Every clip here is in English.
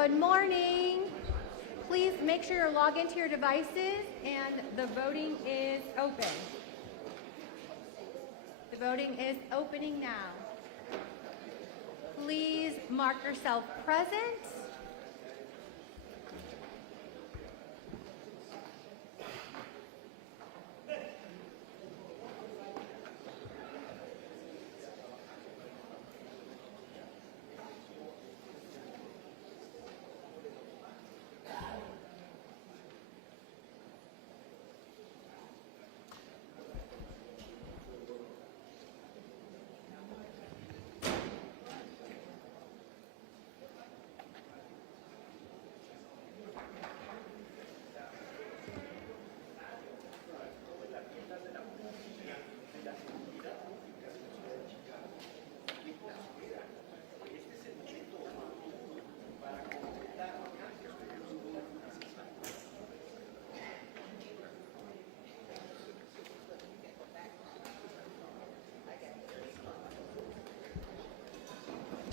Good morning. Please make sure you're logged into your devices and the voting is open. The voting is opening now. Please mark yourself present.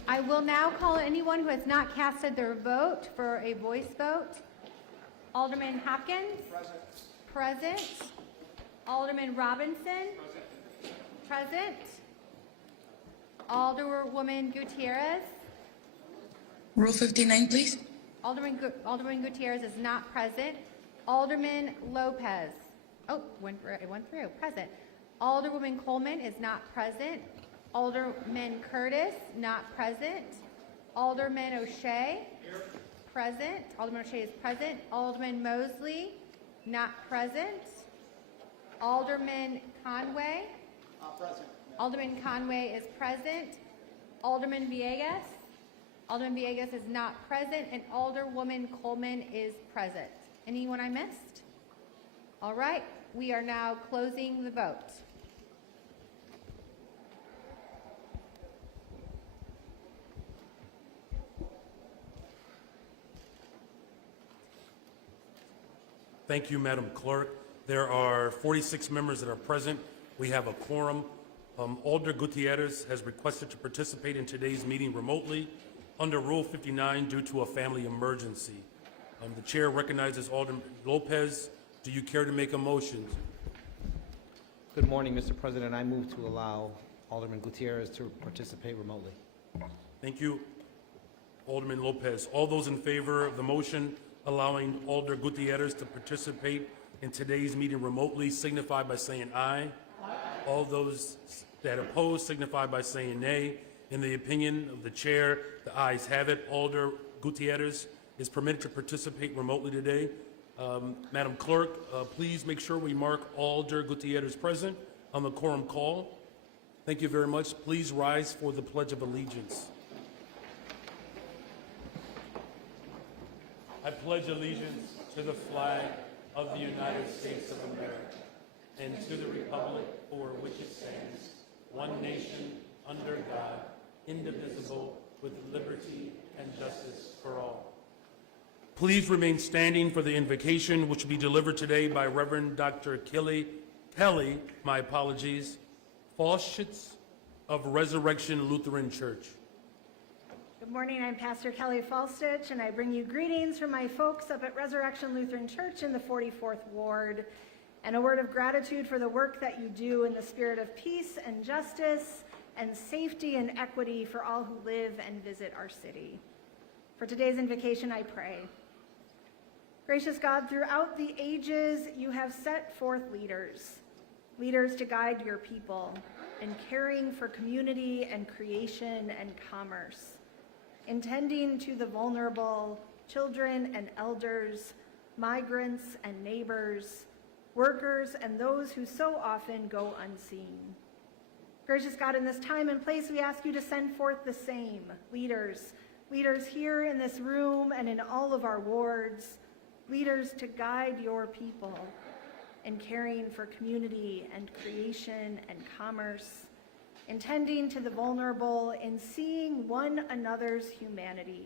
I will now call anyone who has not casted their vote for a voice vote. Alderman Hopkins? Present. Alderman Robinson? Present. Alderwoman Gutierrez? Rule 59, please. Alderman Gutierrez is not present. Alderman Lopez. Oh, it went through. Present. Alderwoman Coleman is not present. Alderman Curtis, not present. Alderman O'Shea, present. Alderman O'Shea is present. Alderman Mosley, not present. Alderman Conway, Present. Alderman Conway is present. Alderman Villegas, Alderman Villegas is not present, and Alderwoman Coleman is present. Anyone I missed? All right, we are now closing the vote. Thank you, Madam Clerk. There are 46 members that are present. We have a quorum. Alder Gutierrez has requested to participate in today's meeting remotely under Rule 59 due to a family emergency. The chair recognizes Alderman Lopez. Do you care to make a motion? Good morning, Mr. President. I move to allow Alderman Gutierrez to participate remotely. Thank you, Alderman Lopez. All those in favor of the motion allowing Alder Gutierrez to participate in today's meeting remotely signify by saying aye. Aye. All those that oppose signify by saying nay. In the opinion of the chair, the ayes have it. Alder Gutierrez is permitted to participate remotely today. Madam Clerk, please make sure we mark Alder Gutierrez present on the quorum call. Thank you very much. Please rise for the Pledge of Allegiance. I pledge allegiance to the flag of the United States of America and to the republic for which it stands, one nation, under God, indivisible, with liberty and justice for all. Please remain standing for the invocation, which will be delivered today by Reverend Dr. Kelly, Falschitz of Resurrection Lutheran Church. Good morning, I'm Pastor Kelly Falstich, and I bring you greetings from my folks up at Resurrection Lutheran Church in the 44th Ward, and a word of gratitude for the work that you do in the spirit of peace and justice and safety and equity for all who live and visit our city. For today's invocation, I pray. Gracious God, throughout the ages, you have set forth leaders to guide your people in caring for community and creation and commerce, intending to the vulnerable, children and elders, migrants and neighbors, workers and those who so often go unseen. Gracious God, in this time and place, we ask you to send forth the same leaders here in this room and in all of our wards, leaders to guide your people in caring for community and creation and commerce, intending to the vulnerable, in seeing one another's humanity,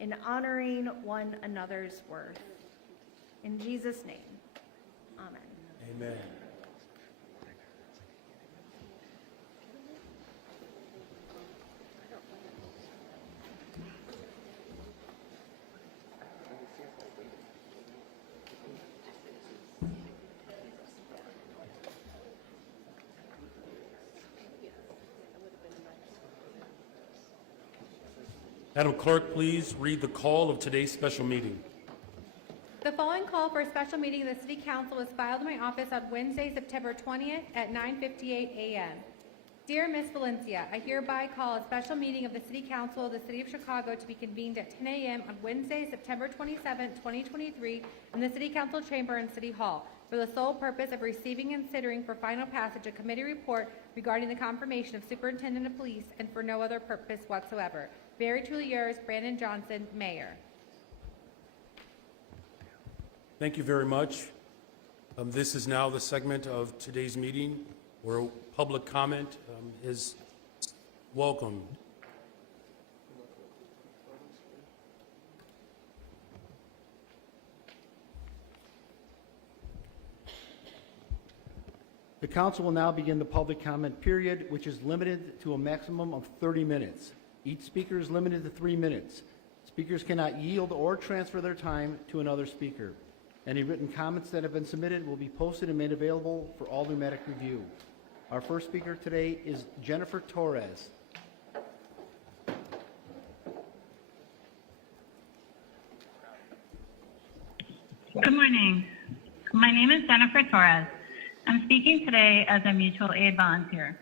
in honoring one another's worth. In Jesus' name, amen. Amen. Madam Clerk, please read the call of today's special meeting. The following call for a special meeting of the City Council was filed in my office on Wednesday, September 20th at 9:58 a.m. Dear Ms. Valencia, I hereby call a special meeting of the City Council of the City of Chicago to be convened at 10 a.m. on Wednesday, September 27, 2023, in the City Council Chamber in City Hall, for the sole purpose of receiving and considering for final passage a committee report regarding the confirmation of Superintendent of Police and for no other purpose whatsoever. Very truly yours, Brandon Johnson, Mayor. Thank you very much. This is now the segment of today's meeting where public comment is welcome. The council will now begin the public comment period, which is limited to a maximum of 30 minutes. Each speaker is limited to 3 minutes. Speakers cannot yield or transfer their time to another speaker. Any written comments that have been submitted will be posted and made available for Aldermanic review. Our first speaker today is Jennifer Torres. Good morning. My name is Jennifer Torres. I'm speaking today as a mutual aid volunteer.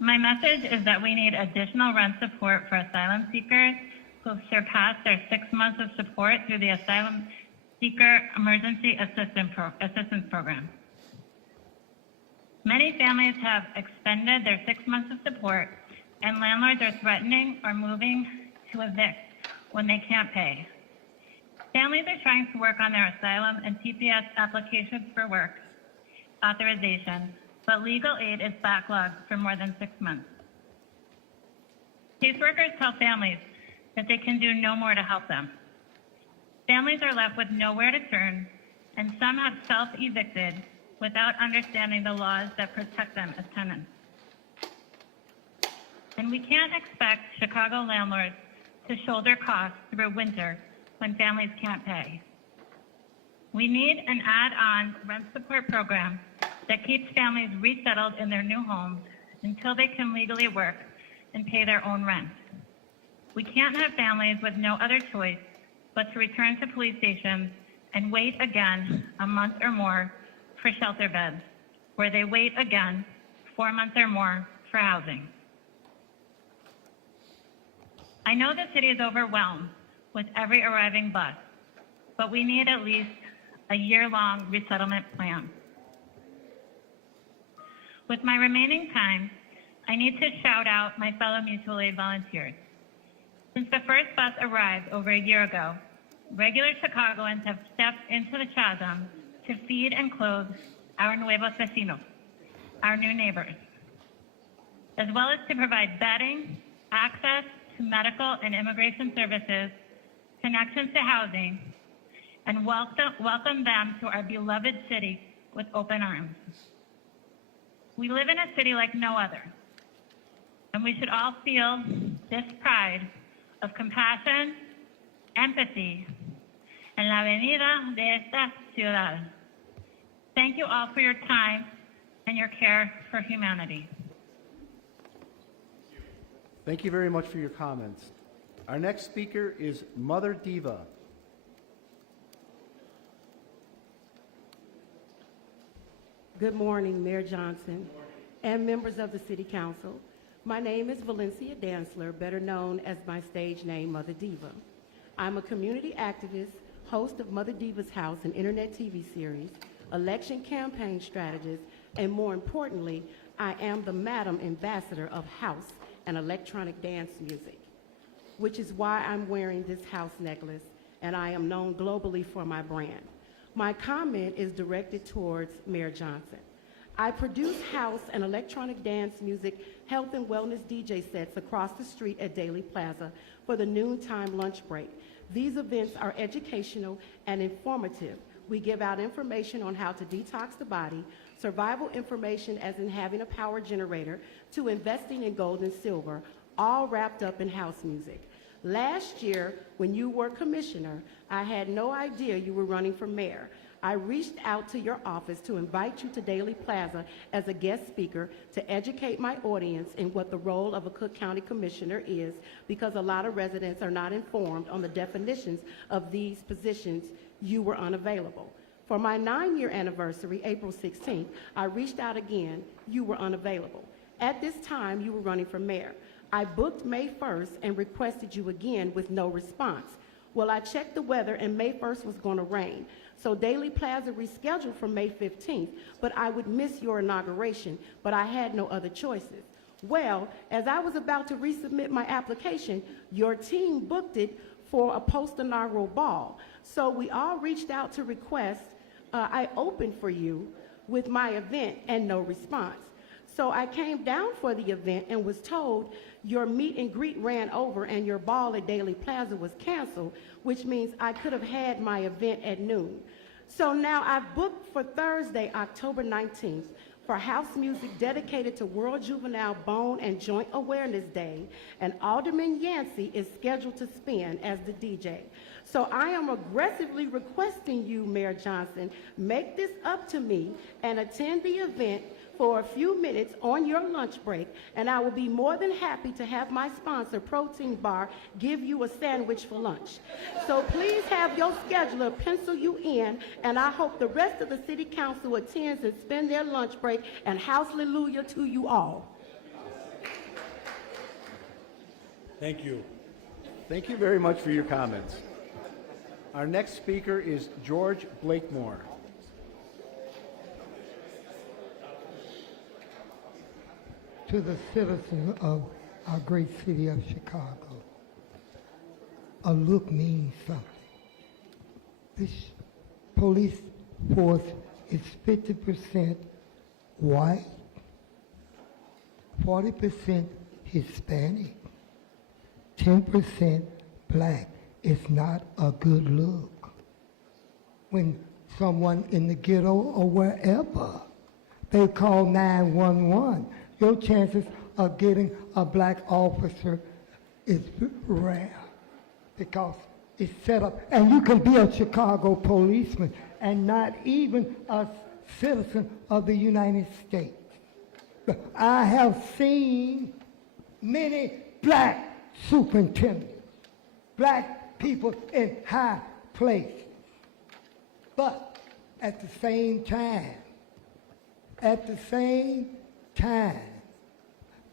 My message is that we need additional rent support for asylum seekers who surpassed their 6 months of support through the Asylum Seeker Emergency Assistance Program. Many families have expended their 6 months of support, and landlords are threatening or moving to evict when they can't pay. Families are trying to work on their asylum and TPS applications for work authorization, but legal aid is backlogged for more than 6 months. Caseworkers tell families that they can do no more to help them. Families are left with nowhere to turn, and some have self-evicted without understanding the laws that protect them as tenants. And we can't expect Chicago landlords to shoulder costs through winter when families can't pay. We need an add-on rent support program that keeps families resettled in their new homes until they can legally work and pay their own rent. We can't have families with no other choice but to return to police stations and wait again a month or more for shelter beds, where they wait again 4 months or more for housing. I know the city is overwhelmed with every arriving bus, but we need at least a year-long resettlement plan. With my remaining time, I need to shout out my fellow mutual aid volunteers. Since the first bus arrived over a year ago, regular Chicagoans have stepped into the chasm to feed and clothe our nuevos vecinos, our new neighbors, as well as to provide bedding, access to medical and immigration services, connections to housing, and welcome them to our beloved city with open arms. We live in a city like no other, and we should all feel this pride of compassion, empathy, en la venida de esta ciudad. Thank you all for your time and your care for humanity. Thank you very much for your comments. Our next speaker is Mother Diva. Good morning, Mayor Johnson and members of the City Council. My name is Valencia Dantzler, better known as my stage name, Mother Diva. I'm a community activist, host of Mother Diva's House, an internet TV series, election campaign strategist, and more importantly, I am the Madam Ambassador of House and electronic dance music, which is why I'm wearing this house necklace, and I am known globally for my brand. My comment is directed towards Mayor Johnson. I produce house and electronic dance music, health and wellness DJ sets across the street at Daily Plaza for the noontime lunch break. These events are educational and informative. We give out information on how to detox the body, survival information as in having a power generator, to investing in gold and silver, all wrapped up in house music. Last year, when you were commissioner, I had no idea you were running for mayor. I reached out to your office to invite you to Daly Plaza as a guest speaker to educate my audience in what the role of a Cook County Commissioner is, because a lot of residents are not informed on the definitions of these positions. You were unavailable. For my 9-year anniversary, April 16th, I reached out again. You were unavailable. At this time, you were running for mayor. I booked May 1st and requested you again with no response. Well, I checked the weather and May 1st was going to rain. So Daly Plaza rescheduled for May 15th, but I would miss your inauguration, but I had no other choices. Well, as I was about to resubmit my application, your team booked it for a post-inaugural ball. So we all reached out to request I opened for you with my event and no response. So I came down for the event and was told your meet and greet ran over and your ball at Daly Plaza was canceled, which means I could have had my event at noon. So now I've booked for Thursday, October 19th, for house music dedicated to World Juvenile Bone and Joint Awareness Day, and Alderman Yancey is scheduled to spin as the DJ. So I am aggressively requesting you, Mayor Johnson, make this up to me and attend the event for a few minutes on your lunch break, and I will be more than happy to have my sponsor, Protein Bar, give you a sandwich for lunch. So please have your scheduler pencil you in, and I hope the rest of the city council attends and spend their lunch break, and hallelujah to you all. Thank you. Thank you very much for your comments. Our next speaker is George Blakemore. To the citizens of our great city of Chicago, a look means something. This police force is 50% white, 40% Hispanic, 10% black. It's not a good look. When someone in the ghetto or wherever, they call 911, your chances of getting a black officer is rare because it's set up. And you can be a Chicago policeman and not even a citizen of the United States. I have seen many black superintendents, black people in high places. But at the same time,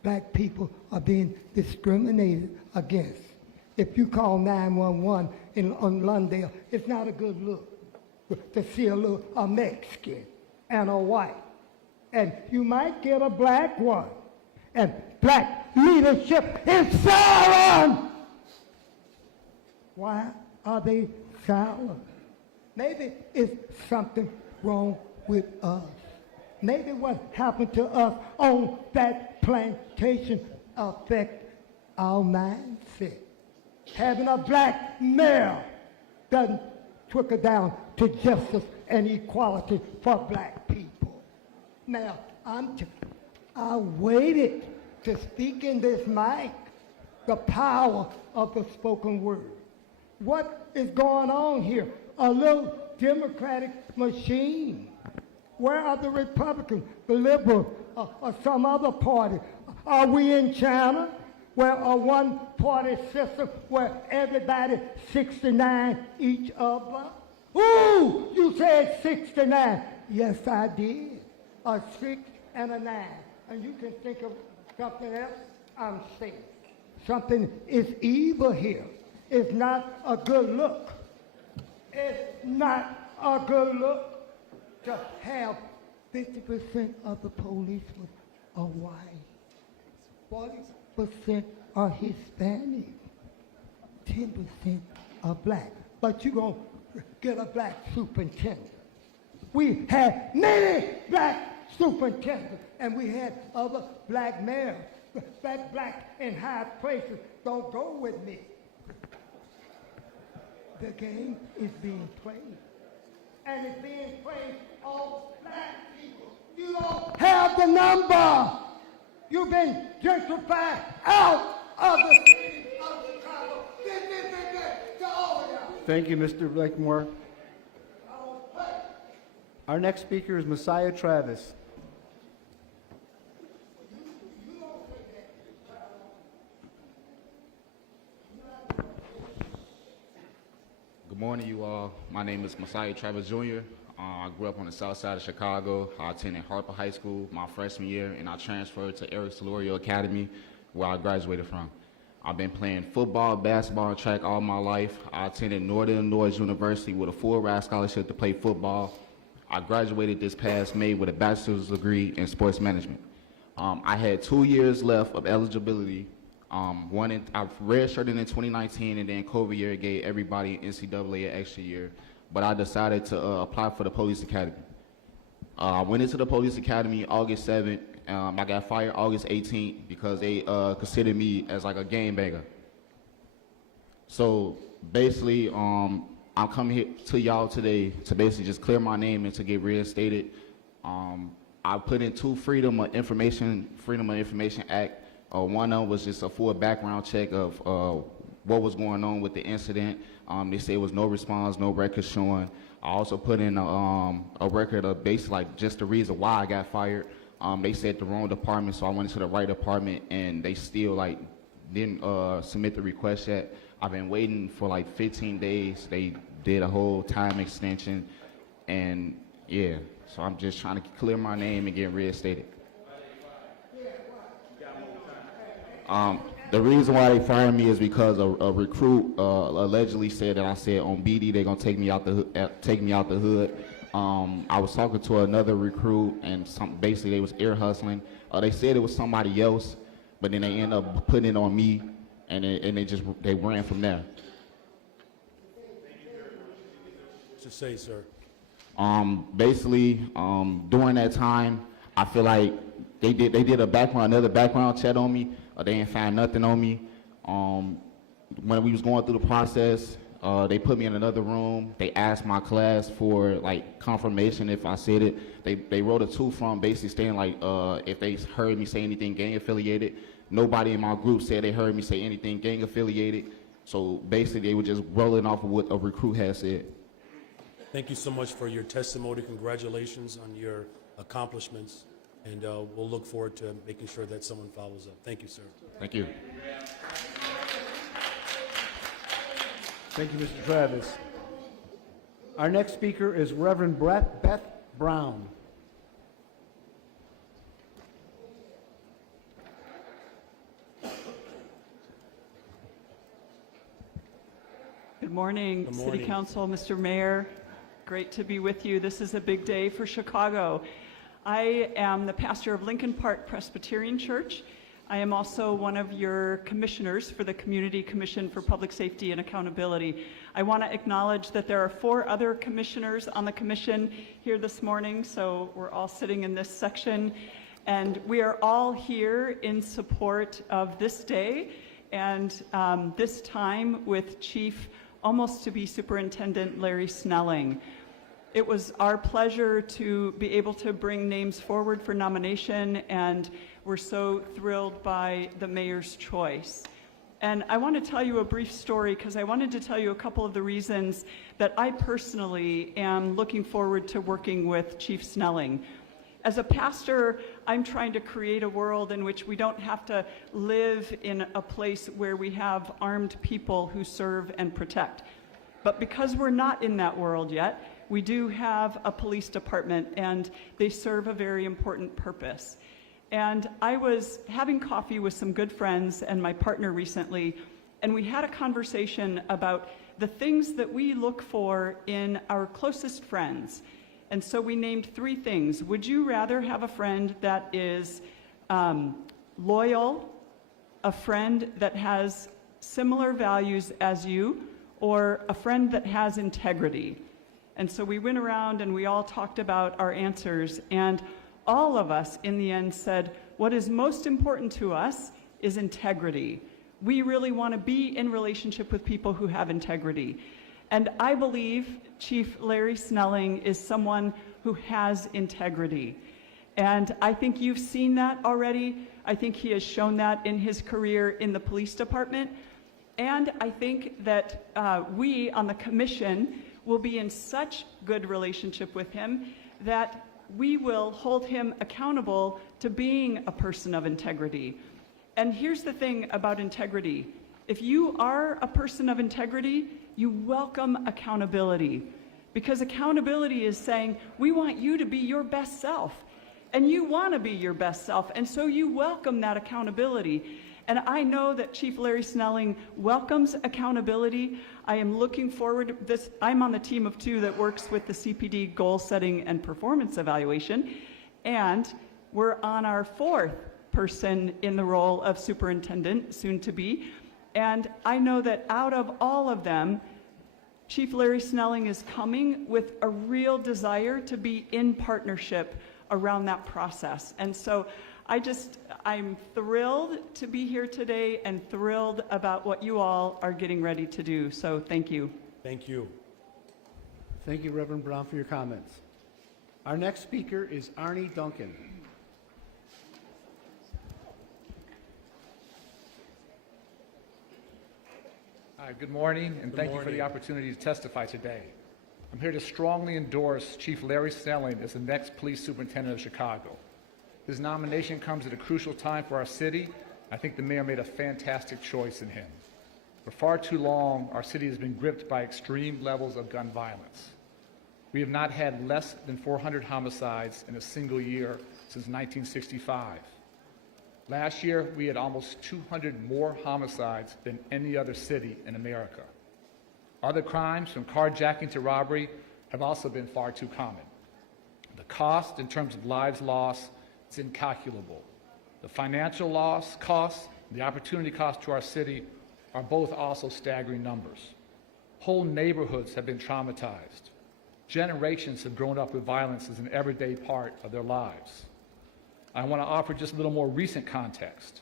black people are being discriminated against. If you call 911 on Lundale, it's not a good look to see a Mexican and a white. And you might get a black one. And black leadership is silent. Why are they silent? Maybe it's something wrong with us. Maybe what happened to us on that plantation affect our mindset. Having a black mayor doesn't trickle down to justice and equality for black people. Now, I waited to speak in this mic, the power of the spoken word. What is going on here? A little Democratic machine. Where are the Republicans, the liberals, or some other party? Are we in China, where a one-party system, where everybody 69 each other? Ooh, you said 69. Yes, I did. A 6 and a 9. And you can think of something else. I'm saying something is evil here. It's not a good look. It's not a good look to have 50% of the policemen are white, 40% are Hispanic, 10% are black. But you're going to get a black superintendent. We had many black superintendents, and we had other black mayors. That black in high places don't go with me. The game is being played. And it's being played on black people. You don't have the number. You've been gentrified out of the city of Chicago Thank you, Mr. Blakemore. Our next speaker is Messiah Travis. Good morning, you all. My name is Messiah Travis Jr. I grew up on the south side of Chicago. I attended Harper High School my freshman year, and I transferred to Eric Solorio Academy, where I graduated from. I've been playing football, basketball, and track all my life. I attended Northern Illinois University with a full ride scholarship to play football. I graduated this past May with a bachelor's degree in sports management. I had 2 years left of eligibility. I redshirted in 2019, and then COVID year gave everybody in NCAA an extra year. But I decided to apply for the police academy. I went into the police academy August 7th. I got fired August 18th because they considered me as like a game banger. So basically, I'm coming here to y'all today to basically just clear my name and to get reinstated. I put in 2 Freedom of Information Act. One of them was just a full background check of what was going on with the incident. They say it was no response, no record showing. I also put in a record of basically like just the reason why I got fired. They said the wrong department, so I went into the right department, and they still like didn't submit the request yet. I've been waiting for like 15 days. They did a whole time extension, and yeah, so I'm just trying to clear my name and get reinstated. The reason why they fired me is because a recruit allegedly said that I said on BD they're gonna take me out the hood. I was talking to another recruit, and basically they was ear hustling. They said it was somebody else, but then they ended up putting it on me, and they ran from there. To say, sir. Basically, during that time, I feel like they did another background check on me. They didn't find nothing on me. When we was going through the process, they put me in another room. They asked my class for like confirmation if I said it. They wrote a 2 from basically saying like if they heard me say anything gang affiliated. Nobody in my group said they heard me say anything gang affiliated. So basically they were just rolling off of what a recruit had said. Thank you so much for your testimony. Congratulations on your accomplishments. And we'll look forward to making sure that someone follows up. Thank you, sir. Thank you. Thank you, Mr. Travis. Our next speaker is Reverend Beth Brown. Good morning, Good morning. City Council, Mr. Mayor. Great to be with you. This is a big day for Chicago. I am the pastor of Lincoln Park Presbyterian Church. I am also one of your commissioners for the Community Commission for Public Safety and Accountability. I want to acknowledge that there are 4 other commissioners on the commission here this morning, so we're all sitting in this section. And we are all here in support of this day and this time with Chief almost to be Superintendent Larry Snelling. It was our pleasure to be able to bring names forward for nomination, and we're so thrilled by the mayor's choice. And I want to tell you a brief story because I wanted to tell you a couple of the reasons that I personally am looking forward to working with Chief Snelling. As a pastor, I'm trying to create a world in which we don't have to live in a place where we have armed people who serve and protect. But because we're not in that world yet, we do have a police department, and they serve a very important purpose. And I was having coffee with some good friends and my partner recently, and we had a conversation about the things that we look for in our closest friends. And so we named 3 things. Would you rather have a friend that is loyal, a friend that has similar values as you, or a friend that has integrity? And so we went around and we all talked about our answers, and all of us in the end said, what is most important to us is integrity. We really want to be in relationship with people who have integrity. And I believe Chief Larry Snelling is someone who has integrity. And I think you've seen that already. I think he has shown that in his career in the police department. And I think that we on the commission will be in such good relationship with him that we will hold him accountable to being a person of integrity. And here's the thing about integrity. If you are a person of integrity, you welcome accountability. Because accountability is saying, we want you to be your best self. And you want to be your best self. And so you welcome that accountability. And I know that Chief Larry Snelling welcomes accountability. I am looking forward to this. I'm on the team of 2 that works with the CPD goal setting and performance evaluation. And we're on our 4th person in the role of superintendent, soon to be. And I know that out of all of them, Chief Larry Snelling is coming with a real desire to be in partnership around that process. And so I'm thrilled to be here today and thrilled about what you all are getting ready to do. So thank you. Thank you. Thank you, Reverend Brown, for your comments. Our next speaker is Arnie Duncan. Hi, good morning, and thank you for the opportunity to testify today. I'm here to strongly endorse Chief Larry Snelling as the next police superintendent of Chicago. His nomination comes at a crucial time for our city. I think the mayor made a fantastic choice in him. For far too long, our city has been gripped by extreme levels of gun violence. We have not had less than 400 homicides in a single year since 1965. Last year, we had almost 200 more homicides than any other city in America. Other crimes, from carjacking to robbery, have also been far too common. The cost in terms of lives lost is incalculable. The financial costs, the opportunity cost to our city are both also staggering numbers. Whole neighborhoods have been traumatized. Generations have grown up with violence as an everyday part of their lives. I want to offer just a little more recent context.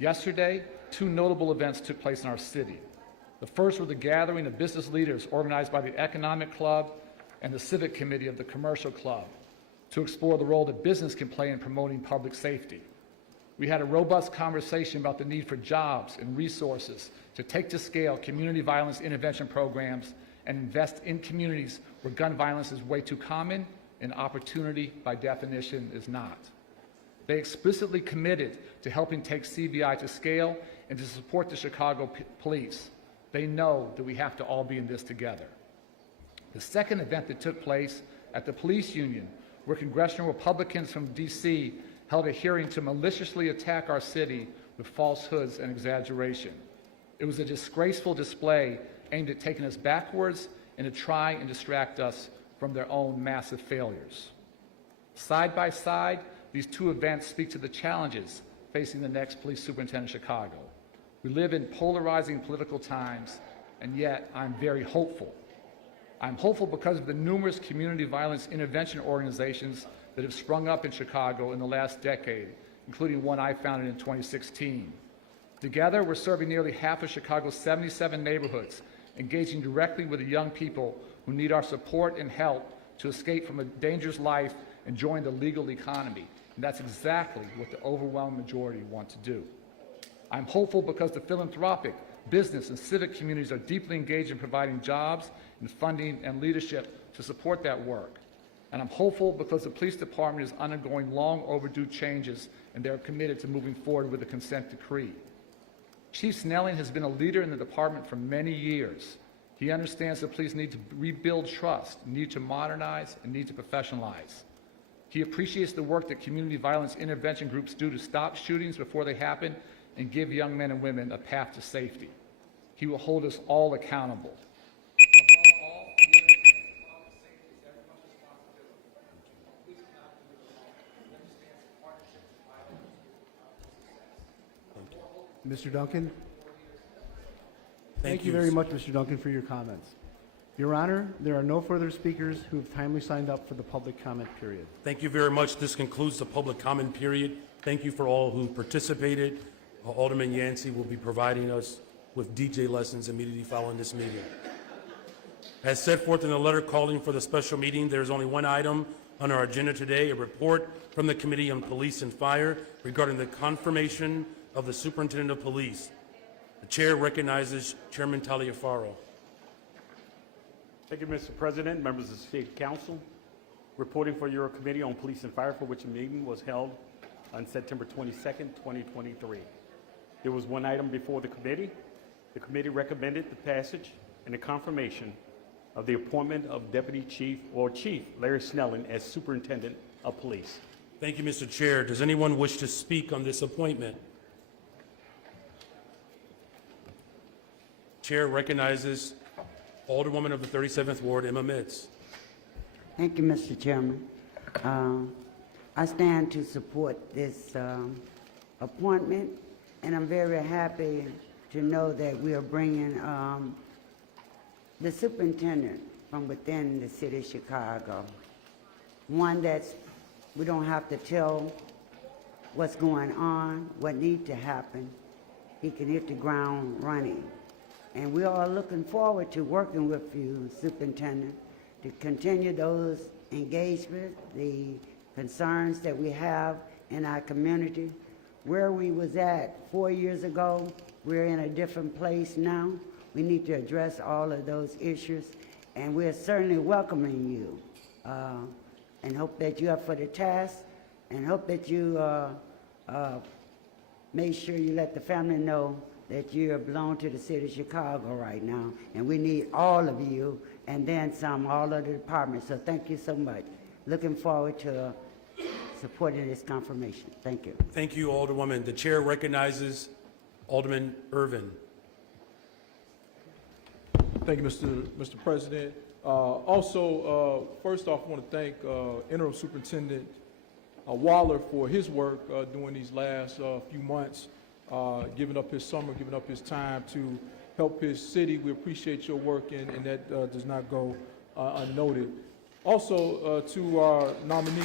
Yesterday, 2 notable events took place in our city. The first was the gathering of business leaders organized by the Economic Club and the Civic Committee of the Commercial Club to explore the role that business can play in promoting public safety. We had a robust conversation about the need for jobs and resources to take to scale community violence intervention programs and invest in communities where gun violence is way too common and opportunity, by definition, is not. They explicitly committed to helping take CVI to scale and to support the Chicago Police. They know that we have to all be in this together. The second event that took place at the police union, where congressional Republicans from D.C. held a hearing to maliciously attack our city with falsehoods and exaggeration. It was a disgraceful display aimed at taking us backwards and to try and distract us from their own massive failures. Side by side, these 2 events speak to the challenges facing the next police superintendent of Chicago. We live in polarizing political times, and yet I'm very hopeful. I'm hopeful because of the numerous community violence intervention organizations that have sprung up in Chicago in the last decade, including one I founded in 2016. Together, we're serving nearly half of Chicago's 77 neighborhoods, engaging directly with the young people who need our support and help to escape from a dangerous life and join the legal economy. And that's exactly what the overwhelming majority want to do. I'm hopeful because the philanthropic, business, and civic communities are deeply engaged in providing jobs and funding and leadership to support that work. And I'm hopeful because the police department is undergoing long overdue changes and they're committed to moving forward with the consent decree. Chief Snelling has been a leader in the department for many years. He understands the police need to rebuild trust, need to modernize, and need to professionalize. He appreciates the work that community violence intervention groups do to stop shootings before they happen and give young men and women a path to safety. He will hold us all accountable. Above all, he understands public safety is everyone's responsibility. Police cannot do it alone. He understands the partnership and violence success. Mr. Duncan? Thank you very much, Mr. Duncan, for your comments. Your Honor, there are no further speakers who have timely signed up for the public comment period. Thank you very much. This concludes the public comment period. Thank you for all who participated. Alderman Yancey will be providing us with DJ lessons immediately following this meeting. As set forth in the letter calling for the special meeting, there is only one item on our agenda today, a report from the Committee on Police and Fire regarding the confirmation of the Superintendent of Police. The chair recognizes Chairman Taliaferro. Thank you, Mr. President, members of the City Council. Reporting for your Committee on Police and Fire, for which a meeting was held on September 22nd, 2023. There was one item before the committee. The committee recommended the passage and the confirmation of the appointment of Deputy Chief Larry Snelling as Superintendent of Police. Thank you, Mr. Chair. Does anyone wish to speak on this appointment? Chair recognizes Alderwoman of the 37th Ward, Emma Mitz. Thank you, Mr. Chairman. I stand to support this appointment, and I'm very happy to know that we are bringing the superintendent from within the city of Chicago. One that's, we don't have to tell what's going on, what needs to happen. He can hit the ground running. And we are looking forward to working with you, Superintendent, to continue those engagements, the concerns that we have in our community. Where we was at 4 years ago, we're in a different place now. We need to address all of those issues, and we're certainly welcoming you and hope that you're up for the task, and hope that you make sure you let the family know that you belong to the city of Chicago right now, and we need all of you, and then some, all of the departments. So thank you so much. Looking forward to supporting this confirmation. Thank you. Thank you, Alderwoman. The chair recognizes Alderman Irvin. Thank you, Mr. President. First off, I want to thank Interim Superintendent Waller for his work during these last few months, giving up his summer, giving up his time to help his city. We appreciate your work, and that does not go unnoted. Also, to our nominee.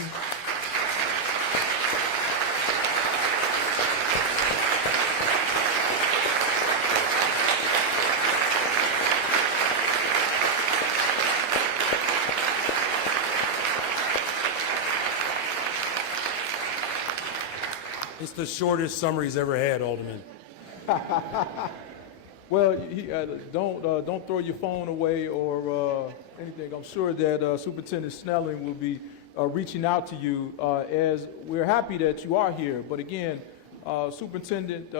It's the shortest summer he's ever had, Alderman. Well, don't throw your phone away or anything. I'm sure that Superintendent Snelling will be reaching out to you, as we're happy that you are here. But again, Superintendent,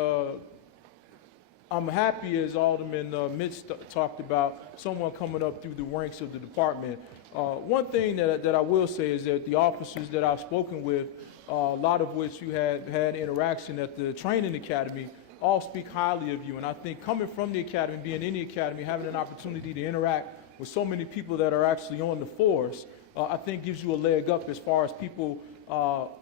I'm happy, as Alderman Mitch talked about, someone coming up through the ranks of the department. One thing that I will say is that the officers that I've spoken with, a lot of which you had interaction at the training academy, all speak highly of you. And I think coming from the academy, being in the academy, having an opportunity to interact with so many people that are actually on the force, I think gives you a leg up as far as people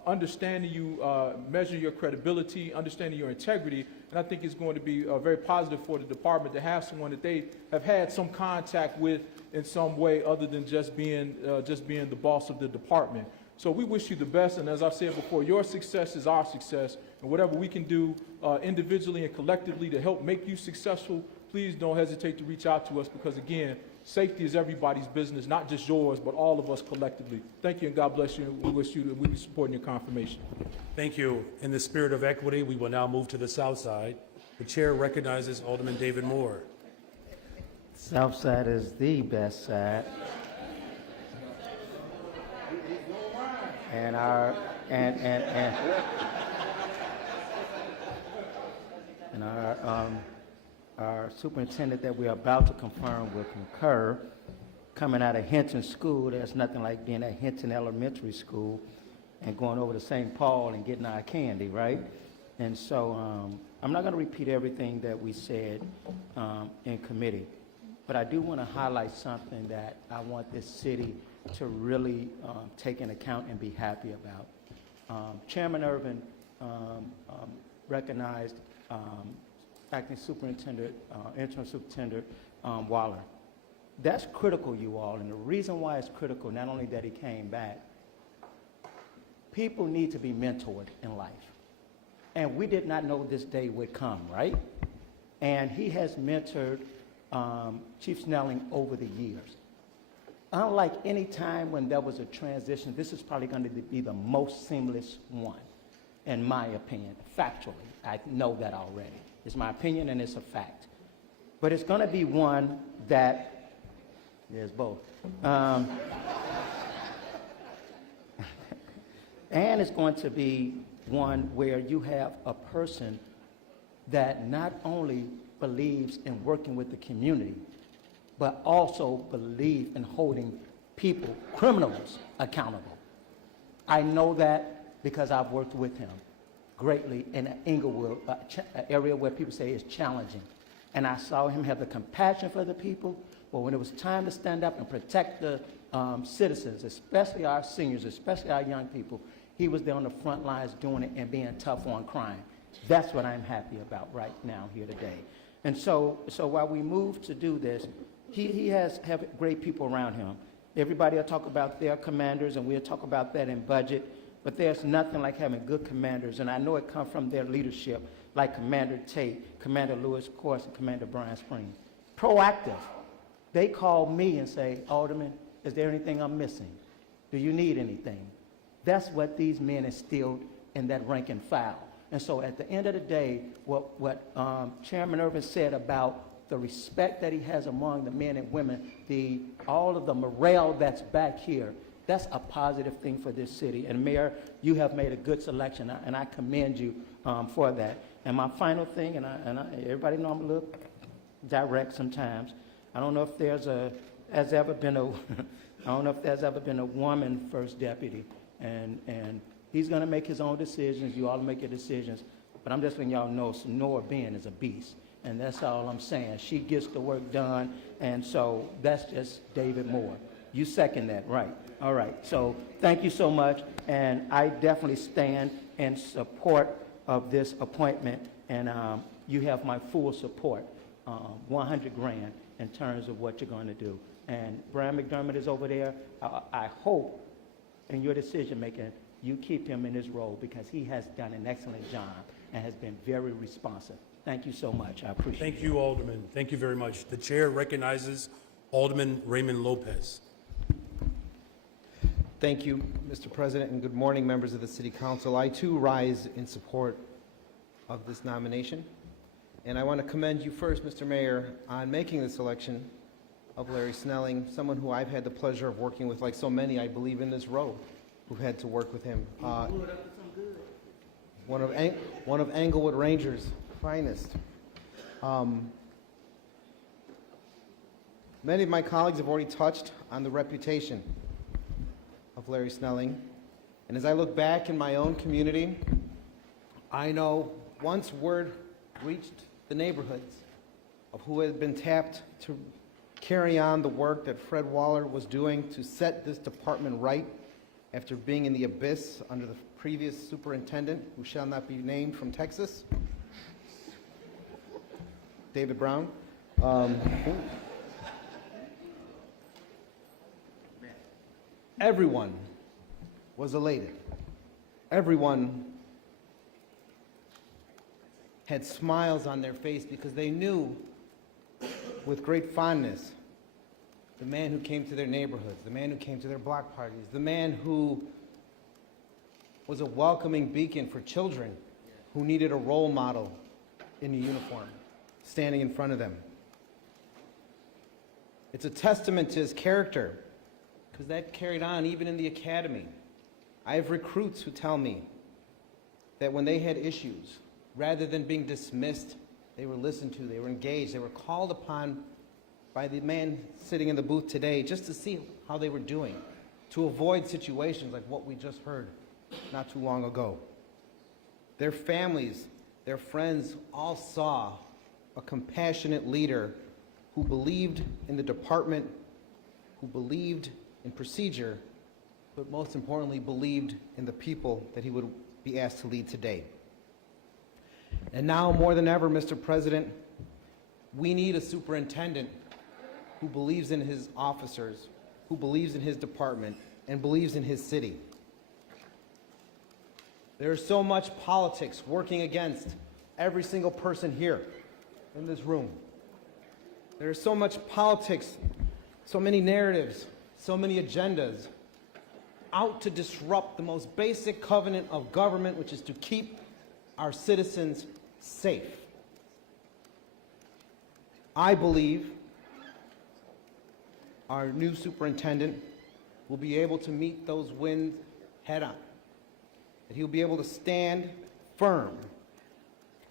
understanding you, measuring your credibility, understanding your integrity. And I think it's going to be very positive for the department to have someone that they have had some contact with in some way other than just being the boss of the department. So we wish you the best, and as I've said before, your success is our success, and whatever we can do individually and collectively to help make you successful, please don't hesitate to reach out to us, because again, safety is everybody's business, not just yours, but all of us collectively. Thank you, and God bless you. We wish you to, we'll be supporting your confirmation. Thank you. In the spirit of equity, we will now move to the South Side. The chair recognizes Alderman David Moore. South Side is the best side. And our superintendent that we are about to confirm will concur. Coming out of Hinton School, there's nothing like being at Hinton Elementary School and going over to St. Paul and getting our candy, right? And so I'm not going to repeat everything that we said in committee, but I do want to highlight something that I want this city to really take into account and be happy about. Chairman Irvin recognized Acting Superintendent, Interim Superintendent Waller. That's critical, you all, and the reason why it's critical, not only that he came back, people need to be mentored in life. And we did not know this day would come, right? And he has mentored Chief Snelling over the years. Unlike any time when there was a transition, this is probably going to be the most seamless one, in my opinion. Factually, I know that already. It's my opinion and it's a fact. But it's going to be one that, there's both. And it's going to be one where you have a person that not only believes in working with the community, but also believes in holding people, criminals, accountable. I know that because I've worked with him greatly in Inglewood, an area where people say is challenging. And I saw him have the compassion for the people, but when it was time to stand up and protect the citizens, especially our seniors, especially our young people, he was there on the front lines doing it and being tough on crime. That's what I'm happy about right now here today. And so while we move to do this, he have great people around him. Everybody will talk about their commanders, and we'll talk about that in budget, but there's nothing like having good commanders, and I know it comes from their leadership, like Commander Tate, Commander Lewis Course, and Commander Brian Springs. Proactive. They call me and say, Alderman, is there anything I'm missing? Do you need anything? That's what these men instilled in that rank and file. And so at the end of the day, what Chairman Irvin said about the respect that he has among the men and women, all of the morale that's back here, that's a positive thing for this city. And Mayor, you have made a good selection, and I commend you for that. And my final thing, and everybody know I'm a little direct sometimes. I don't know if there's ever been a woman first deputy, and he's going to make his own decisions. You all make your decisions, but I'm just letting y'all know Sonora Ben is a beast. And that's all I'm saying. She gets the work done, and so that's just David Moore. You second that, right? All right. So thank you so much, and I definitely stand in support of this appointment, and you have my full support, 100 grand in terms of what you're going to do. And Brian McDermott is over there. I hope in your decision making you keep him in his role because he has done an excellent job and has been very responsive. Thank you so much. I appreciate it. Thank you, Alderman. Thank you very much. The chair recognizes Alderman Raymond Lopez. Thank you, Mr. President, and good morning, members of the City Council. I, too, rise in support of this nomination. And I want to commend you first, Mr. Mayor, on making the selection of Larry Snelling, someone who I've had the pleasure of working with, like so many, I believe, in this row who've had to work with him. One of Englewood Rangers' finest. Many of my colleagues have already touched on the reputation of Larry Snelling. And as I look back in my own community, I know once word reached the neighborhoods of who had been tapped to carry on the work that Fred Waller was doing to set this department right after being in the abyss under the previous superintendent, who shall not be named, from Texas, David Brown. Everyone was elated. Everyone had smiles on their face because they knew with great fondness the man who came to their neighborhoods, the man who came to their block parties, the man who was a welcoming beacon for children who needed a role model in a uniform standing in front of them. It's a testament to his character, because that carried on even in the academy. I have recruits who tell me that when they had issues, rather than being dismissed, they were listened to, they were engaged, they were called upon by the man sitting in the booth today just to see how they were doing, to avoid situations like what we just heard not too long ago. Their families, their friends all saw a compassionate leader who believed in the department, who believed in procedure, but most importantly, believed in the people that he would be asked to lead today. And now more than ever, Mr. President, we need a superintendent who believes in his officers, who believes in his department, and believes in his city. There is so much politics working against every single person here in this room. There is so much politics, so many narratives, so many agendas out to disrupt the most basic covenant of government, which is to keep our citizens safe. I believe our new superintendent will be able to meet those wins head on. That he'll be able to stand firm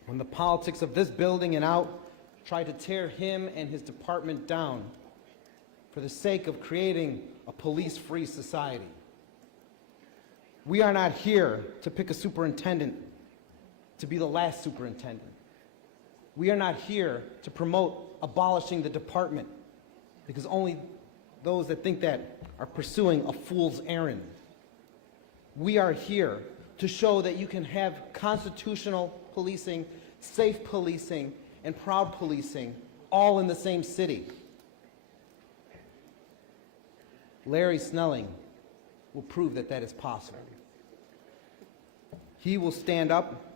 when the politics of this building and out try to tear him and his department down for the sake of creating a police-free society. We are not here to pick a superintendent to be the last superintendent. We are not here to promote abolishing the department, because only those that think that are pursuing a fool's errand. We are here to show that you can have constitutional policing, safe policing, and proud policing all in the same city. Larry Snelling will prove that that is possible. He will stand up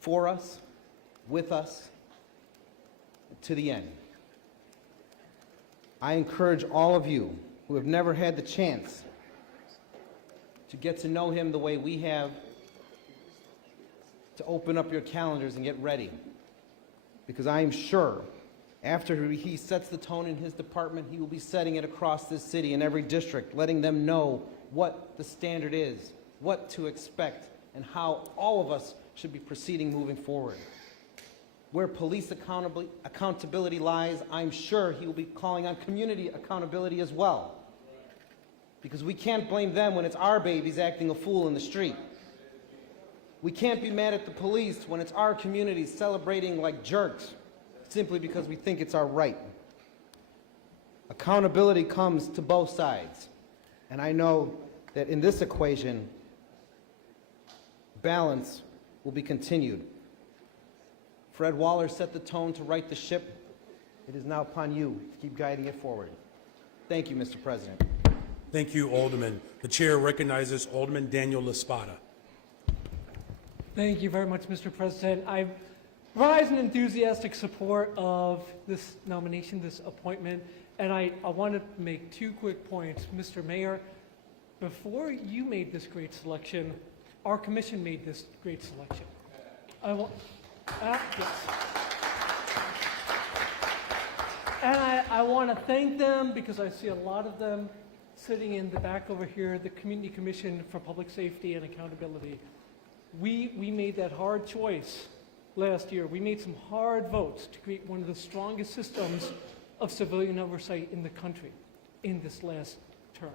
for us, with us, to the end. I encourage all of you who have never had the chance to get to know him the way we have, to open up your calendars and get ready. Because I am sure after he sets the tone in his department, he will be setting it across this city in every district, letting them know what the standard is, what to expect, and how all of us should be proceeding moving forward. Where police accountability lies, I'm sure he will be calling on community accountability as well. Because we can't blame them when it's our babies acting a fool in the street. We can't be mad at the police when it's our communities celebrating like jerks simply because we think it's our right. Accountability comes to both sides. And I know that in this equation, balance will be continued. Fred Waller set the tone to right the ship. It is now upon you to keep guiding it forward. Thank you, Mr. President. Thank you, Alderman. The chair recognizes Alderman Daniel Laspada. Thank you very much, Mr. President. I rise in enthusiastic support of this nomination, this appointment, and I want to make two quick points. Mr. Mayor, before you made this great selection, our commission made this great selection. Yes. And I want to thank them because I see a lot of them sitting in the back over here, the Community Commission for Public Safety and Accountability. We made that hard choice last year. We made some hard votes to create one of the strongest systems of civilian oversight in the country in this last term.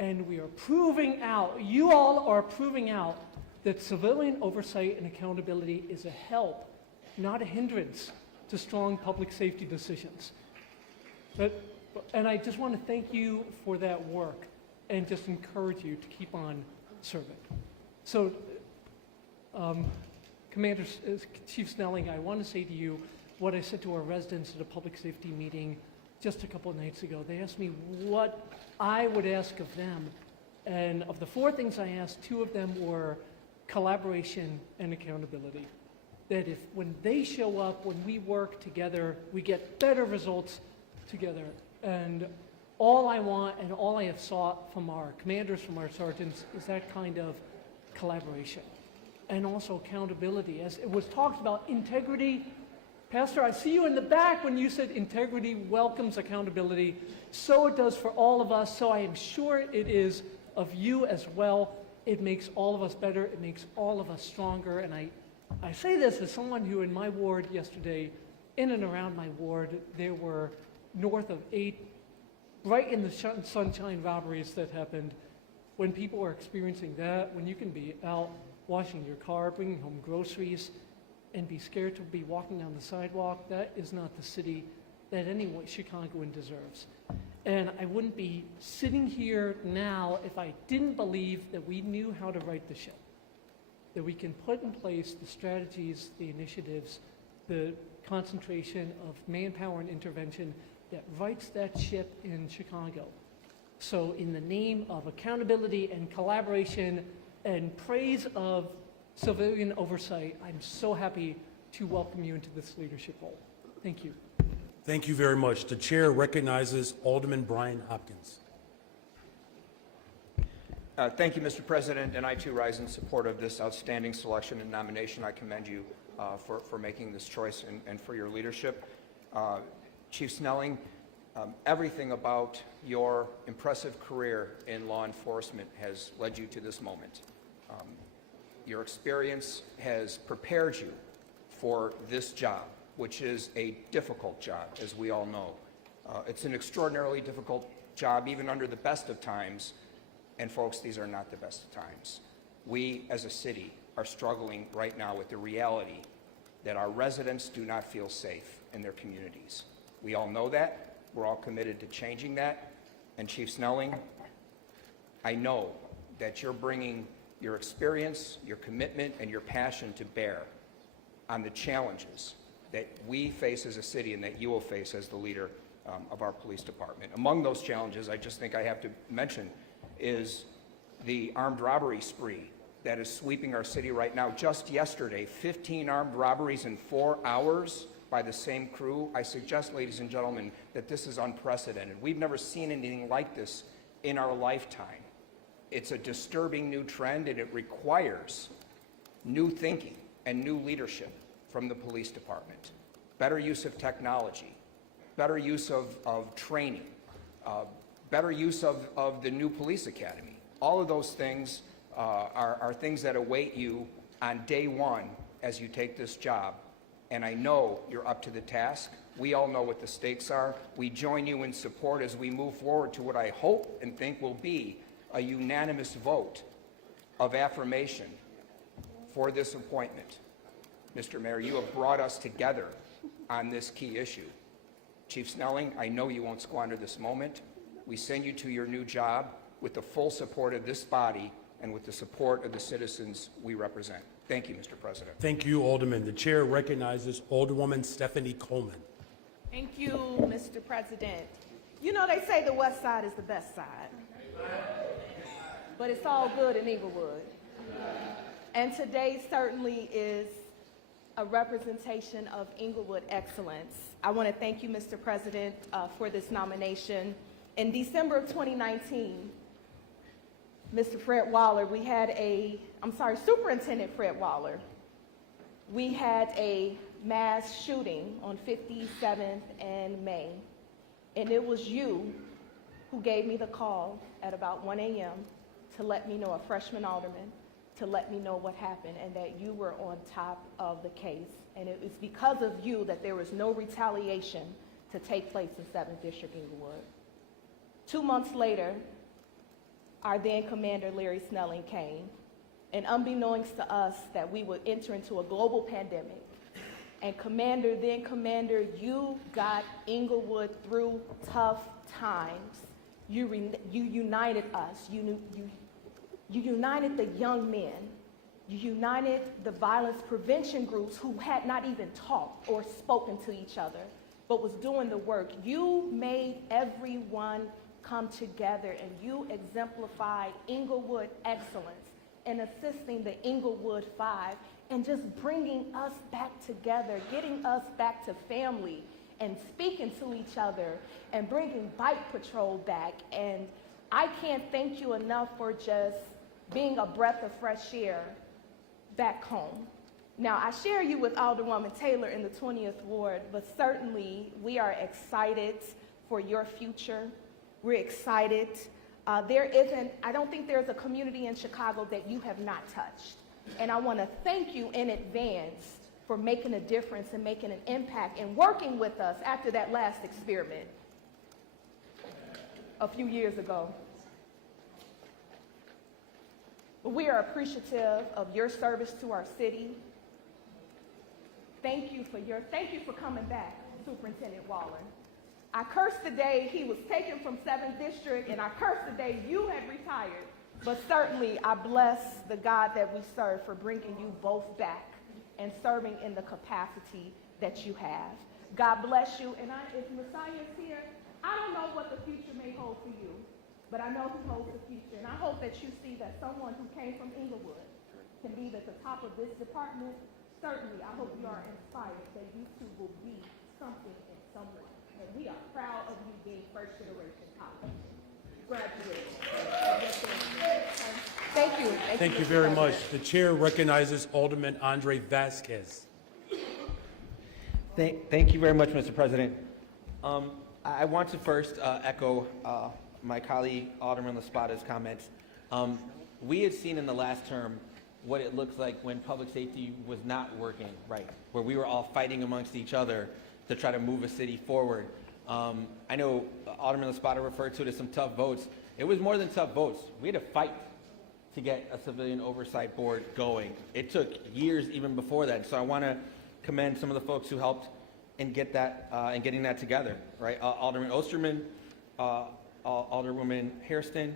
And we are proving out, you all are proving out, that civilian oversight and accountability is a help, not a hindrance to strong public safety decisions. And I just want to thank you for that work and just encourage you to keep on serving. So, Chief Snelling, I want to say to you what I said to our residents at a public safety meeting just a couple of nights ago. They asked me what I would ask of them. And of the four things I asked, two of them were collaboration and accountability. That if when they show up, when we work together, we get better results together. And all I want and all I have sought from our commanders, from our sergeants, is that kind of collaboration. And also accountability. As it was talked about, integrity. Pastor, I see you in the back when you said integrity welcomes accountability. So it does for all of us. So I am sure it is of you as well. It makes all of us better. It makes all of us stronger. And I say this as someone who in my ward yesterday, in and around my ward, there were north of 8 right in the sunshine robberies that happened. When people are experiencing that, when you can be out washing your car, bringing home groceries, and be scared to be walking down the sidewalk, that is not the city that any Chicagoan deserves. And I wouldn't be sitting here now if I didn't believe that we knew how to right the ship, that we can put in place the strategies, the initiatives, the concentration of manpower and intervention that rights that ship in Chicago. So in the name of accountability and collaboration and praise of civilian oversight, I'm so happy to welcome you into this leadership role. Thank you. Thank you very much. The chair recognizes Alderman Brian Hopkins. Thank you, Mr. President, and I too rise in support of this outstanding selection and nomination. I commend you for making this choice and for your leadership. Chief Snelling, everything about your impressive career in law enforcement has led you to this moment. Your experience has prepared you for this job, which is a difficult job, as we all know. It's an extraordinarily difficult job, even under the best of times, and folks, these are not the best of times. We, as a city, are struggling right now with the reality that our residents do not feel safe in their communities. We all know that. We're all committed to changing that. And Chief Snelling, I know that you're bringing your experience, your commitment, and your passion to bear on the challenges that we face as a city and that you will face as the leader of our police department. Among those challenges, I just think I have to mention, is the armed robbery spree that is sweeping our city right now. Just yesterday, 15 armed robberies in 4 hours by the same crew. I suggest, ladies and gentlemen, that this is unprecedented. We've never seen anything like this in our lifetime. It's a disturbing new trend, and it requires new thinking and new leadership from the police department. Better use of technology, better use of training, better use of the new police academy. All of those things are things that await you on day one as you take this job. And I know you're up to the task. We all know what the stakes are. We join you in support as we move forward to what I hope and think will be a unanimous vote of affirmation for this appointment. Mr. Mayor, you have brought us together on this key issue. Chief Snelling, I know you won't squander this moment. We send you to your new job with the full support of this body and with the support of the citizens we represent. Thank you, Mr. President. Thank you, Alderman. The chair recognizes Alderwoman Stephanie Coleman. Thank you, Mr. President. You know, they say the west side is the best side, but it's all good in Inglewood. And today certainly is a representation of Inglewood excellence. I want to thank you, Mr. President, for this nomination. In December of 2019, Mr. Fred Waller, Superintendent Fred Waller, we had a mass shooting on 57th and May, and it was you who gave me the call at about 1 a.m. to let me know, a freshman alderman, to let me know what happened and that you were on top of the case. And it was because of you that there was no retaliation to take place in 7th District Inglewood. 2 months later, our then Commander Larry Snelling came, and unbeknownst to us that we would enter into a global pandemic. And then Commander, you got Inglewood through tough times. You united us. You united the young men. You united the violence prevention groups who had not even talked or spoken to each other, but was doing the work. You made everyone come together, and you exemplified Inglewood excellence in assisting the Inglewood Five and just bringing us back together, getting us back to family and speaking to each other and bringing Bike Patrol back. And I can't thank you enough for just being a breath of fresh air back home. Now, I share you with Alderwoman Taylor in the 20th Ward, but certainly we are excited for your future. We're excited. I don't think there's a community in Chicago that you have not touched. And I want to thank you in advance for making a difference and making an impact and working with us after that last experiment a few years ago. We are appreciative of your service to our city. Thank you for coming back, Superintendent Waller. I cursed the day he was taken from 7th District, and I cursed the day you had retired. But certainly, I bless the God that we serve for bringing you both back and serving in the capacity that you have. God bless you. And if Messiah is here, I don't know what the future may hold for you, but I know who holds the future. And I hope that you see that someone who came from Inglewood can be at the top of this department. Certainly, I hope you are inspired that you too will be something and someone. And we are proud of you being first generation college graduates. Thank you. Thank you very much. The chair recognizes Alderman Andre Vasquez. Thank you very much, Mr. President. I want to first echo my colleague Alderman Laspada's comments. We had seen in the last term what it looks like when public safety was not working right, where we were all fighting amongst each other to try to move a city forward. I know Alderman Laspada referred to it as some tough votes. It was more than tough votes. We had to fight to get a civilian oversight board going. It took years even before that. So I want to commend some of the folks who helped and get that and getting that together. Right, Alderman Osterman, Alderwoman Hairston,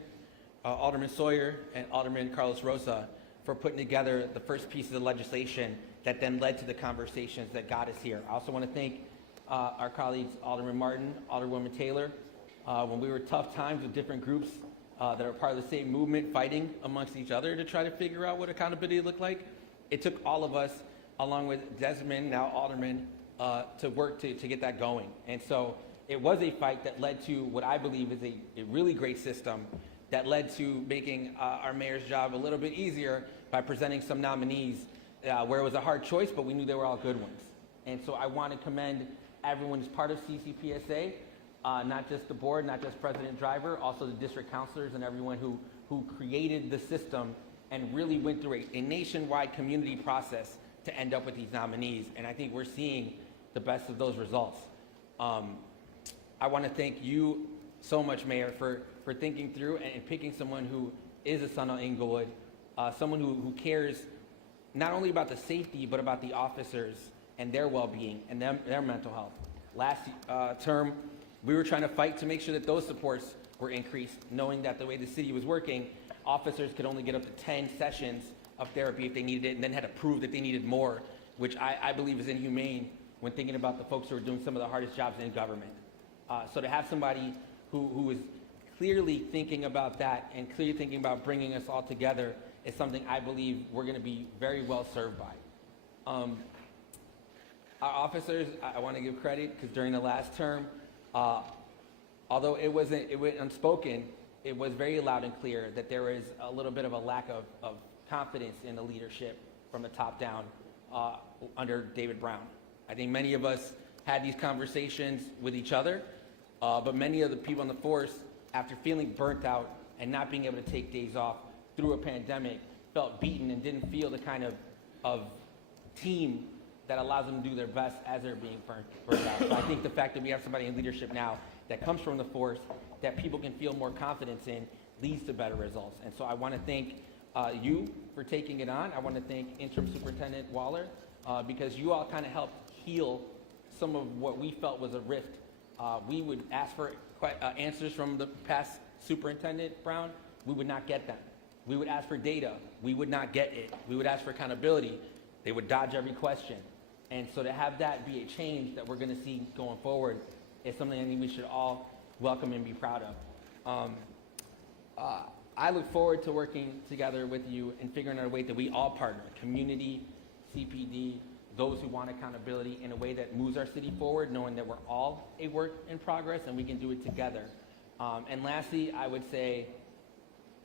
Alderman Sawyer, and Alderman Carlos Rosa for putting together the first pieces of legislation that then led to the conversations that got us here. I also want to thank our colleagues, Alderman Martin, Alderwoman Taylor. When we were tough times with different groups that are part of the same movement, fighting amongst each other to try to figure out what accountability looked like, it took all of us, along with Desmond, now Alderman, to work to get that going. And so it was a fight that led to what I believe is a really great system that led to making our mayor's job a little bit easier by presenting some nominees where it was a hard choice, but we knew they were all good ones. And so I want to commend everyone who's part of CCPSA, not just the board, not just President Driver, also the district councilors and everyone who created the system and really went through a nationwide community process to end up with these nominees. And I think we're seeing the best of those results. I want to thank you so much, Mayor, for thinking through and picking someone who is a son of Inglewood, someone who cares not only about the safety, but about the officers and their well-being and their mental health. Last term, we were trying to fight to make sure that those supports were increased, knowing that the way the city was working, officers could only get up to 10 sessions of therapy if they needed it, and then had to prove that they needed more, which I believe is inhumane when thinking about the folks who are doing some of the hardest jobs in government. So to have somebody who is clearly thinking about that and clearly thinking about bringing us all together is something I believe we're going to be very well served by. Our officers, I want to give credit because during the last term, although it went unspoken, it was very loud and clear that there was a little bit of a lack of confidence in the leadership from the top down under David Brown. I think many of us had these conversations with each other, but many of the people on the force, after feeling burnt out and not being able to take days off through a pandemic, felt beaten and didn't feel the kind of team that allows them to do their best as they're being burnt out. So I think the fact that we have somebody in leadership now that comes from the force that people can feel more confidence in leads to better results. And so I want to thank you for taking it on. I want to thank Interim Superintendent Waller because you all kind of helped heal some of what we felt was a rift. We would ask for answers from the past Superintendent Brown. We would not get them. We would ask for data. We would not get it. We would ask for accountability. They would dodge every question. And so to have that be a change that we're going to see going forward is something I think we should all welcome and be proud of. I look forward to working together with you and figuring out a way that we all partner, community, CPD, those who want accountability in a way that moves our city forward, knowing that we're all a work in progress and we can do it together. And lastly, I would say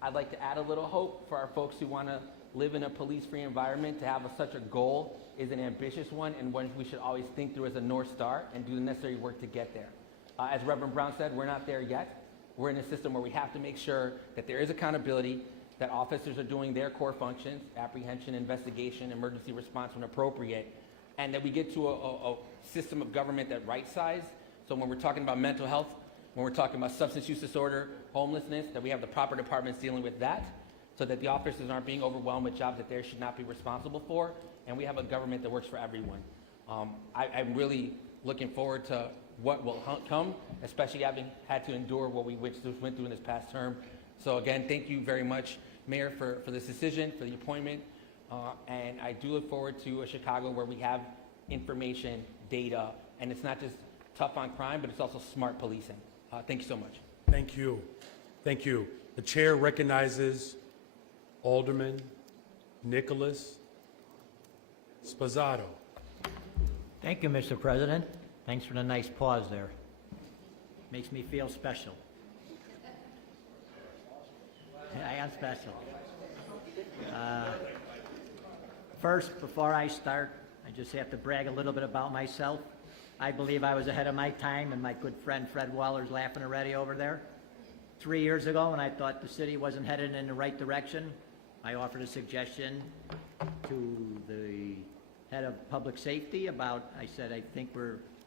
I'd like to add a little hope for our folks who want to live in a police-free environment. To have such a goal is an ambitious one and one we should always think through as a North Star and do the necessary work to get there. As Reverend Brown said, we're not there yet. We're in a system where we have to make sure that there is accountability, that officers are doing their core functions, apprehension, investigation, emergency response when appropriate, and that we get to a system of government that right-size. So when we're talking about mental health, when we're talking about substance use disorder, homelessness, that we have the proper departments dealing with that, so that the officers aren't being overwhelmed with jobs that they should not be responsible for, and we have a government that works for everyone. I'm really looking forward to what will come, especially having had to endure what we went through in this past term. So again, thank you very much, Mayor, for this decision, for the appointment, and I do look forward to a Chicago where we have information, data, and it's not just tough on crime, but it's also smart policing. Thank you so much. Thank you. Thank you. The chair recognizes Alderman Nicholas Spazzato. Thank you, Mr. President. Thanks for the nice pause there. Makes me feel special. I am special. First, before I start, I just have to brag a little bit about myself. I believe I was ahead of my time, and my good friend Fred Waller's laughing already over there. 3 years ago, when I thought the city wasn't headed in the right direction, I offered a suggestion to the head of public safety about, I said, I think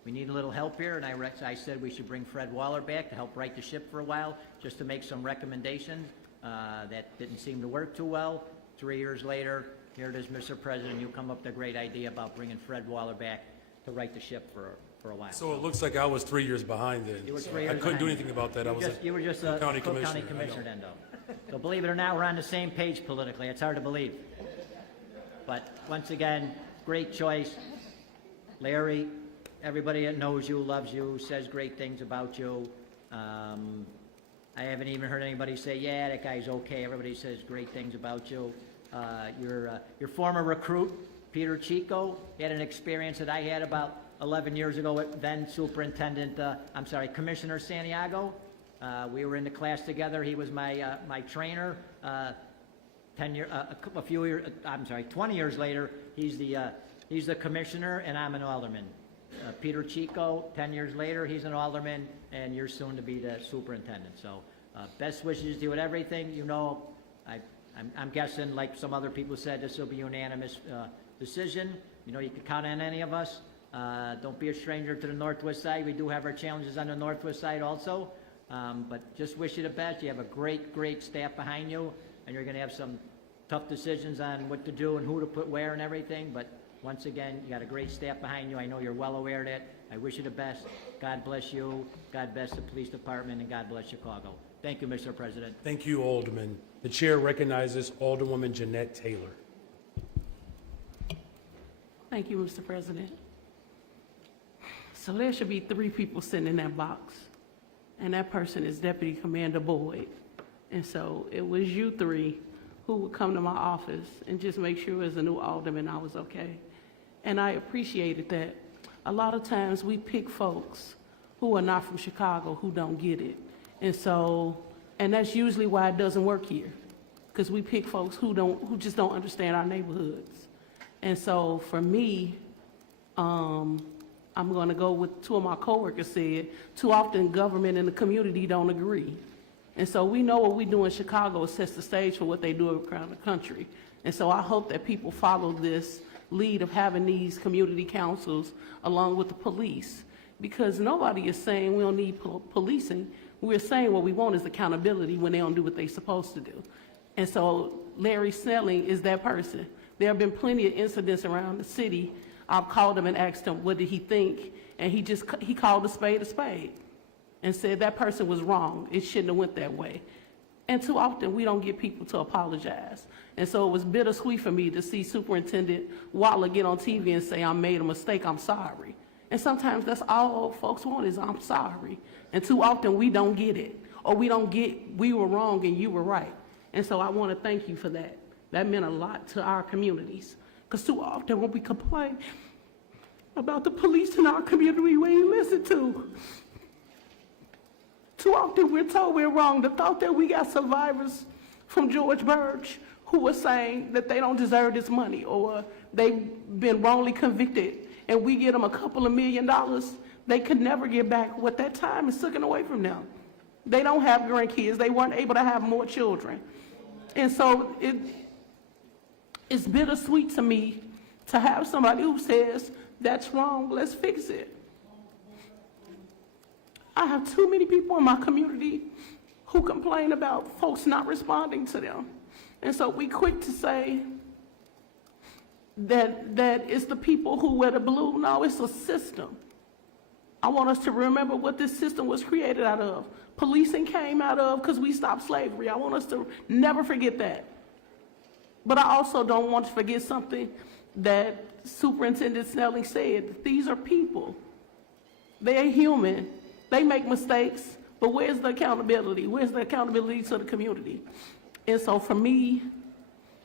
we need a little help here, and I said we should bring Fred Waller back to help right the ship for a while, just to make some recommendations. That didn't seem to work too well. 3 years later, here it is, Mr. President, you come up with a great idea about bringing Fred Waller back to right the ship for a while. So it looks like I was 3 years behind then. You were So 3 years I couldn't do behind. anything about that. You were just a county Cook County commissioner. commissioner then, though. So believe it or not, we're on the same page politically. It's hard to believe. But once again, great choice. Larry, everybody that knows you, loves you, says great things about you. I haven't even heard anybody say, yeah, that guy's okay. Everybody says great things about you. Your former recruit, Peter Chico, had an experience that I had about 11 years ago with then Commissioner Santiago. We were in the class together. He was my trainer. 20 years later, he's the commissioner, and I'm an alderman. Peter Chico, 10 years later, he's an alderman, and you're soon to be the superintendent. So best wishes to you with everything. You know, I'm guessing, like some other people said, this will be a unanimous decision. You know, you can count on any of us. Don't be a stranger to the Northwest Side. We do have our challenges on the Northwest Side also. But just wish you the best. You have a great staff behind you, and you're going to have some tough decisions on what to do and who to put where and everything. But once again, you got a great staff behind you. I know you're well aware of that. I wish you the best. God bless you. God bless the police department, and God bless Chicago. Thank you, Mr. President. Thank you, Alderman. The chair recognizes Alderwoman Jeanette Taylor. Thank you, Mr. President. So there should be 3 people sitting in that box, and that person is Deputy Commander Boyd. And so it was you 3 who would come to my office and just make sure as a new alderman I was okay. And I appreciated that. A lot of times we pick folks who are not from Chicago who don't get it. And that's usually why it doesn't work here, because we pick folks who just don't understand our neighborhoods. And so for me, I'm going to go with 2 of my coworkers said, too often government and the community don't agree. And so we know what we do in Chicago sets the stage for what they do around the country. And so I hope that people follow this lead of having these community councils along with the police, because nobody is saying we don't need policing. We're saying what we want is accountability when they don't do what they're supposed to do. And so Larry Snelling is that person. There have been plenty of incidents around the city. I've called him and asked him what did he think, and he called a spade and said that person was wrong. It shouldn't have went that way. And too often we don't get people to apologize. And so it was bittersweet for me to see Superintendent Waller get on TV and say, I made a mistake, I'm sorry. And sometimes that's all folks want is I'm sorry. And too often we don't get it, or we don't get we were wrong and you were right. And so I want to thank you for that. That meant a lot to our communities. Because too often when we complain about the police in our community, we ain't listened to. Too often we're told we're wrong. The thought that we got survivors from George Burge who were saying that they don't deserve this money, or they've been wrongly convicted, and we get them a couple of $1 million, they could never get back what that time is taken away from them. They don't have grandkids. They weren't able to have more children. And so it's bittersweet to me to have somebody who says, that's wrong, let's fix it. I have too many people in my community who complain about folks not responding to them. And so we quick to say that it's the people who wear the blue. No, it's a system. I want us to remember what this system was created out of. Policing came out of because we stopped slavery. I want us to never forget that. But I also don't want to forget something that Superintendent Snelling said. These are people. They're human. They make mistakes, but where's the accountability? Where's the accountability to the community? And so for me,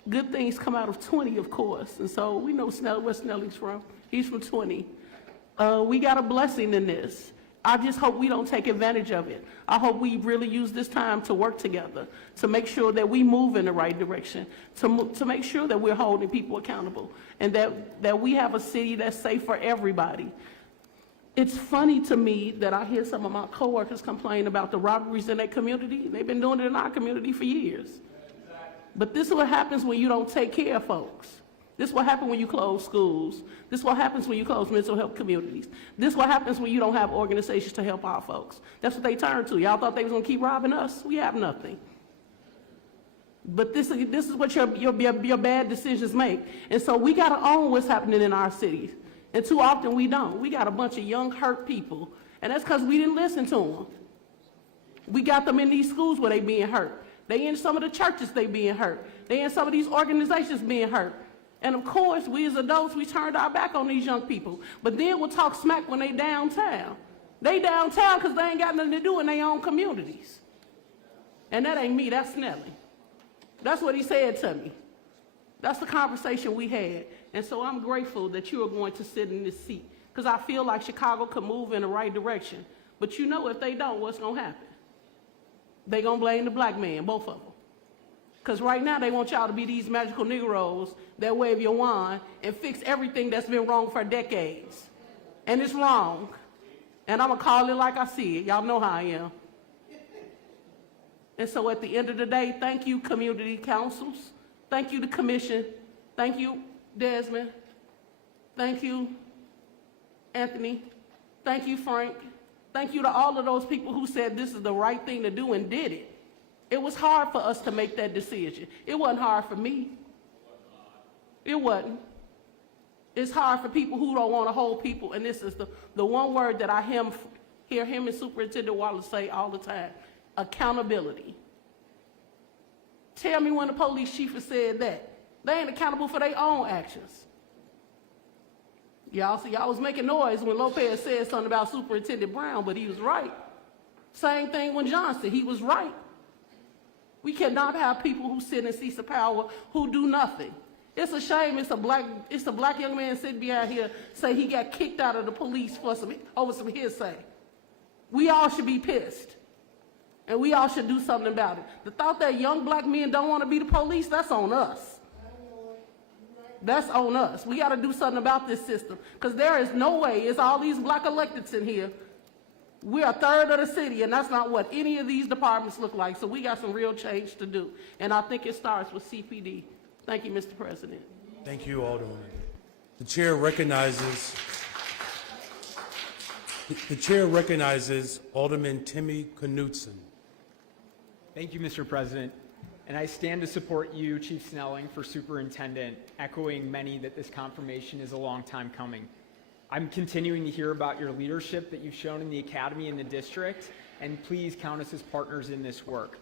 good things come out of 20, of course. And so we know where Snelling's from. He's from 20. We got a blessing in this. I just hope we don't take advantage of it. I hope we really use this time to work together, to make sure that we move in the right direction, to make sure that we're holding people accountable, and that we have a city that's safe for everybody. It's funny to me that I hear some of my coworkers complain about the robberies in their community. They've been doing it in our community for years. But this is what happens when you don't take care of folks. This is what happens when you close schools. This is what happens when you close mental health communities. This is what happens when you don't have organizations to help our folks. That's what they turn to. Y'all thought they was gonna keep robbing us? We have nothing. But this is what your bad decisions make. And so we gotta own what's happening in our cities. And too often we don't. We got a bunch of young, hurt people. And that's because we didn't listen to them. We got them in these schools where they being hurt. They in some of the churches they being hurt. They in some of these organizations being hurt. And of course, we as adults, we turned our back on these young people. But then we'll talk smack when they downtown. They downtown because they ain't got nothing to do in their own communities. And that ain't me, that's Snelling. That's what he said to me. That's the conversation we had. And so I'm grateful that you are going to sit in this seat because I feel like Chicago could move in the right direction. But you know if they don't, what's going to happen? They going to blame the black man, both of them. Because right now they want y'all to be these magical Negroes that wave your wand and fix everything that's been wrong for decades. And it's wrong. And I'm going to call it like I see it. Y'all know how I am. And so at the end of the day, thank you, community councils. Thank you, the commission. Thank you, Desmond. Thank you, Anthony. Thank you, Frank. Thank you to all of those people who said this is the right thing to do and did it. It was hard for us to make that decision. It wasn't hard for me. It wasn't. It's hard for people who don't want to hold people, and this is the one word that I hear him and Superintendent Wallace say all the time, accountability. Tell me when the police chief has said that. They ain't accountable for their own actions. Y'all see, y'all was making noise when Lopez said something about Superintendent Brown, but he was right. Same thing when Johnson, he was right. We cannot have people who sit in seats of power who do nothing. It's a shame it's a black young man sitting behind here say he got kicked out of the police for over some hearsay. We all should be pissed. And we all should do something about it. The thought that young black men don't want to be the police, that's on us. That's on us. We got to do something about this system. Because there is no way, it's all these black electeds in here. We're a third of the city, and that's not what any of these departments look like. So we got some real change to do. And I think it starts with CPD. Thank you, Mr. President. Thank you, Alderman. The chair recognizes Alderman Timmy Knutson. Thank you, Mr. President. And I stand to support you, Chief Snelling, for superintendent, echoing many that this confirmation is a long time coming. I'm continuing to hear about your leadership that you've shown in the academy and the district, and please count us as partners in this work.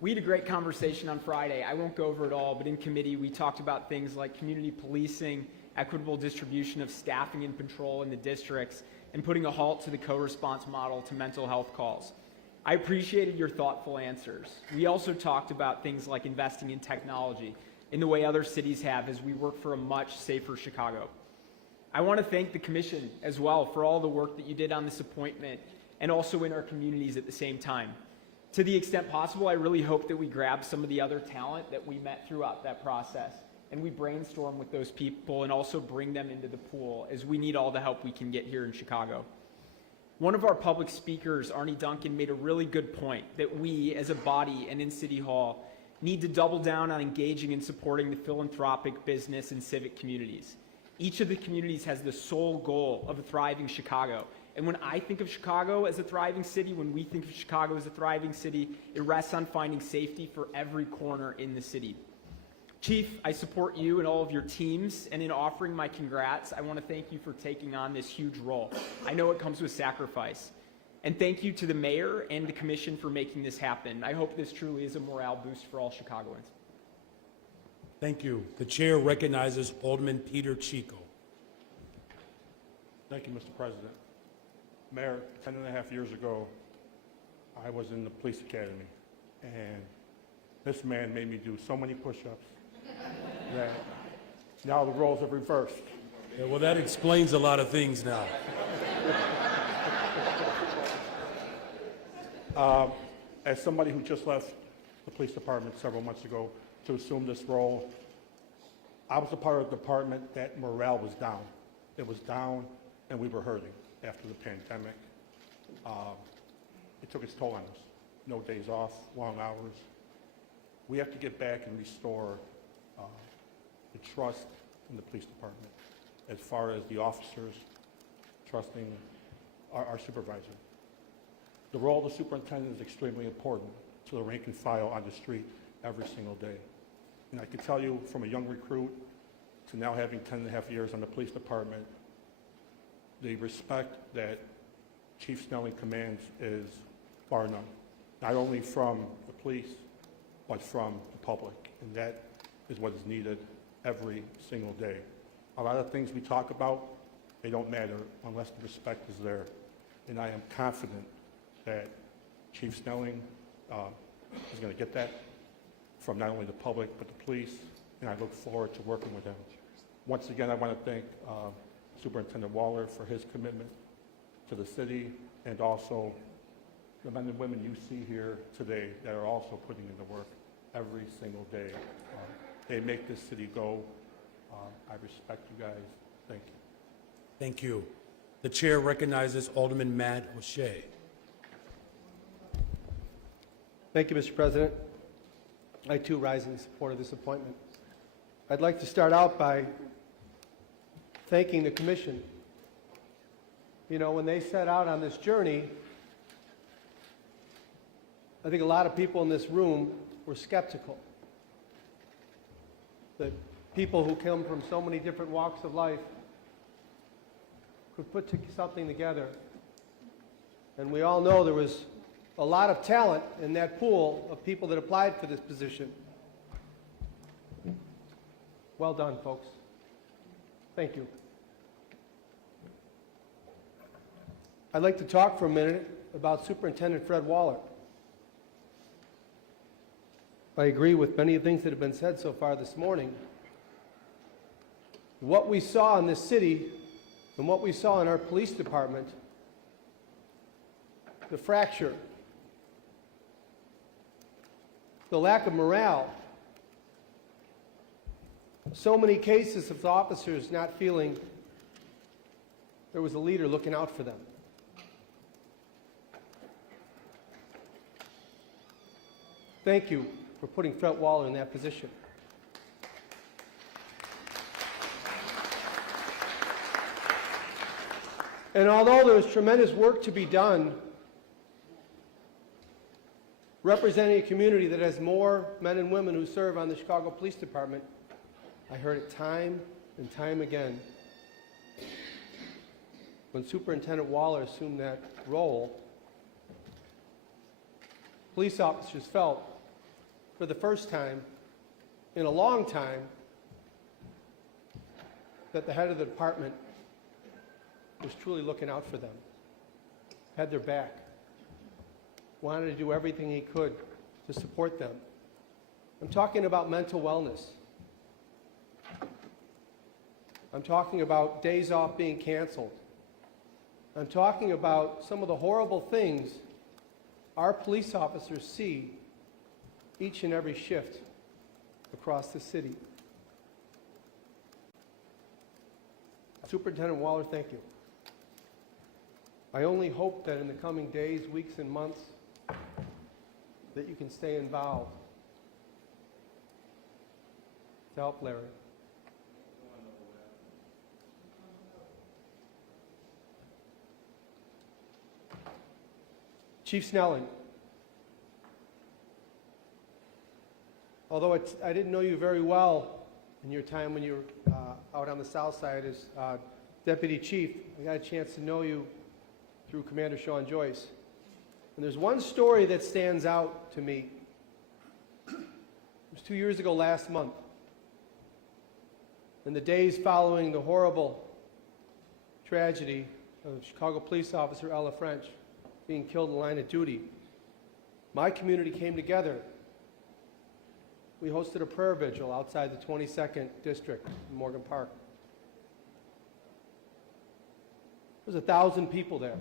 We had a great conversation on Friday. I won't go over it all, but in committee we talked about things like community policing, equitable distribution of staffing and patrol in the districts, and putting a halt to the co-response model to mental health calls. I appreciated your thoughtful answers. We also talked about things like investing in technology in the way other cities have as we work for a much safer Chicago. I want to thank the commission as well for all the work that you did on this appointment and also in our communities at the same time. To the extent possible, I really hope that we grab some of the other talent that we met throughout that process and we brainstorm with those people and also bring them into the pool as we need all the help we can get here in Chicago. One of our public speakers, Arnie Duncan, made a really good point that we as a body and in City Hall need to double down on engaging and supporting the philanthropic, business, and civic communities. Each of the communities has the sole goal of a thriving Chicago. And when I think of Chicago as a thriving city, when we think of Chicago as a thriving city, it rests on finding safety for every corner in the city. Chief, I support you and all of your teams, and in offering my congrats, I want to thank you for taking on this huge role. I know it comes with sacrifice. And thank you to the mayor and the commission for making this happen. I hope this truly is a morale boost for all Chicagoans. Thank you. The chair recognizes Alderman Peter Chico. Thank you, Mr. President. Mayor, 10.5 years ago, I was in the police academy, and this man made me do so many push-ups that now the roles have reversed. Yeah, well, that explains a lot of things now. As somebody who just left the police department several months ago to assume this role, I was a part of the department that morale was down. It was down, and we were hurting. after the pandemic. It took its toll on us. No days off, long hours. We have to get back and restore the trust in the police department as far as the officers trusting our supervisor. The role of the superintendent is extremely important to the rank and file on the street every single day. And I can tell you, from a young recruit to now having 10.5 years on the police department, the respect that Chief Snelling commands is bar none, not only from the police, but from the public. And that is what is needed every single day. A lot of things we talk about, they don't matter unless the respect is there. And I am confident that Chief Snelling is going to get that from not only the public, but the police, and I look forward to working with him. Once again, I want to thank Superintendent Waller for his commitment to the city, and also the men and women you see here today that are also putting in the work every single day. They make this city go. I respect you guys. Thank you. Thank you. The chair recognizes Alderman Matt O'Shea. Thank you, Mr. President. I, too, rise in support of this appointment. I'd like to start out by thanking the commission. You know, when they set out on this journey, I think a lot of people in this room were skeptical that people who come from so many different walks of life could put something together. And we all know there was a lot of talent in that pool of people that applied for this position. Well done, folks. Thank you. I'd like to talk for a minute about Superintendent Fred Waller. I agree with many of the things that have been said so far this morning. What we saw in this city and what we saw in our police department, the fracture, the lack of morale, so many cases of officers not feeling there was a leader looking out for them. Thank you for putting Fred Waller in that position. And although there is tremendous work to be done representing a community that has more men and women who serve on the Chicago Police Department, I heard it time and time again. When Superintendent Waller assumed that role, police officers felt, for the first time in a long time, that the head of the department was truly looking out for them, had their back, wanted to do everything he could to support them. I'm talking about mental wellness. I'm talking about days off being canceled. I'm talking about some of the horrible things our police officers see each and every shift across the city. Superintendent Waller, thank you. I only hope that in the coming days, weeks, and months that you can stay involved to help Larry. Chief Snelling, although I didn't know you very well in your time when you were out on the south side as deputy chief, I got a chance to know you through Commander Sean Joyce. And there's one story that stands out to me. It was 2 years ago last month. In the days following the horrible tragedy of Chicago police officer Ella French being killed in the line of duty, my community came together. We hosted a prayer vigil outside the 22nd District in Morgan Park. There was 1,000 people there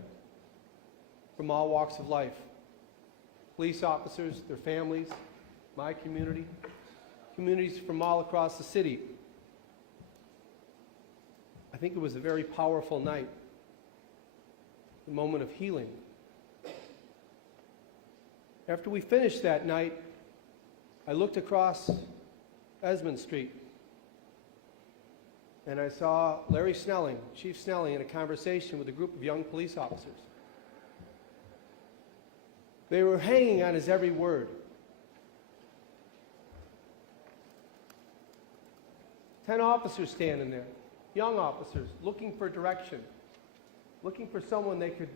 from all walks of life. Police officers, their families, my community, communities from all across the city. I think it was a very powerful night. the moment of healing. After we finished that night, I looked across Esmond Street, and I saw Larry Snelling, Chief Snelling, in a conversation with a group of young police officers. They were hanging on his every word. 10 officers standing there, young officers, looking for direction, looking for someone they could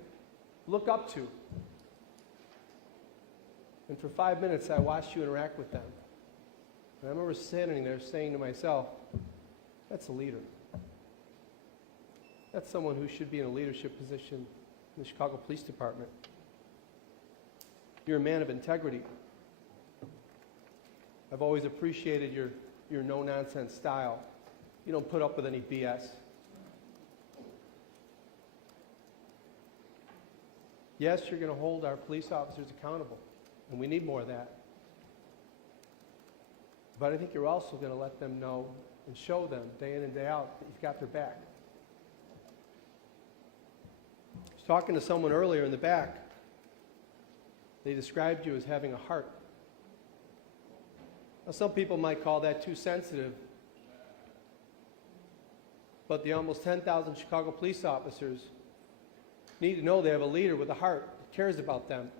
look up to. And for 5 minutes, I watched you interact with them. And I remember standing there saying to myself, that's a leader. That's someone who should be in a leadership position in the Chicago Police Department. You're a man of integrity. I've always appreciated your no-nonsense style. You don't put up with any BS. Yes, you're going to hold our police officers accountable, and we need more of that. But I think you're also going to let them know and show them day in and day out that you've got their back. I was talking to someone earlier in the back. They described you as having a heart. Now, some people might call that too sensitive, but the almost 10,000 Chicago police officers need to know they have a leader with a heart that cares about them.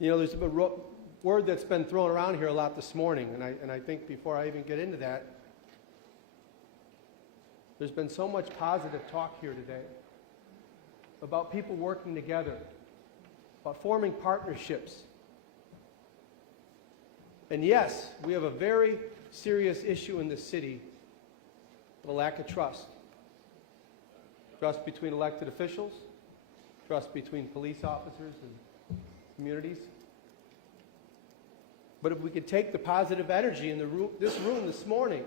You know, there's a word that's been thrown around here a lot this morning, and I think before I even get into that, there's been so much positive talk here today about people working together, about forming partnerships. And yes, we have a very serious issue in this city of a lack of trust. Trust between elected officials, trust between police officers and communities. But if we could take the positive energy in this room this morning,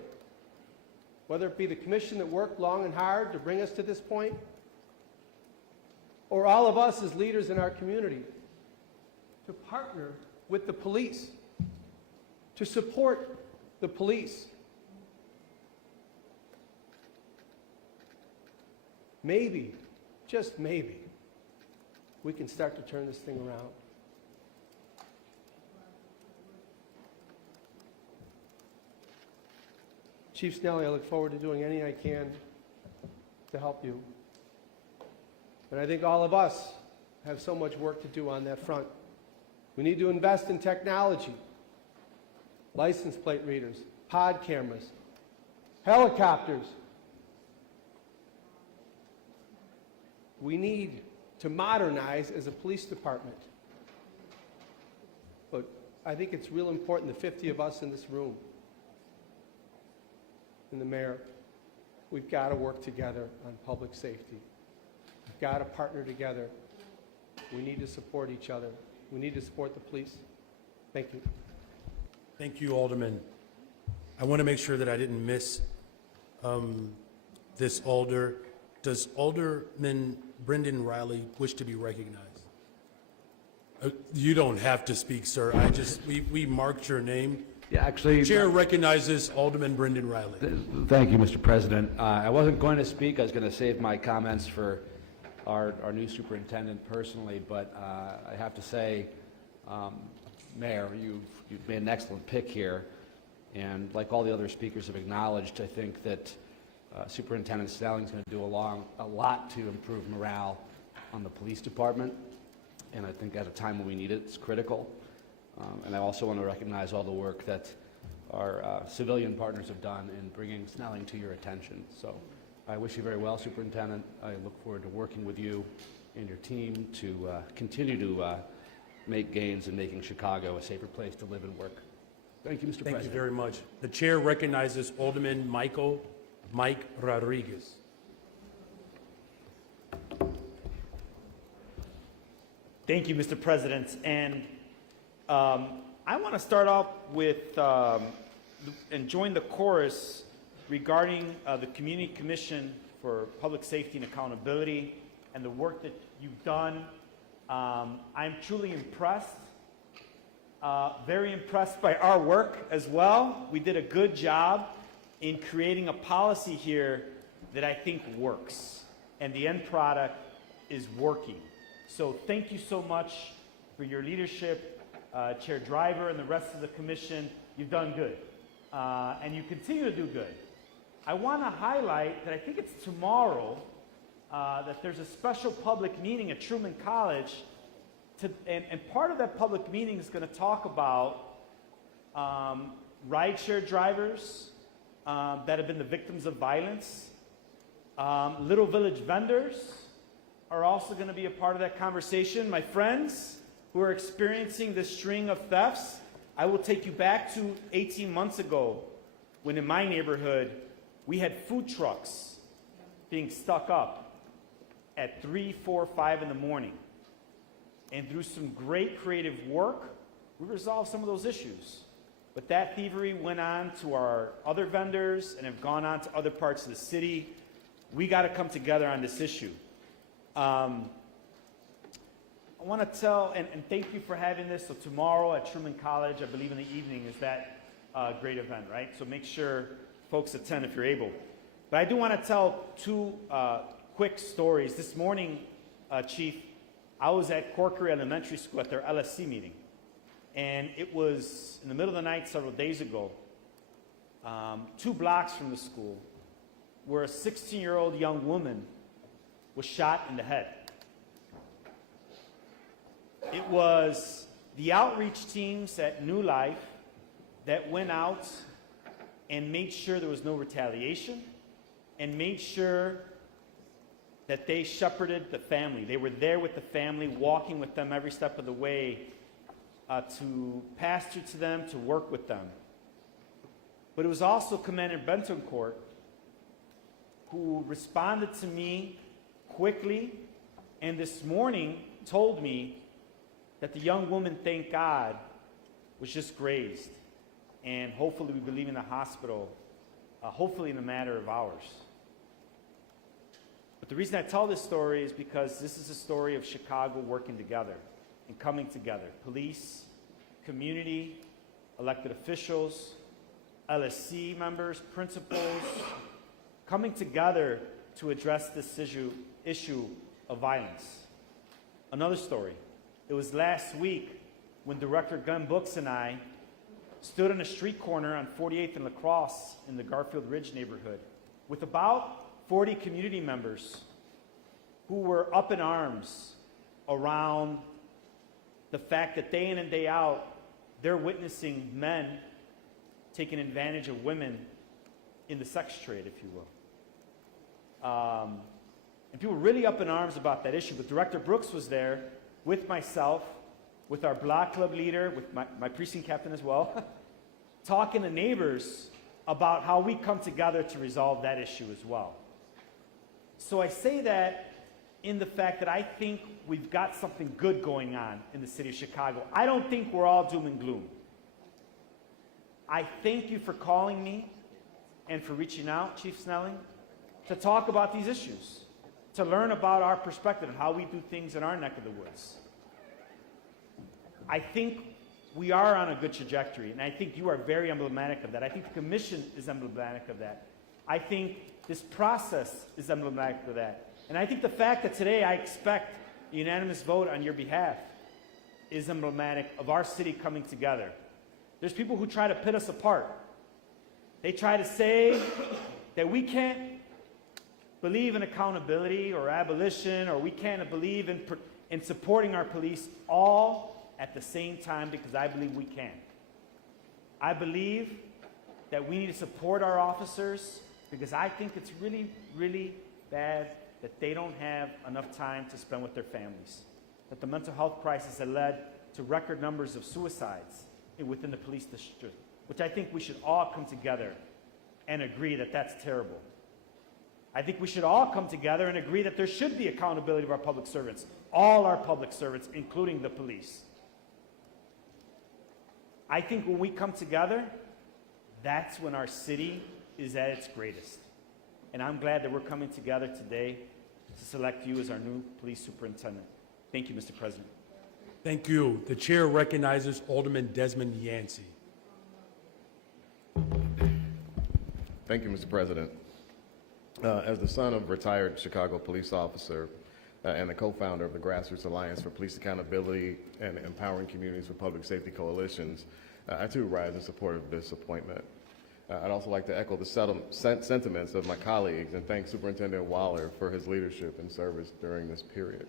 whether it be the commission that worked long and hard to bring us to this point, or all of us as leaders in our community, to partner with the police, to support the police. Maybe, just maybe, we can start to turn this thing around. Chief Snelling, I look forward to doing anything I can to help you. And I think all of us have so much work to do on that front. We need to invest in technology, license plate readers, pod cameras, helicopters. We need to modernize as a police department. But I think it's real important, the 50 of us in this room, and the mayor, we've got to work together on public safety. We've got to partner together. We need to support each other. We need to support the police. Thank you. Thank you, Alderman. I want to make sure that I didn't miss this alder. Does Alderman Brendan Riley wish to be recognized? You don't have to speak, sir. We marked your name. Yeah, actually, Chair recognizes Alderman Brendan Riley. Thank you, Mr. President. I wasn't going to speak. I was going to save my comments for our new superintendent personally, but I have to say, Mayor, you've made an excellent pick here, and like all the other speakers have acknowledged, I think that Superintendent Snelling is going to do a lot to improve morale on the police department, and I think at a time when we need it, it's critical. And I also want to recognize all the work that our civilian partners have done in bringing Snelling to your attention. So I wish you very well, Superintendent. I look forward to working with you and your team to continue to make gains in making Chicago a safer place to live and work. Thank you, Mr. President. Thank you very much. The chair recognizes Alderman Mike Rodriguez. Thank you, Mr. President. And I want to start off with and join the chorus regarding the Community Commission for Public Safety and Accountability and the work that you've done. I'm truly impressed, very impressed by our work as well. We did a good job in creating a policy here that I think works. and the end product is working. So thank you so much for your leadership, Chair Driver and the rest of the commission. You've done good, and you continue to do good. I want to highlight that I think it's tomorrow that there's a special public meeting at Truman College, and part of that public meeting is going to talk about rideshare drivers that have been the victims of violence. Little village vendors are also going to be a part of that conversation. My friends who are experiencing this string of thefts, I will take you back to 18 months ago when in my neighborhood we had food trucks being stuck up at 3, 4, 5 in the morning. And through some great creative work, we resolved some of those issues. But that thievery went on to our other vendors and have gone on to other parts of the city. We got to come together on this issue. I want to tell, and thank you for having this. So tomorrow at Truman College, I believe in the evening, is that great event, right? So make sure folks attend if you're able. But I do want to tell two quick stories. This morning, Chief, I was at Corkery Elementary School at their LSC meeting. And it was in the middle of the night several days ago, 2 blocks from the school, where a 16-year-old young woman was shot in the head. It was the outreach teams at New Life that went out and made sure there was no retaliation and made sure that they shepherded the family. They were there with the family, walking with them every step of the way to pastor to them, to work with them. But it was also Commander Bentoncourt who responded to me quickly and this morning told me that the young woman, thank God, was just grazed. And hopefully we believe in the hospital, hopefully in a matter of hours. But the reason I tell this story is because this is a story of Chicago working together and coming together. Police, community, elected officials, LSC members, principals, coming together to address this issue of violence. Another story. It was last week when Director Gunn Books and I stood on a street corner on 48th and La Crosse in the Garfield Ridge neighborhood with about 40 community members who were up in arms around the fact that day in and day out, they're witnessing men taking advantage of women in the sex trade, if you will. And people were really up in arms about that issue, but Director Brooks was there with myself, with our block club leader, with my precinct captain as well, talking to neighbors about how we come together to resolve that issue as well. So I say that in the fact that I think we've got something good going on in the city of Chicago. I don't think we're all doom and gloom. I thank you for calling me and for reaching out, Chief Snelling, to talk about these issues, to learn about our perspective and how we do things in our neck of the woods. I think we are on a good trajectory, and I think you are very emblematic of that. I think the commission is emblematic of that. I think this process is emblematic of that. And I think the fact that today I expect a unanimous vote on your behalf is emblematic of our city coming together. There's people who try to pit us apart. They try to say that we can't believe in accountability or abolition, or we can't believe in supporting our police all at the same time, because I believe we can. I believe that we need to support our officers because I think it's really, really bad that they don't have enough time to spend with their families. That the mental health crisis has led to record numbers of suicides within the police district, which I think we should all come together and agree that that's terrible. I think we should all come together and agree that there should be accountability of our public servants, all our public servants, including the police. I think when we come together, that's when our city is at its greatest. And I'm glad that we're coming together today to select you as our new police superintendent. Thank you, Mr. President. Thank you. The chair recognizes Alderman Desmond Yancey. Thank you, Mr. President. As the son of retired Chicago police officer and the co-founder of the Grassroots Alliance for Police Accountability and Empowering Communities for Public Safety Coalitions, I too rise in support of this appointment. I'd also like to echo the sentiments of my colleagues and thank Superintendent Waller for his leadership and service during this period.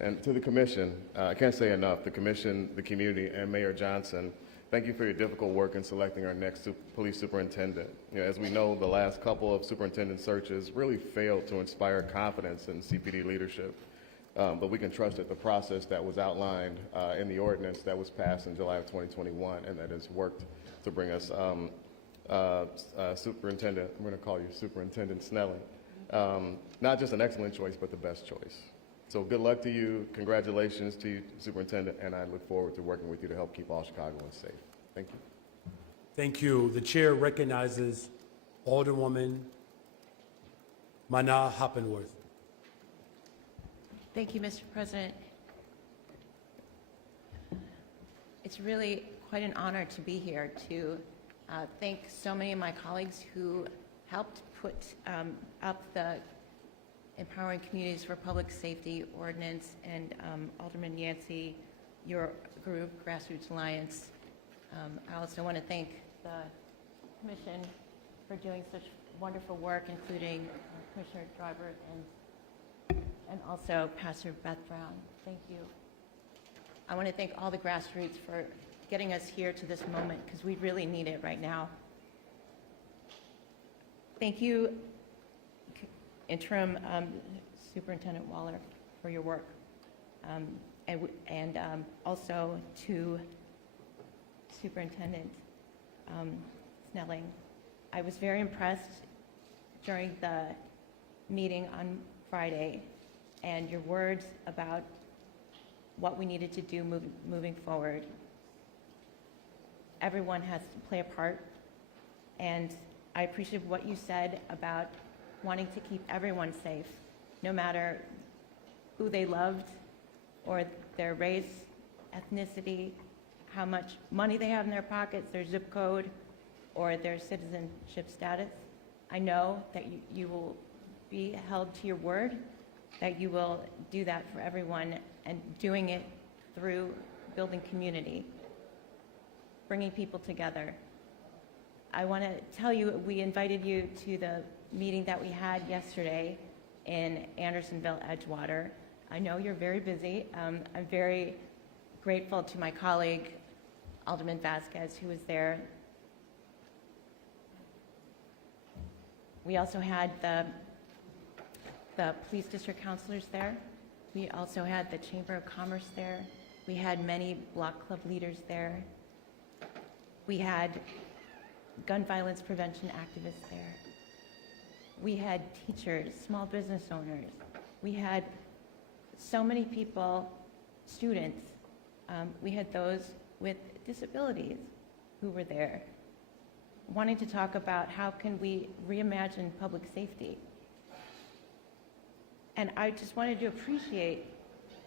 And to the Commission, I can't say enough, the Commission, the community, and Mayor Johnson, thank you for your difficult work in selecting our next police superintendent. As we know, the last couple of superintendent searches really failed to inspire confidence in CPD leadership. But we can trust that the process that was outlined in the ordinance that was passed in July of 2021 and that has worked to bring us Superintendent, I'm going to call you Superintendent Snelling, not just an excellent choice, but the best choice. So good luck to you, congratulations to you, Superintendent, and I look forward to working with you to help keep all Chicagoans safe. Thank you. Thank you. The chair recognizes Alderwoman Mana Hoppenworth. Thank you, Mr. President. It's really quite an honor to be here to thank so many of my colleagues who helped put up the Empowering Communities for Public Safety Ordinance, and Alderman Yancey, your group, Grassroots Alliance. I also want to thank the Commission for doing such wonderful work, including Commissioner Driver and also Pastor Beth Brown. Thank you. I want to thank all the grassroots for getting us here to this moment, because we really need it right now. Thank you, Interim Superintendent Waller, for your work, and also to Superintendent Snelling. I was very impressed during the meeting on Friday, and your words about what we needed to do moving forward. Everyone has to play a part, and I appreciate what you said about wanting to keep everyone safe, no matter who they loved or their race, ethnicity, how much money they have in their pockets, their zip code, or their citizenship status. I know that you will be held to your word, that you will do that for everyone, and doing it through building community, bringing people together. I want to tell you, we invited you to the meeting that we had yesterday in Andersonville, Edgewater. I know you're very busy. I'm very grateful to my colleague, Alderman Vasquez, who was there. We also had the police district counselors there. We also had the Chamber of Commerce there. We had many block club leaders there. We had gun violence prevention activists there. We had teachers, small business owners. We had so many people, students. We had those with disabilities who were there, wanting to talk about how can we reimagine public safety. And I just wanted to appreciate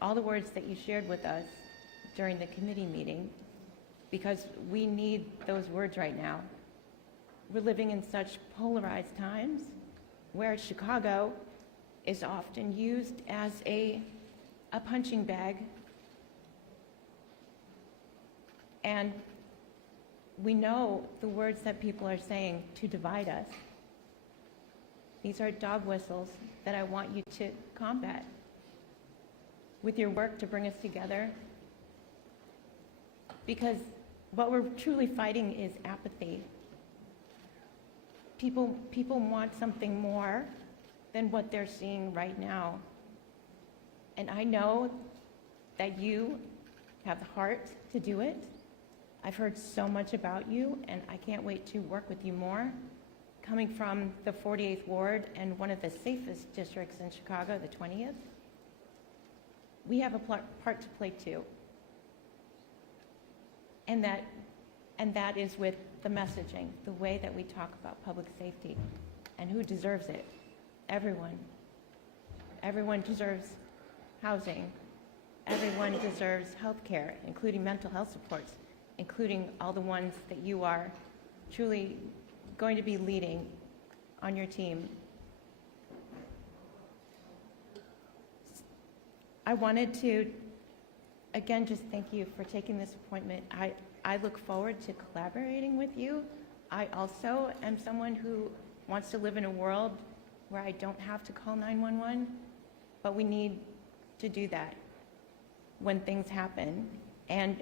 all the words that you shared with us during the committee meeting, because we need those words right now. We're living in such polarized times where Chicago is often used as a punching bag. And we know the words that people are saying to divide us. These are dog whistles that I want you to combat with your work to bring us together. Because what we're truly fighting is apathy. People want something more than what they're seeing right now. And I know that you have the heart to do it. I've heard so much about you, and I can't wait to work with you more. Coming from the 48th Ward and one of the safest districts in Chicago, the 20th, we have a part to play too. And that is with the messaging, the way that we talk about public safety, and who deserves it. Everyone. Everyone deserves housing. Everyone deserves health care, including mental health supports, including all the ones that you are truly going to be leading on your team. I wanted to, again, just thank you for taking this appointment. I look forward to collaborating with you. I also am someone who wants to live in a world where I don't have to call 911, but we need to do that when things happen. And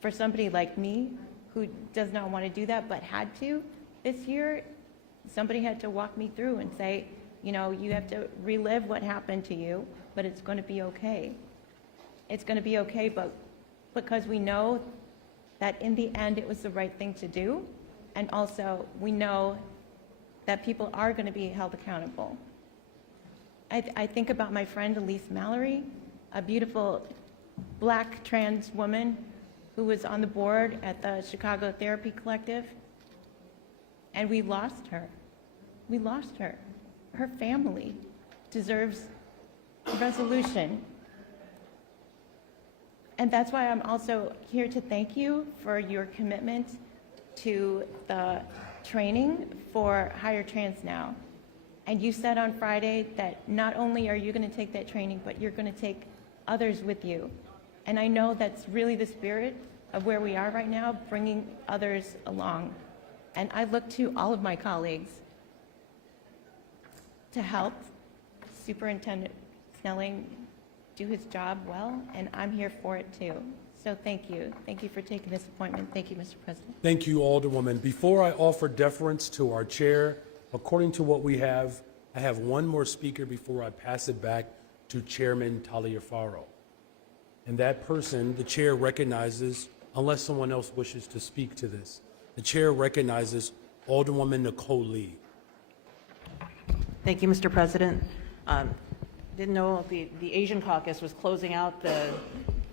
for somebody like me who does not want to do that but had to this year, somebody had to walk me through and say, you know, you have to relive what happened to you, but it's going to be okay. It's going to be okay, but because we know that in the end it was the right thing to do, and also we know that people are going to be held accountable. I think about my friend Elise Mallory, a beautiful black trans woman who was on the board at the Chicago Therapy Collective, and we lost her. We lost her. Her family deserves resolution. And that's why I'm also here to thank you for your commitment to the training for Hire Trans Now. And you said on Friday that not only are you going to take that training, but you're going to take others with you. And I know that's really the spirit of where we are right now, bringing others along. And I look to all of my colleagues to help Superintendent Snelling do his job well, and I'm here for it too. So thank you. Thank you for taking this appointment. Thank you, Mr. President. Thank you, Alderwoman. Before I offer deference to our chair, according to what we have, I have one more speaker before I pass it back to Chairman Taliaferro. And that person, the chair recognizes, unless someone else wishes to speak to this, the chair recognizes Alderwoman Nicole Lee. Thank you, Mr. President. Didn't know the Asian caucus was closing out the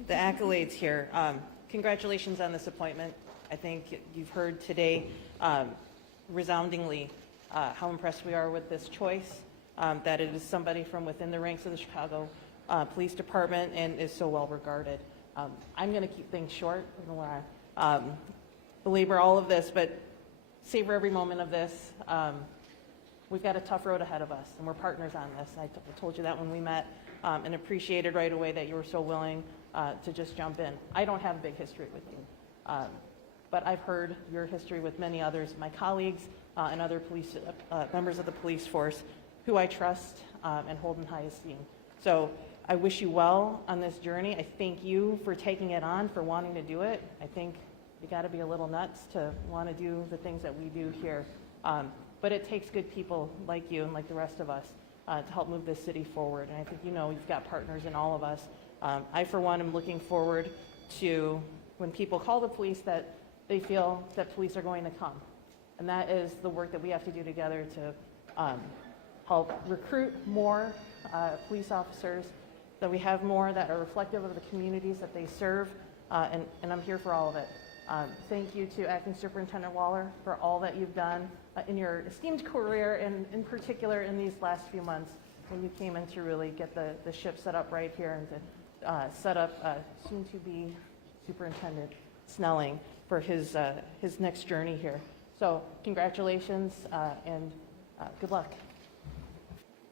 accolades here. Congratulations on this appointment. I think you've heard today resoundingly how impressed we are with this choice, that it is somebody from within the ranks of the Chicago Police Department and is so well regarded. I'm going to keep things short. I don't want to belabor all of this, but savor every moment of this. We've got a tough road ahead of us, and we're partners on this. I told you that when we met, and appreciated right away that you were so willing to just jump in. I don't have a big history with you, but I've heard your history with many others, my colleagues and other police members of the police force, who I trust and hold in high esteem. So I wish you well on this journey. I thank you for taking it on, for wanting to do it. I think you got to be a little nuts to want to do the things that we do here. But it takes good people like you and like the rest of us to help move this city forward. And I think you know you've got partners in all of us. I, for one, am looking forward to when people call the police that they feel that police are going to come. And that is the work that we have to do together to help recruit more police officers, that we have more that are reflective of the communities that they serve, and I'm here for all of it. Thank you to Acting Superintendent Waller for all that you've done in your esteemed career, and in particular in these last few months when you came in to really get the ship set up right here and to set up soon-to-be Superintendent Snelling for his next journey here. So congratulations and good luck.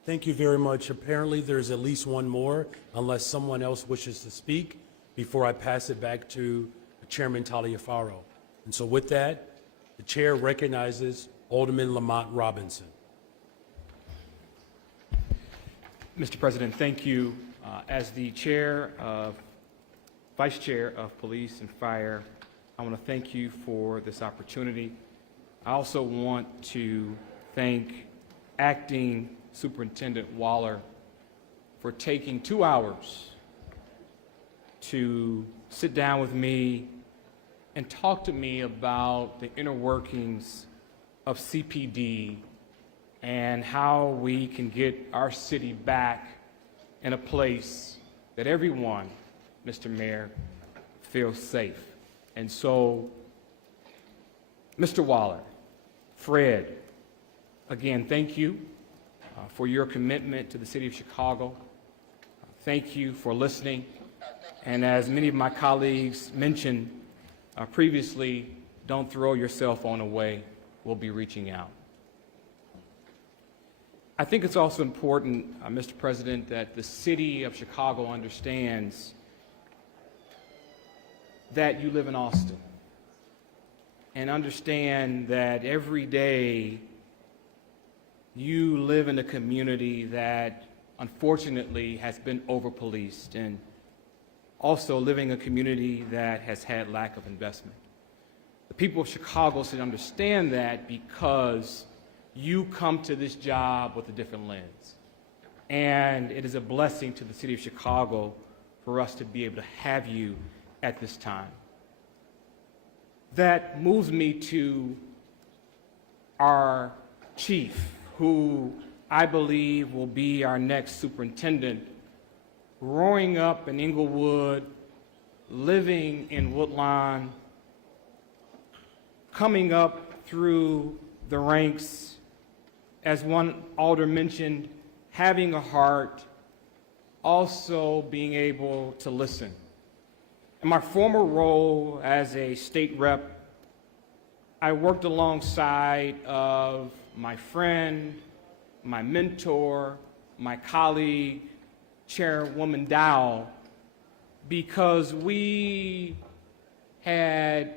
Thank you very much. Apparently, there's at least one more, unless someone else wishes to speak, before I pass it back to Chairman Taliaferro. And so with that, the chair recognizes Alderman Lamont Robinson. Mr. President, thank you. As the Vice Chair of Police and Fire, I want to thank you for this opportunity. I also want to thank Acting Superintendent Waller for taking 2 hours to sit down with me and talk to me about the inner workings of CPD and how we can get our city back in a place that everyone, Mr. Mayor, feels safe. And so, Mr. Waller, Fred, again, thank you for your commitment to the city of Chicago. Thank you for listening. And as many of my colleagues mentioned previously, don't throw your cell phone away. We'll be reaching out. I think it's also important, Mr. President, that the city of Chicago understands that you live in Austin and understand that every day you live in a community that unfortunately has been over-policed, and also living in a community that has had lack of investment. The people of Chicago should understand that because you come to this job with a different lens. And it is a blessing to the city of Chicago for us to be able to have you at this time. That moves me to our chief, who I believe will be our next superintendent, growing up in Inglewood, living in Woodlawn, coming up through the ranks, as one alder mentioned, having a heart, also being able to listen. In my former role as a state rep, I worked alongside of my friend, my mentor, my colleague, Chairwoman Dow, because we had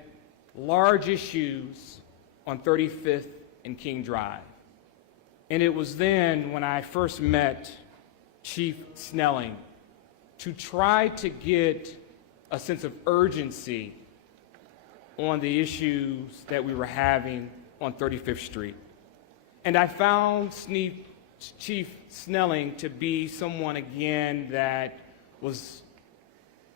large issues on 35th and King Drive. And it was then when I first met Chief Snelling to try to get a sense of urgency on the issues that we were having on 35th Street. And I found Chief Snelling to be someone, again, that would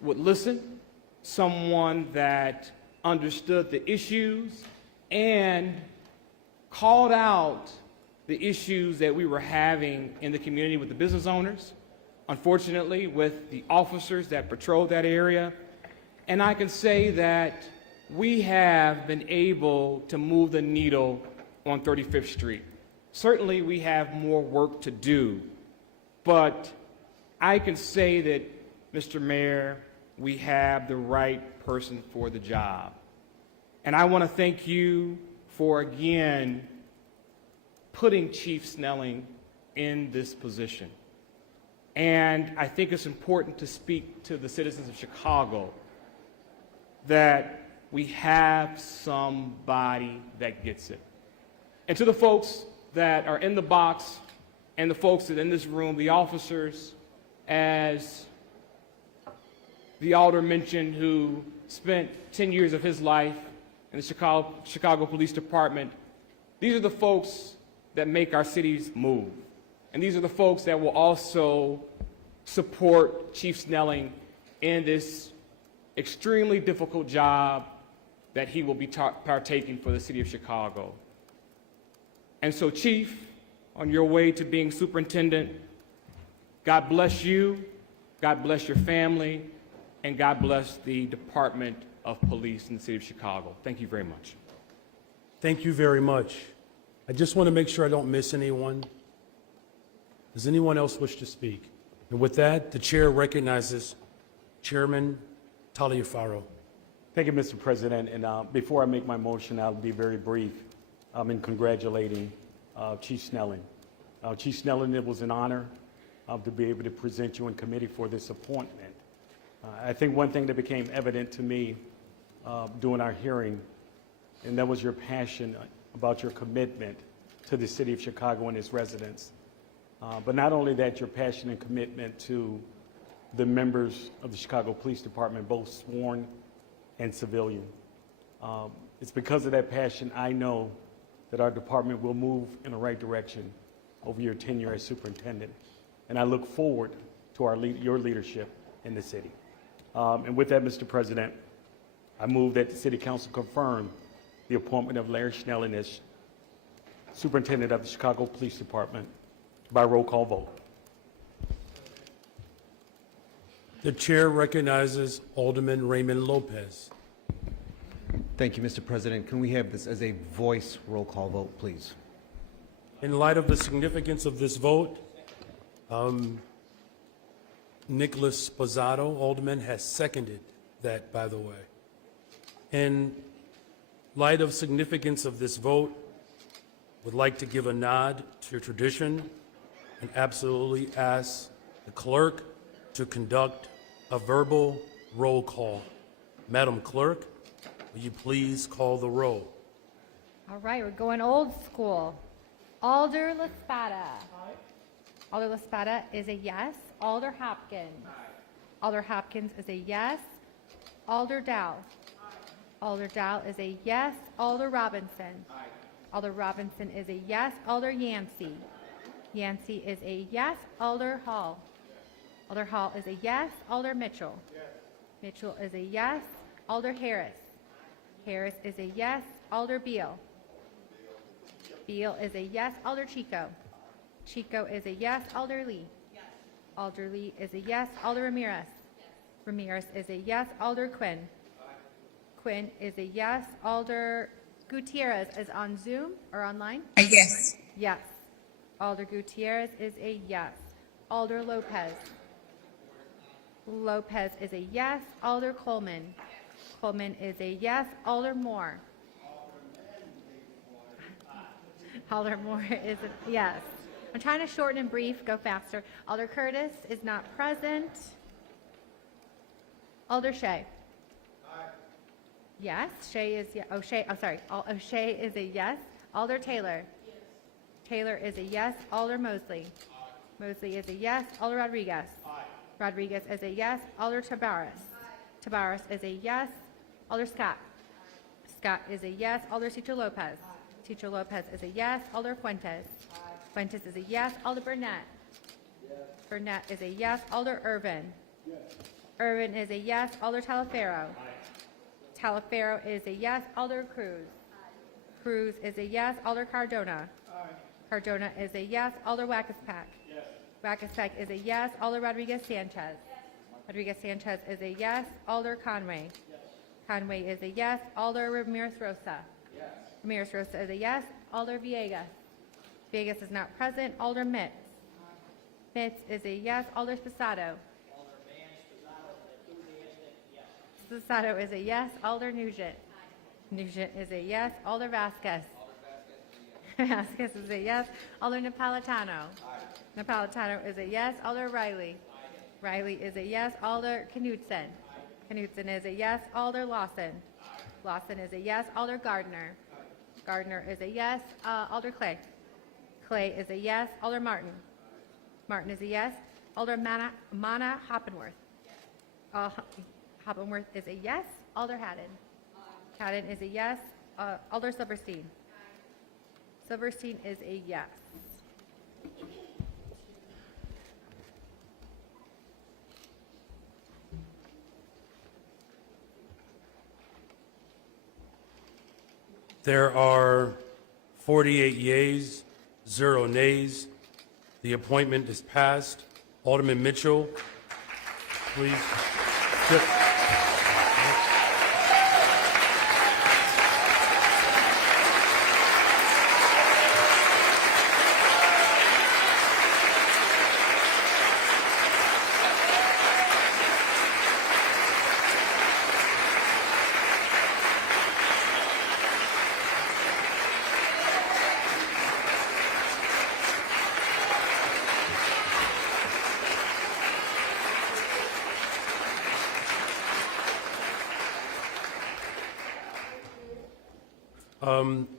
listen, someone that understood the issues and called out the issues that we were having in the community with the business owners, unfortunately, with the officers that patrolled that area. And I can say that we have been able to move the needle on 35th Street. Certainly, we have more work to do, but I can say that, Mr. Mayor, we have the right person for the job. And I want to thank you for, again, putting Chief Snelling in this position. And I think it's important to speak to the citizens of Chicago that we have somebody that gets it. And to the folks that are in the box and the folks that are in this room, the officers, as the alder mentioned, who spent 10 years of his life in the Chicago Police Department, these are the folks that make our cities move. And these are the folks that will also support Chief Snelling in this extremely difficult job that he will be partaking for the city of Chicago. And so, Chief, on your way to being superintendent, God bless you, God bless your family, and God bless the Department of Police in the city of Chicago. Thank you very much. Thank you very much. I just want to make sure I don't miss anyone. Does anyone else wish to speak? And with that, the chair recognizes Chairman Taliaferro. Thank you, Mr. President. And before I make my motion, I'll be very brief in congratulating Chief Snelling. Chief Snelling, it was an honor to be able to present you in committee for this appointment. I think one thing that became evident to me during our hearing, and that was your passion about your commitment to the city of Chicago and its residents. But not only that, your passion and commitment to the members of the Chicago Police Department, both sworn and civilian. It's because of that passion I know that our department will move in the right direction over your tenure as superintendent. And I look forward to your leadership in the city. And with that, Mr. President, I move that the City Council confirm the appointment of Larry Snelling as Superintendent of the Chicago Police Department by roll call vote. The chair recognizes Alderman Raymond Lopez. Thank you, Mr. President. Can we have this as a voice roll call vote, please? In light of the significance of this vote, Nicholas Sposato, Alderman, has seconded that, by the way. In light of significance of this vote, would like to give a nod to tradition and absolutely ask the clerk to conduct a verbal roll call. Madam Clerk, will you please call the roll? All right, we're going old school. Alder LaSpada. Alder LaSpada is a yes. Alder Hopkins. Alder Hopkins is a yes. Alder Dow. Alder Dow is a yes. Alder Robinson. Alder Robinson is a yes. Alder Yancey. Yancey is a yes. Alder Hall. Alder Hall is a yes. Alder Mitchell. Mitchell is a yes. Alder Harris. Harris is a yes. Alder Beal. Beal is a yes. Alder Chico. Chico is a yes. Alder Lee. Alder Lee is a yes. Alder Ramirez. Ramirez is a yes. Alder Quinn. Quinn is a yes. Alder Gutierrez is on Zoom or online? Yes. Yes. Alder Gutierrez is a yes. Alder Lopez. Lopez is a yes. Alder Coleman. Coleman is a yes. Alder Moore. Alder Moore is a yes. I'm trying to shorten and brief, go faster. Alder Curtis is not present. Alder Shea. Yes, Shea is, O'Shea, I'm sorry, O'Shea is a yes. Alder Taylor. Taylor is a yes. Alder Mosley. Mosley is a yes. Alder Rodriguez. Rodriguez is a yes. Alder Tabarez. Tabarez is a yes. Alder Scott. Scott is a yes. Alder Cicho Lopez. Cicho Lopez is a yes. Alder Fuentes. Fuentes is a yes. Alder Burnett. Burnett is a yes. Alder Irvin. Irvin is a yes. Alder Talaferro. Talaferro is a yes. Alder Cruz. Cruz is a yes. Alder Cardona. Cardona is a yes. Alder Wackespack. Wackespack is a yes. Alder Rodriguez Sanchez. Rodriguez Sanchez is a yes. Alder Conway. Conway is a yes. Alder Ramirez Rosa. Ramirez Rosa is a yes. Alder Villegas. Villegas is not present. Alder Mitz. Mitz is a yes. Alder Sposado. Sposado is a yes. Alder Nugent. Nugent is a yes. Alder Vasquez. Vasquez is a yes. Alder Napolitano. Napolitano is a yes. Alder Riley. Riley is a yes. Alder Knudsen. Knudsen is a yes. Alder Lawson. Lawson is a yes. Alder Gardner. Gardner is a yes. Alder Clay. Clay is a yes. Alder Martin. Martin is a yes. Alder Mana Hoppenworth. Hoppenworth is a yes. Alder Haddon. Haddon is a yes. Alder Silverstein. Silverstein is a yes. There are 48 yeas, 0 nays. The appointment is passed. Alderman Mitchell, please.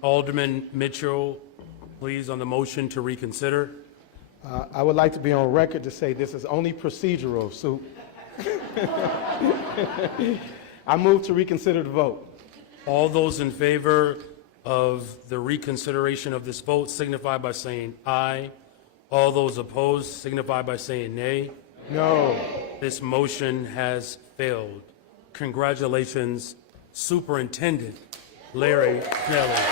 Alderman Mitchell, please, on the motion to reconsider. I would like to be on record to say this is only procedural, so I move to reconsider the vote. All those in favor of the reconsideration of this vote signify by saying aye. All those opposed signify by saying nay. No. This motion has failed. Congratulations, Superintendent Larry Snelling.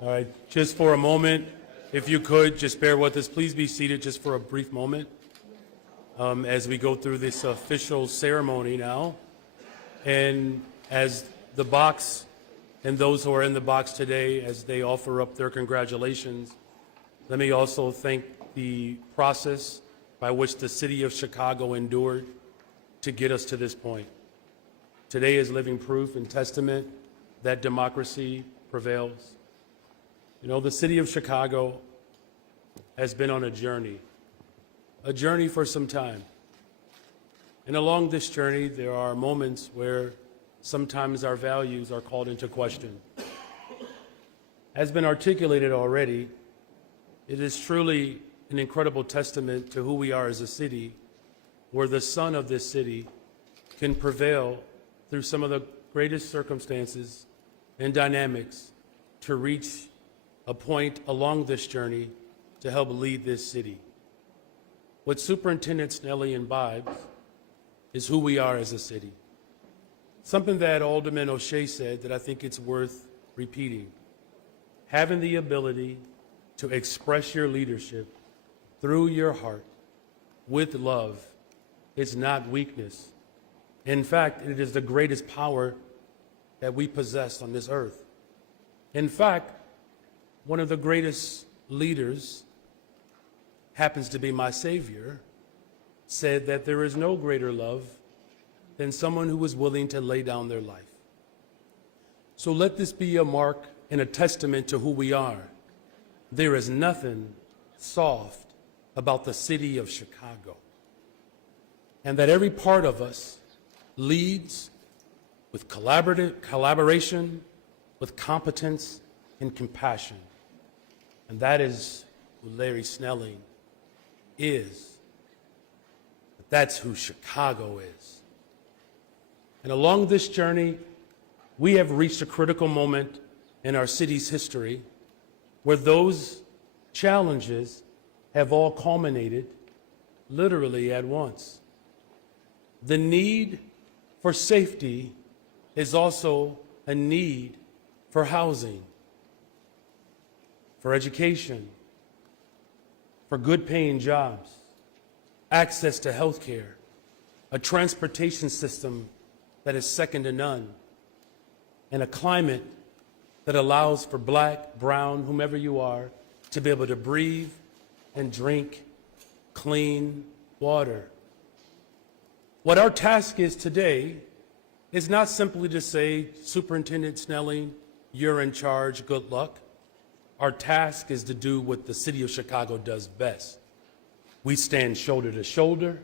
All right, just for a moment, if you could, just bear with us. Please be seated just for a brief moment as we go through this official ceremony now. And as the box and those who are in the box today as they offer up their congratulations. Let me also thank the process by which the city of Chicago endured to get us to this point. Today is living proof and testament that democracy prevails. You know, the city of Chicago has been on a journey for some time. And along this journey, there are moments where sometimes our values are called into question. As been articulated already, it is truly an incredible testament to who we are as a city, where the son of this city can prevail through some of the greatest circumstances and dynamics to reach a point along this journey to help lead this city. What Superintendent Snelling imbibes is who we are as a city. Something that Alderman O'Shea said that I think it's worth repeating. Having the ability to express your leadership through your heart with love is not weakness. In fact, it is the greatest power that we possess on this earth. In fact, one of the greatest leaders happens to be my Savior, said that there is no greater love than someone who is willing to lay down their life. So let this be a mark and a testament to who we are. There is nothing soft about the city of Chicago. And that every part of us leads with collaboration, with competence and compassion. And that is who Larry Snelling is. But that's who Chicago is. And along this journey, we have reached a critical moment in our city's history where those challenges have all culminated literally at once. The need for safety is also a need for housing, for education, for good paying jobs, access to health care, a transportation system that is second to none, and a climate that allows for black, brown, whomever you are, to be able to breathe and drink clean water. What our task is today is not simply to say, Superintendent Snelling, you're in charge, good luck. Our task is to do what the city of Chicago does best. We stand shoulder to shoulder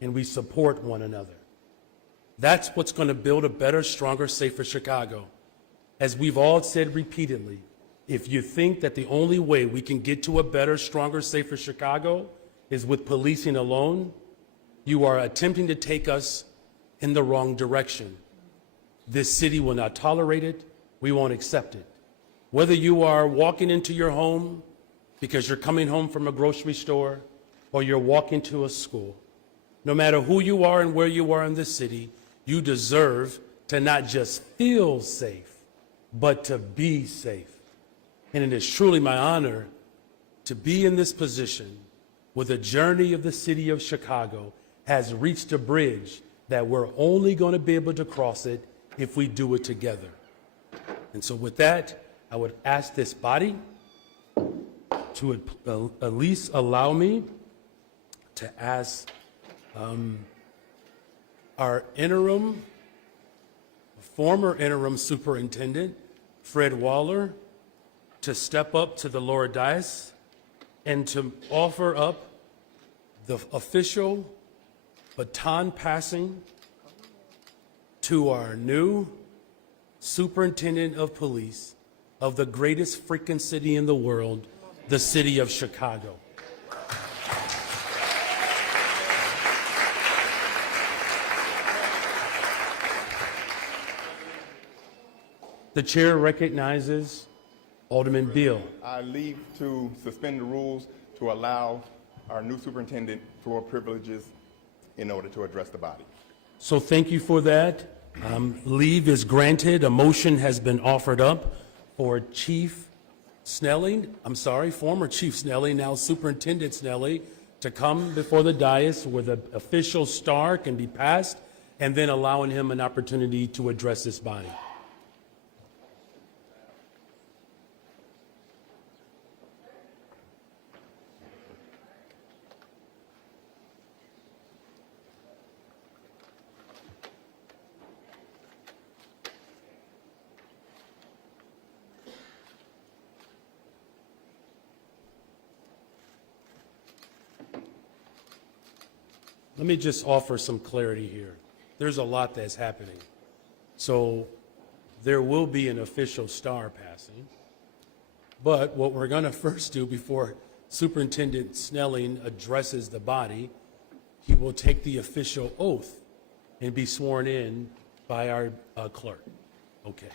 and we support one another. That's what's going to build a better, stronger, safer Chicago. As we've all said repeatedly, if you think that the only way we can get to a better, stronger, safer Chicago is with policing alone, you are attempting to take us in the wrong direction. This city will not tolerate it. We won't accept it. Whether you are walking into your home because you're coming home from a grocery store or you're walking to a school, no matter who you are and where you are in this city, you deserve to not just feel safe, but to be safe. And it is truly my honor to be in this position where the journey of the city of Chicago has reached a bridge that we're only going to be able to cross it if we do it together. And so with that, I would ask this body to at least allow me to ask our former interim superintendent, Fred Waller, to step up to the lower dais and to offer up the official baton passing to our new superintendent of police of the greatest freaking city in the world, the city of Chicago. The chair recognizes Alderman Beal. I leave to suspend the rules to allow our new superintendent floor privileges in order to address the body. So thank you for that. Leave is granted. A motion has been offered up for Chief Snelling, former Chief Snelling, now Superintendent Snelling, to come before the dais where the official star can be passed, and then allowing him an opportunity to address this body. Let me just offer some clarity here. There's a lot that's happening. So there will be an official star passing. But what we're going to first do before Superintendent Snelling addresses the body, he will take the official oath and be sworn in by our clerk. Okay.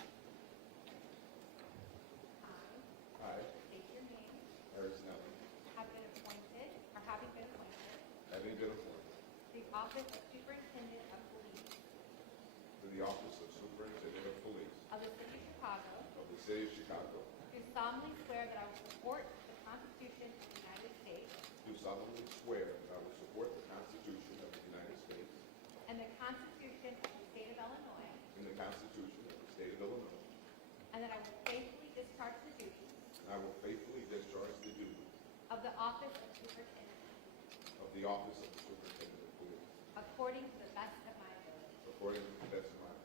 To the office of Superintendent of Police of the City of Chicago, of the City of Chicago, do solemnly swear that I will support the Constitution of the United States do solemnly swear that I will support the Constitution of the United States and the Constitution of the State of Illinois, and the Constitution of the State of Illinois, and that I will faithfully discharge the duties and I will faithfully discharge the duties of the office of Superintendent of the office of the Superintendent of Police according to the best of my ability. according to the best of my ability.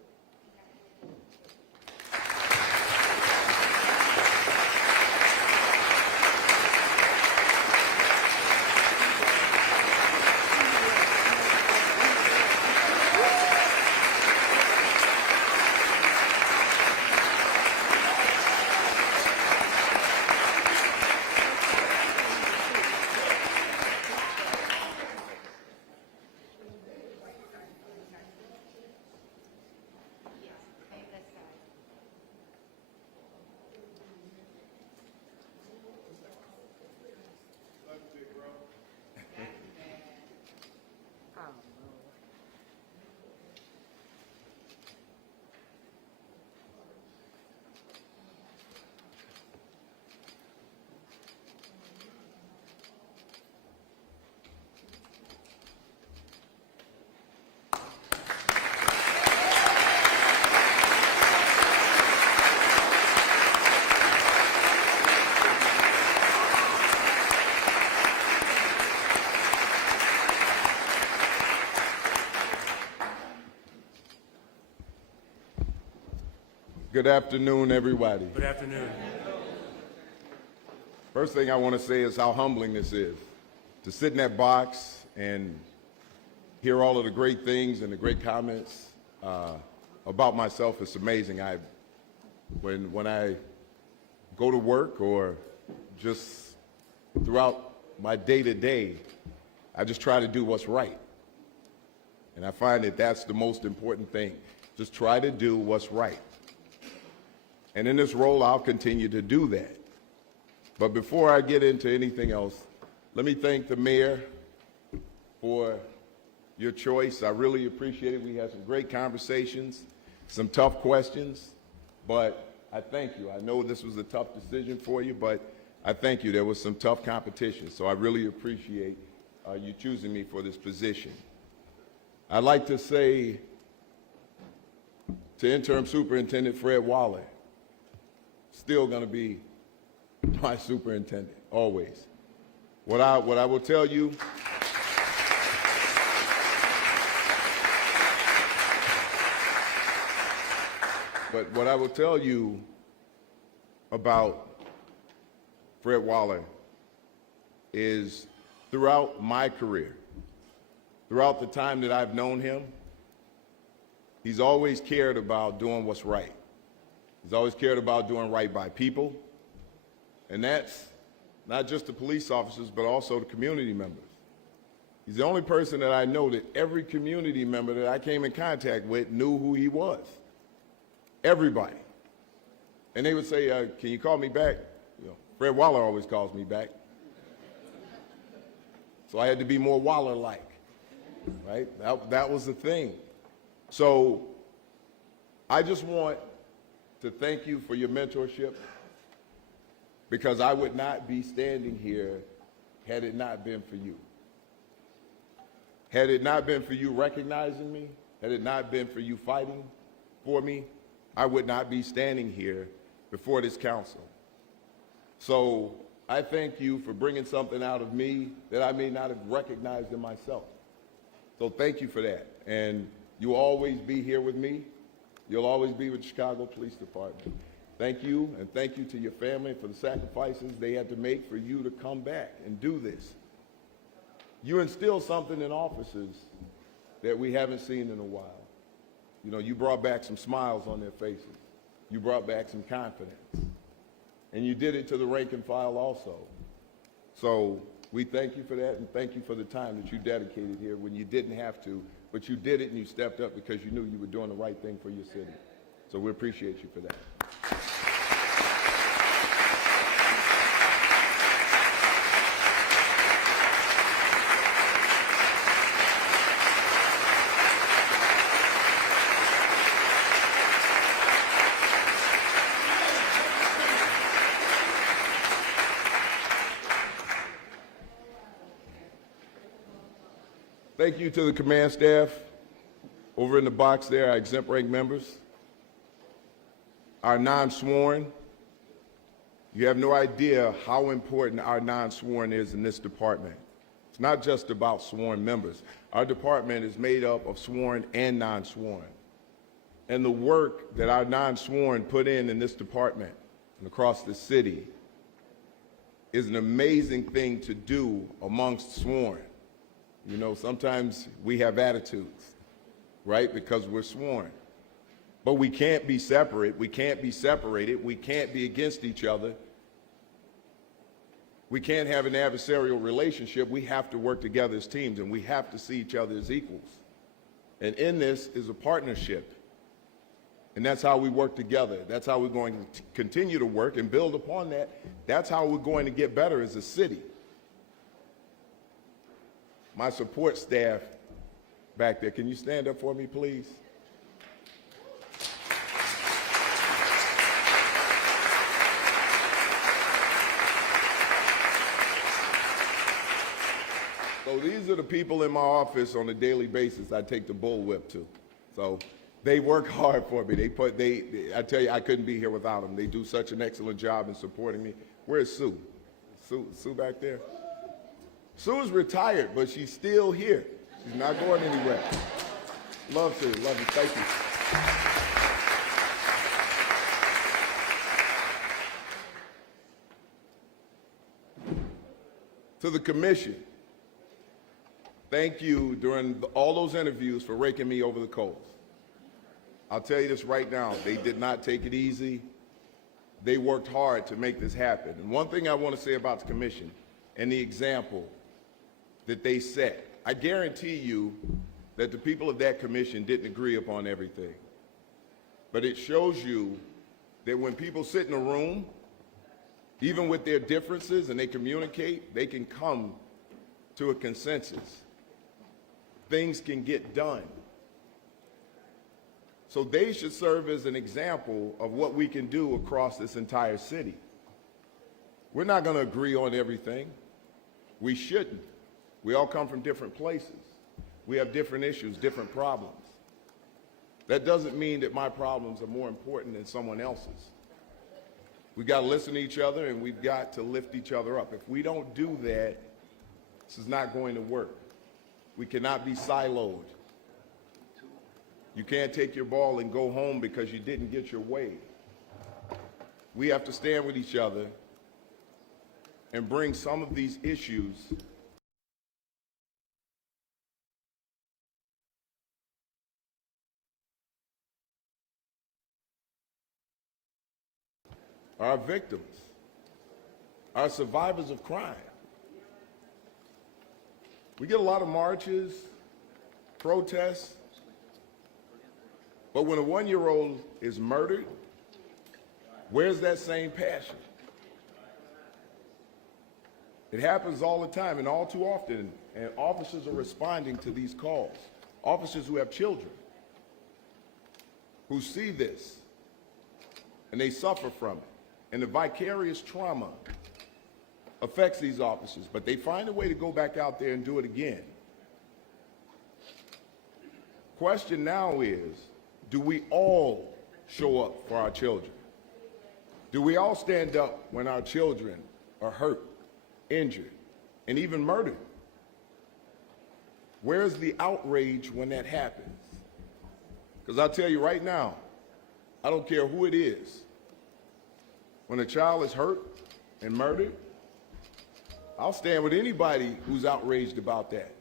Good afternoon, everybody. Good afternoon. First thing I want to say is how humbling this is. To sit in that box and hear all of the great things and the great comments about myself is amazing. When I go to work or just throughout my day-to-day, I just try to do what's right. And I find that that's the most important thing. Just try to do what's right. And in this role, I'll continue to do that. But before I get into anything else, let me thank the mayor for your choice. I really appreciate it. We had some great conversations, some tough questions, but I thank you. I know this was a tough decision for you, but I thank you. There was some tough competition, so I really appreciate you choosing me for this position. I'd like to say to Interim Superintendent Fred Waller, still going to be my superintendent, always. What I will tell you, but what I will tell you about Fred Waller is throughout my career, throughout the time that I've known him, he's always cared about doing what's right. He's always cared about doing right by people, and that's not just the police officers, but also the community members. He's the only person that I know that every community member that I came in contact with knew who he was. Everybody. And they would say, can you call me back? You know, Fred Waller always calls me back. So I had to be more Waller-like, right? That was the thing. So I just want to thank you for your mentorship, because I would not be standing here had it not been for you. Had it not been for you recognizing me, had it not been for you fighting for me, I would not be standing here before this council. So I thank you for bringing something out of me that I may not have recognized in myself. So thank you for that. And you'll always be here with me. You'll always be with the Chicago Police Department. Thank you, and thank you to your family for the sacrifices they had to make for you to come back and do this. You instill something in officers that we haven't seen in a while. You know, you brought back some smiles on their faces. You brought back some confidence. And you did it to the rank and file also. So we thank you for that, and thank you for the time that you dedicated here when you didn't have to, but you did it and you stepped up because you knew you were doing the right thing for your city. So we appreciate you for that. Thank you to the command staff over in the box there, our exempt rank members, our non-sworn. You have no idea how important our non-sworn is in this department. It's not just about sworn members. Our department is made up of sworn and non-sworn. And the work that our non-sworn put in this department and across the city is an amazing thing to do amongst sworn. You know, sometimes we have attitudes, right, because we're sworn. But we can't be separate. We can't be separated. We can't be against each other. We can't have an adversarial relationship. We have to work together as teams, and we have to see each other as equals. And in this is a partnership. And that's how we work together. That's how we're going to continue to work and build upon that. That's how we're going to get better as a city. My support staff back there, can you stand up for me, please? So these are the people in my office on a daily basis I take the bullwhip to. So they work hard for me. I tell you, I couldn't be here without them. They do such an excellent job in supporting me. Where's Sue? Sue back there? Sue's retired, but she's still here. She's not going anywhere. Love Sue. Love you. Thank you. To the commission, thank you during all those interviews for raking me over the coals. I'll tell you this right now, they did not take it easy. They worked hard to make this happen. And one thing I want to say about the commission and the example that they set, I guarantee you that the people of that commission didn't agree upon everything. But it shows you that when people sit in a room, even with their differences, and they communicate, they can come to a consensus. Things can get done. So they should serve as an example of what we can do across this entire city. We're not going to agree on everything. We shouldn't. We all come from different places. We have different issues, different problems. That doesn't mean that my problems are more important than someone else's. We've got to listen to each other, and we've got to lift each other up. If we don't do that, this is not going to work. We cannot be siloed. You can't take your ball and go home because you didn't get your way. We have to stand with each other and bring some of these issues our victims, our survivors of crime. We get a lot of marches, protests, but when a one-year-old is murdered, where's that same passion? It happens all the time and all too often, and officers are responding to these calls. Officers who have children, who see this, and they suffer from it. And the vicarious trauma affects these officers, but they find a way to go back out there and do it again. Question now is, do we all show up for our children? Do we all stand up when our children are hurt, injured, and even murdered? Where's the outrage when that happens? Because I'll tell you right now, I don't care who it is. When a child is hurt and murdered, I'll stand with anybody who's outraged about that.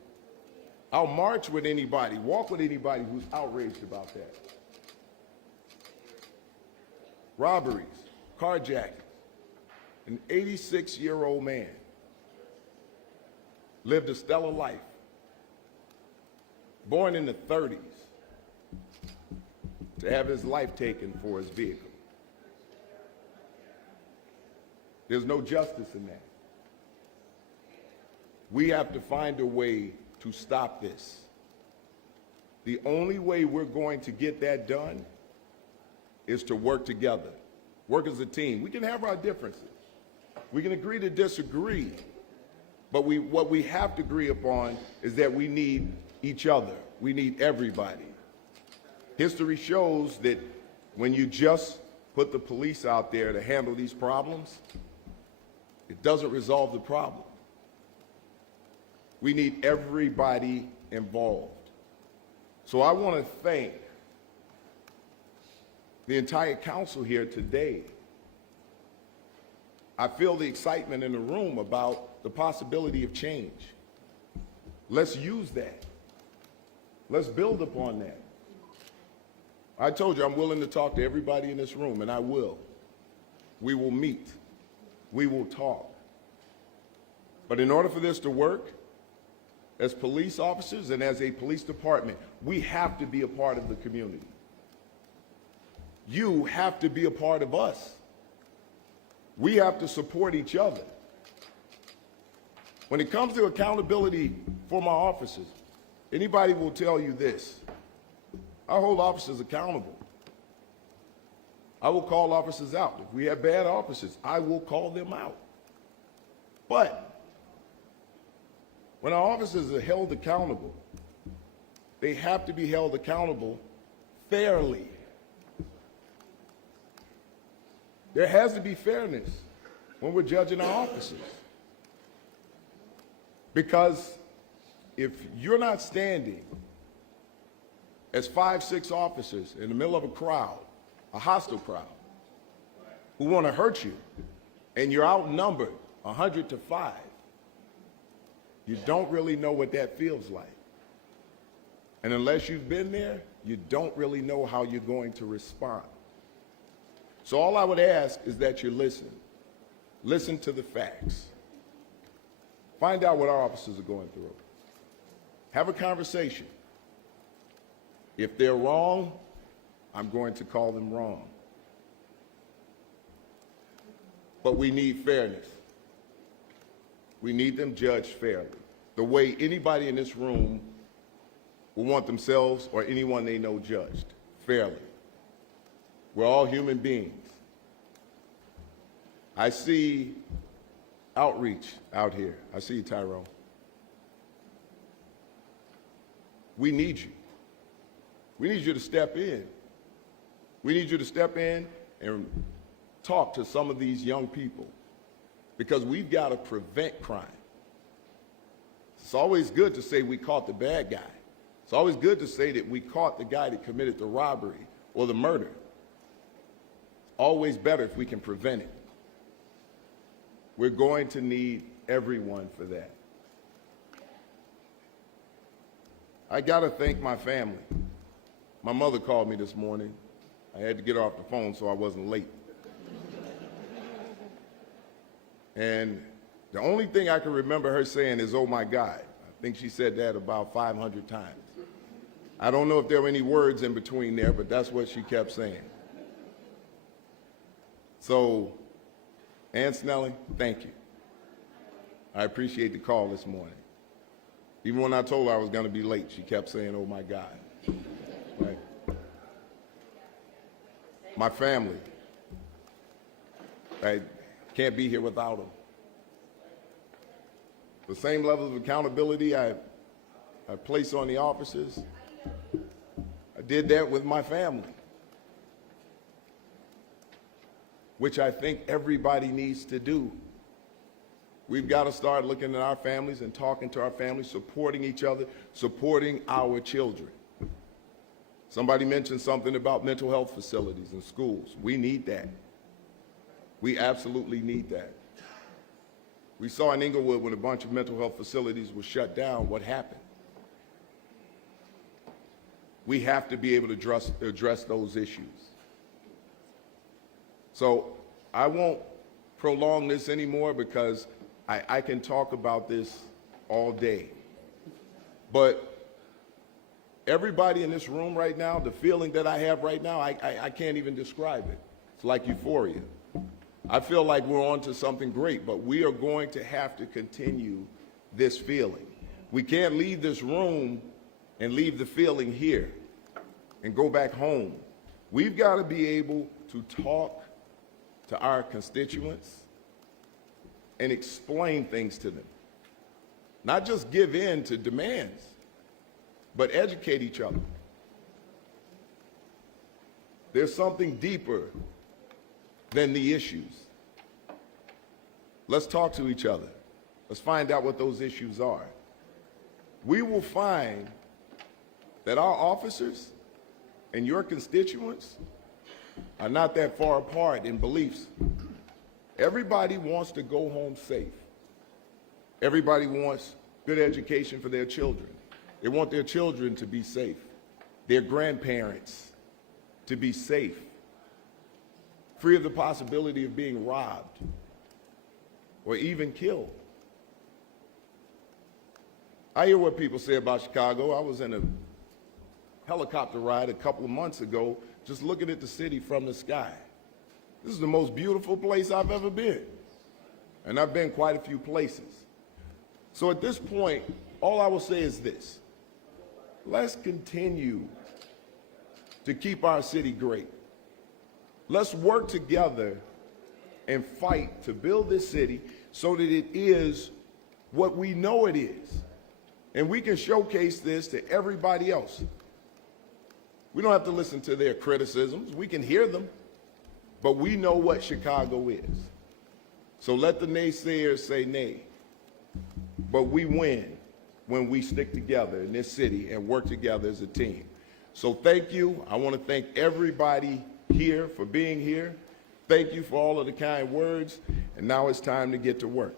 I'll march with anybody, walk with anybody who's outraged about that. Robberies, carjackings. An 86-year-old man lived a stellar life, born in the 30s, to have his life taken for his vehicle. There's no justice in that. We have to find a way to stop this. The only way we're going to get that done is to work together, work as a team. We can have our differences. We can agree to disagree, but what we have to agree upon is that we need each other. We need everybody. History shows that when you just put the police out there to handle these problems, it doesn't resolve the problem. We need everybody involved. So I want to thank the entire council here today. I feel the excitement in the room about the possibility of change. Let's use that. Let's build upon that. I told you I'm willing to talk to everybody in this room, and I will. We will meet. We will talk. But in order for this to work, as police officers and as a police department, we have to be a part of the community. You have to be a part of us. We have to support each other. When it comes to accountability for my officers, anybody will tell you this: I hold officers accountable. I will call officers out. If we have bad officers, I will call them out. But when our officers are held accountable, they have to be held accountable fairly. There has to be fairness when we're judging our officers. Because if you're not standing as 5, 6 officers in the middle of a crowd, a hostile crowd, who want to hurt you, and you're outnumbered 100 to 5, you don't really know what that feels like. And unless you've been there, you don't really know how you're going to respond. So all I would ask is that you listen. Listen to the facts. Find out what our officers are going through. Have a conversation. If they're wrong, I'm going to call them wrong. But we need fairness. We need them judged fairly, the way anybody in this room will want themselves or anyone they know judged fairly. We're all human beings. I see outreach out here. I see you, Tyrone. We need you. We need you to step in. We need you to step in and talk to some of these young people, because we've got to prevent crime. It's always good to say we caught the bad guy. It's always good to say that we caught the guy that committed the robbery or the murder. It's always better if we can prevent it. We're going to need everyone for that. I got to thank my family. My mother called me this morning. I had to get her off the phone so I wasn't late. And the only thing I can remember her saying is, "Oh my God." I think she said that about 500 times. I don't know if there were any words in between there, but that's what she kept saying. So, Ann Snelling, thank you. I appreciate the call this morning. Even when I told her I was going to be late, she kept saying, "Oh my God." Right. My family, I can't be here without them. The same level of accountability I place on the officers, I did that with my family, which I think everybody needs to do. We've got to start looking at our families and talking to our families, supporting each other, supporting our children. Somebody mentioned something about mental health facilities and schools. We need that. We absolutely need that. We saw in Inglewood when a bunch of mental health facilities were shut down, what happened. We have to be able to address those issues. So I won't prolong this anymore because I can talk about this all day. But everybody in this room right now, the feeling that I have right now, I can't even describe it. It's like euphoria. I feel like we're on to something great, but we are going to have to continue this feeling. We can't leave this room and leave the feeling here and go back home. We've got to be able to talk to our constituents and explain things to them. Not just give in to demands, but educate each other. There's something deeper than the issues. Let's talk to each other. Let's find out what those issues are. We will find that our officers and your constituents are not that far apart in beliefs. Everybody wants to go home safe. Everybody wants good education for their children. They want their children to be safe, their grandparents to be safe, free of the possibility of being robbed or even killed. I hear what people say about Chicago. I was in a helicopter ride a couple of months ago, just looking at the city from the sky. This is the most beautiful place I've ever been. And I've been quite a few places. So at this point, all I will say is this. Let's continue to keep our city great. Let's work together and fight to build this city so that it is what we know it is. And we can showcase this to everybody else. We don't have to listen to their criticisms. We can hear them, but we know what Chicago is. So let the naysayers say nay. But we win when we stick together in this city and work together as a team. So thank you. I want to thank everybody here for being here. Thank you for all of the kind words. And now it's time to get to work.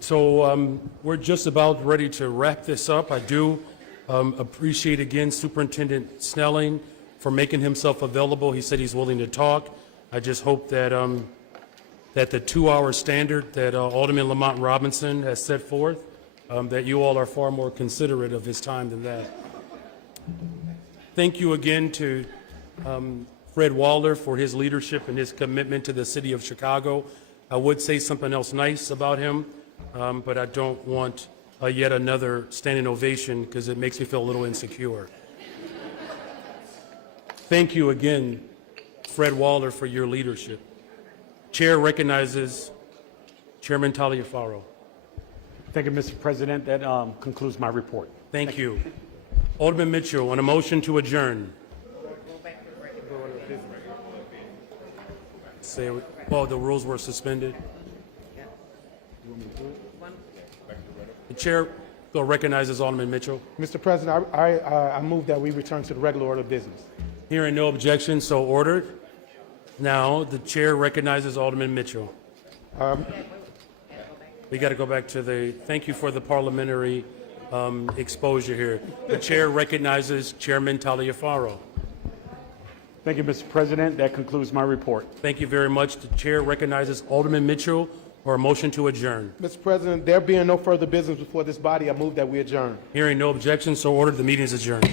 So we're just about ready to wrap this up. I do appreciate again Superintendent Snelling for making himself available. He said he's willing to talk. I just hope that that the 2-hour standard that Alderman Lamont Robinson has set forth, that you all are far more considerate of his time than that. Thank you again to Fred Walder for his leadership and his commitment to the city of Chicago. I would say something else nice about him. But I don't want yet another standing ovation because it makes me feel a little insecure. Thank you again, Fred Walder, for your leadership. Chair recognizes Chairman Taliaferro. Thank you, Mr. President. That concludes my report. Thank you. Alderman Mitchell, on a motion to adjourn. Say, well, the rules were suspended. The chair recognizes Alderman Mitchell. Mr. President, I move that we return to the regular order of business. Hearing no objection, so ordered. Now, the chair recognizes Alderman Mitchell. We got to go back to the, thank you for the parliamentary exposure here. The chair recognizes Chairman Taliaferro. Thank you, Mr. President. That concludes my report. Thank you very much. The chair recognizes Alderman Mitchell or a motion to adjourn. Mr. President, there being no further business before this body, I move that we adjourn. Hearing no objection, so ordered. The meeting is adjourned.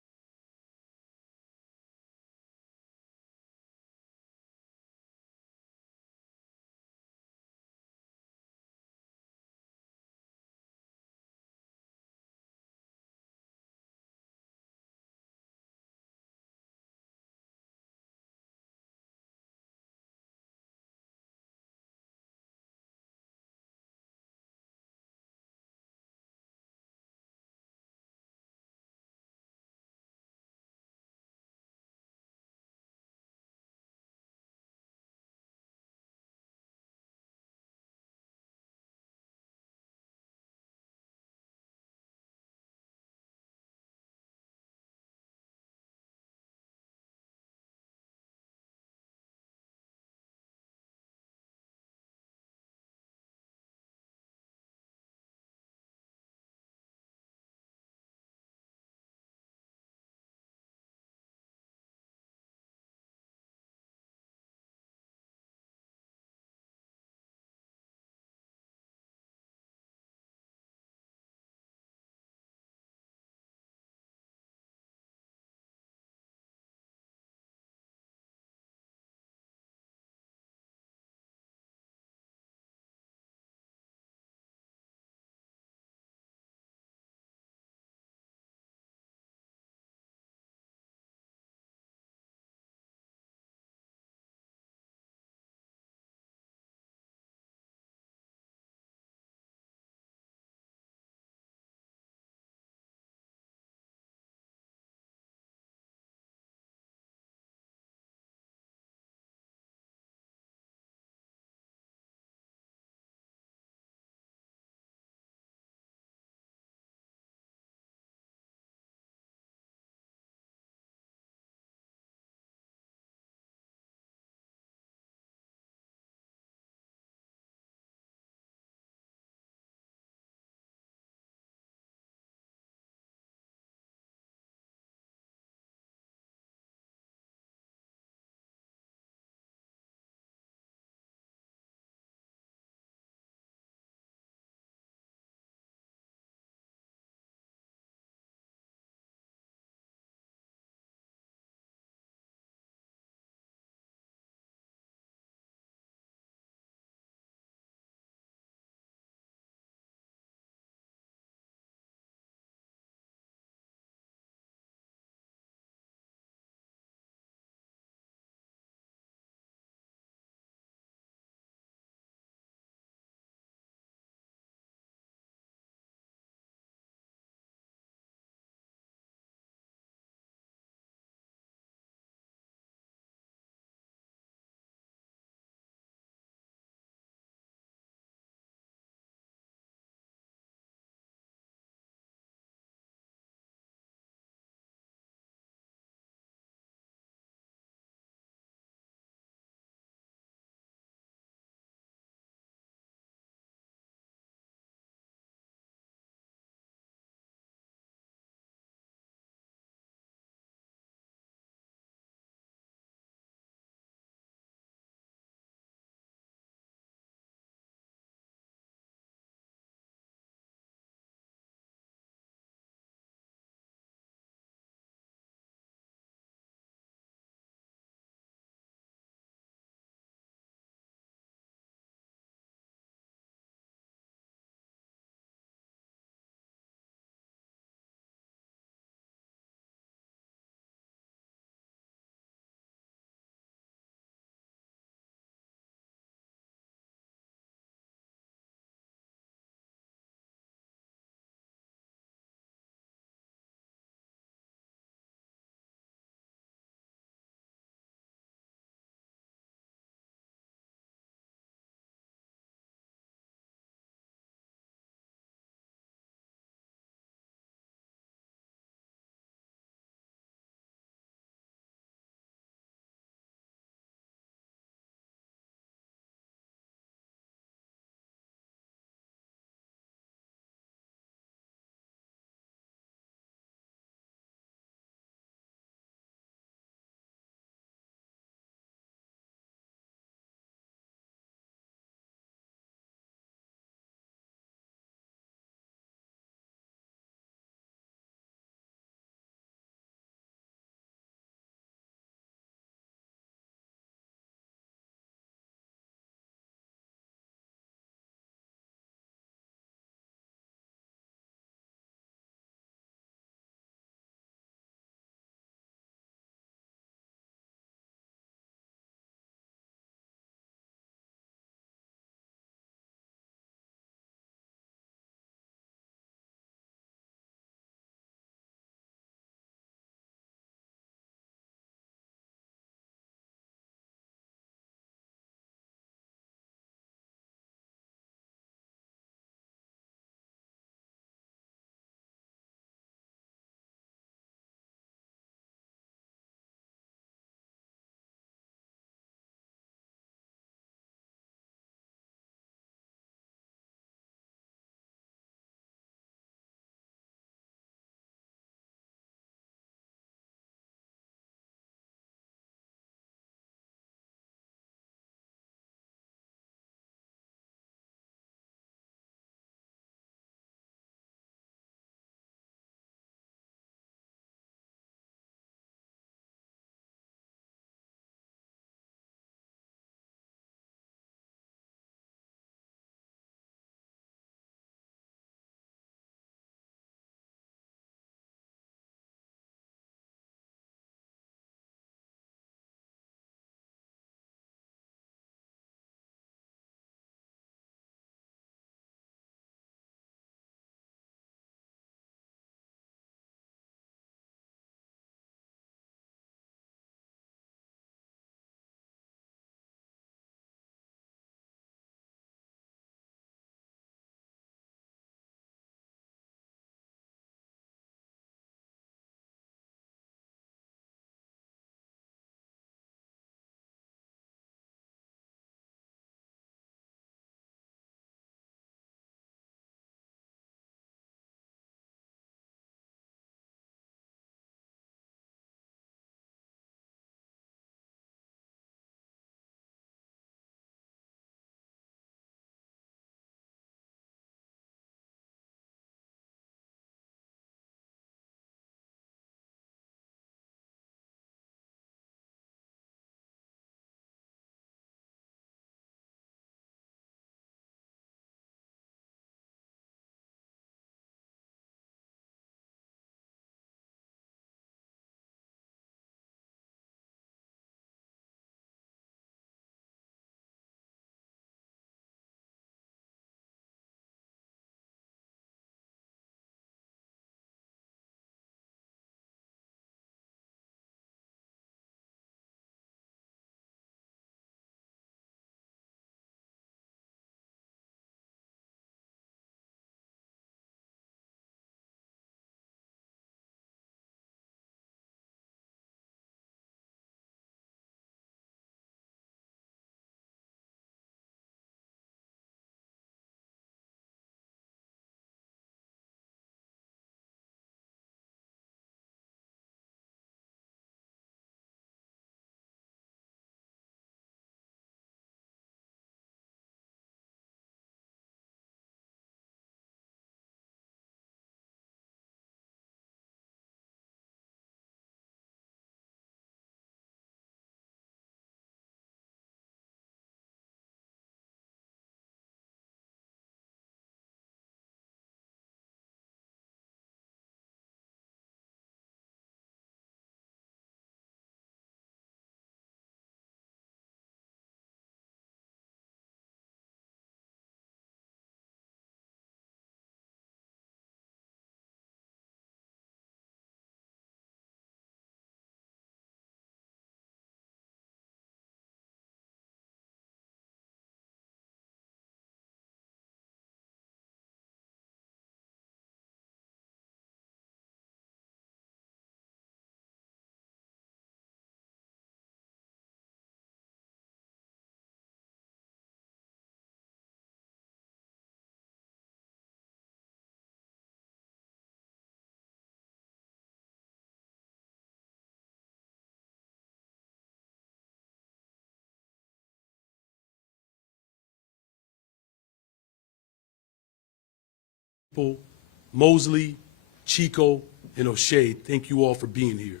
Mosley, Chico, and O'Shea, thank you all for being here.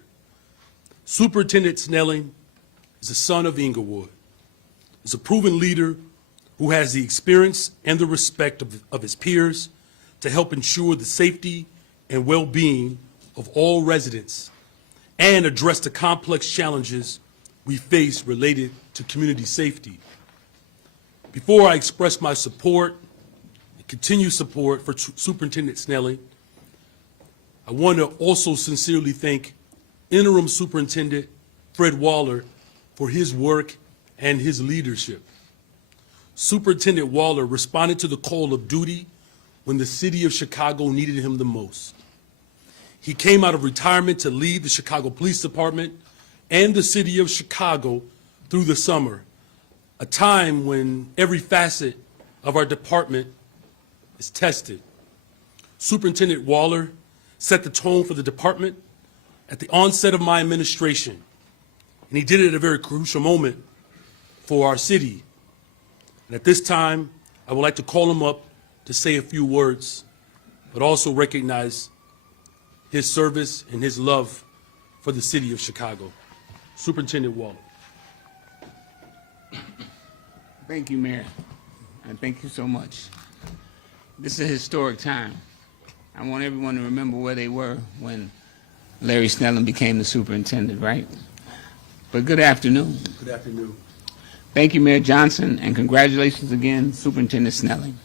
Superintendent Snelling is a son of Inglewood, is a proven leader who has the experience and the respect of his peers to help ensure the safety and well-being of all residents and address the complex challenges we face related to community safety. Before I express my support and continued support for Superintendent Snelling, I want to also sincerely thank Interim Superintendent Fred Waller for his work and his leadership. Superintendent Waller responded to the call of duty when the city of Chicago needed him the most. He came out of retirement to lead the Chicago Police Department and the city of Chicago through the summer, a time when every facet of our department is tested. Superintendent Waller set the tone for the department at the onset of my administration, and he did it at a very crucial moment for our city. And at this time, I would like to call him up to say a few words, but also recognize his service and his love for the city of Chicago. Superintendent Waller. Thank you, Mayor, and thank you so much. This is a historic time. I want everyone to remember where they were when Larry Snelling became the superintendent, right? But good afternoon. Good afternoon. Thank you, Mayor Johnson, and congratulations again, Superintendent Snelling.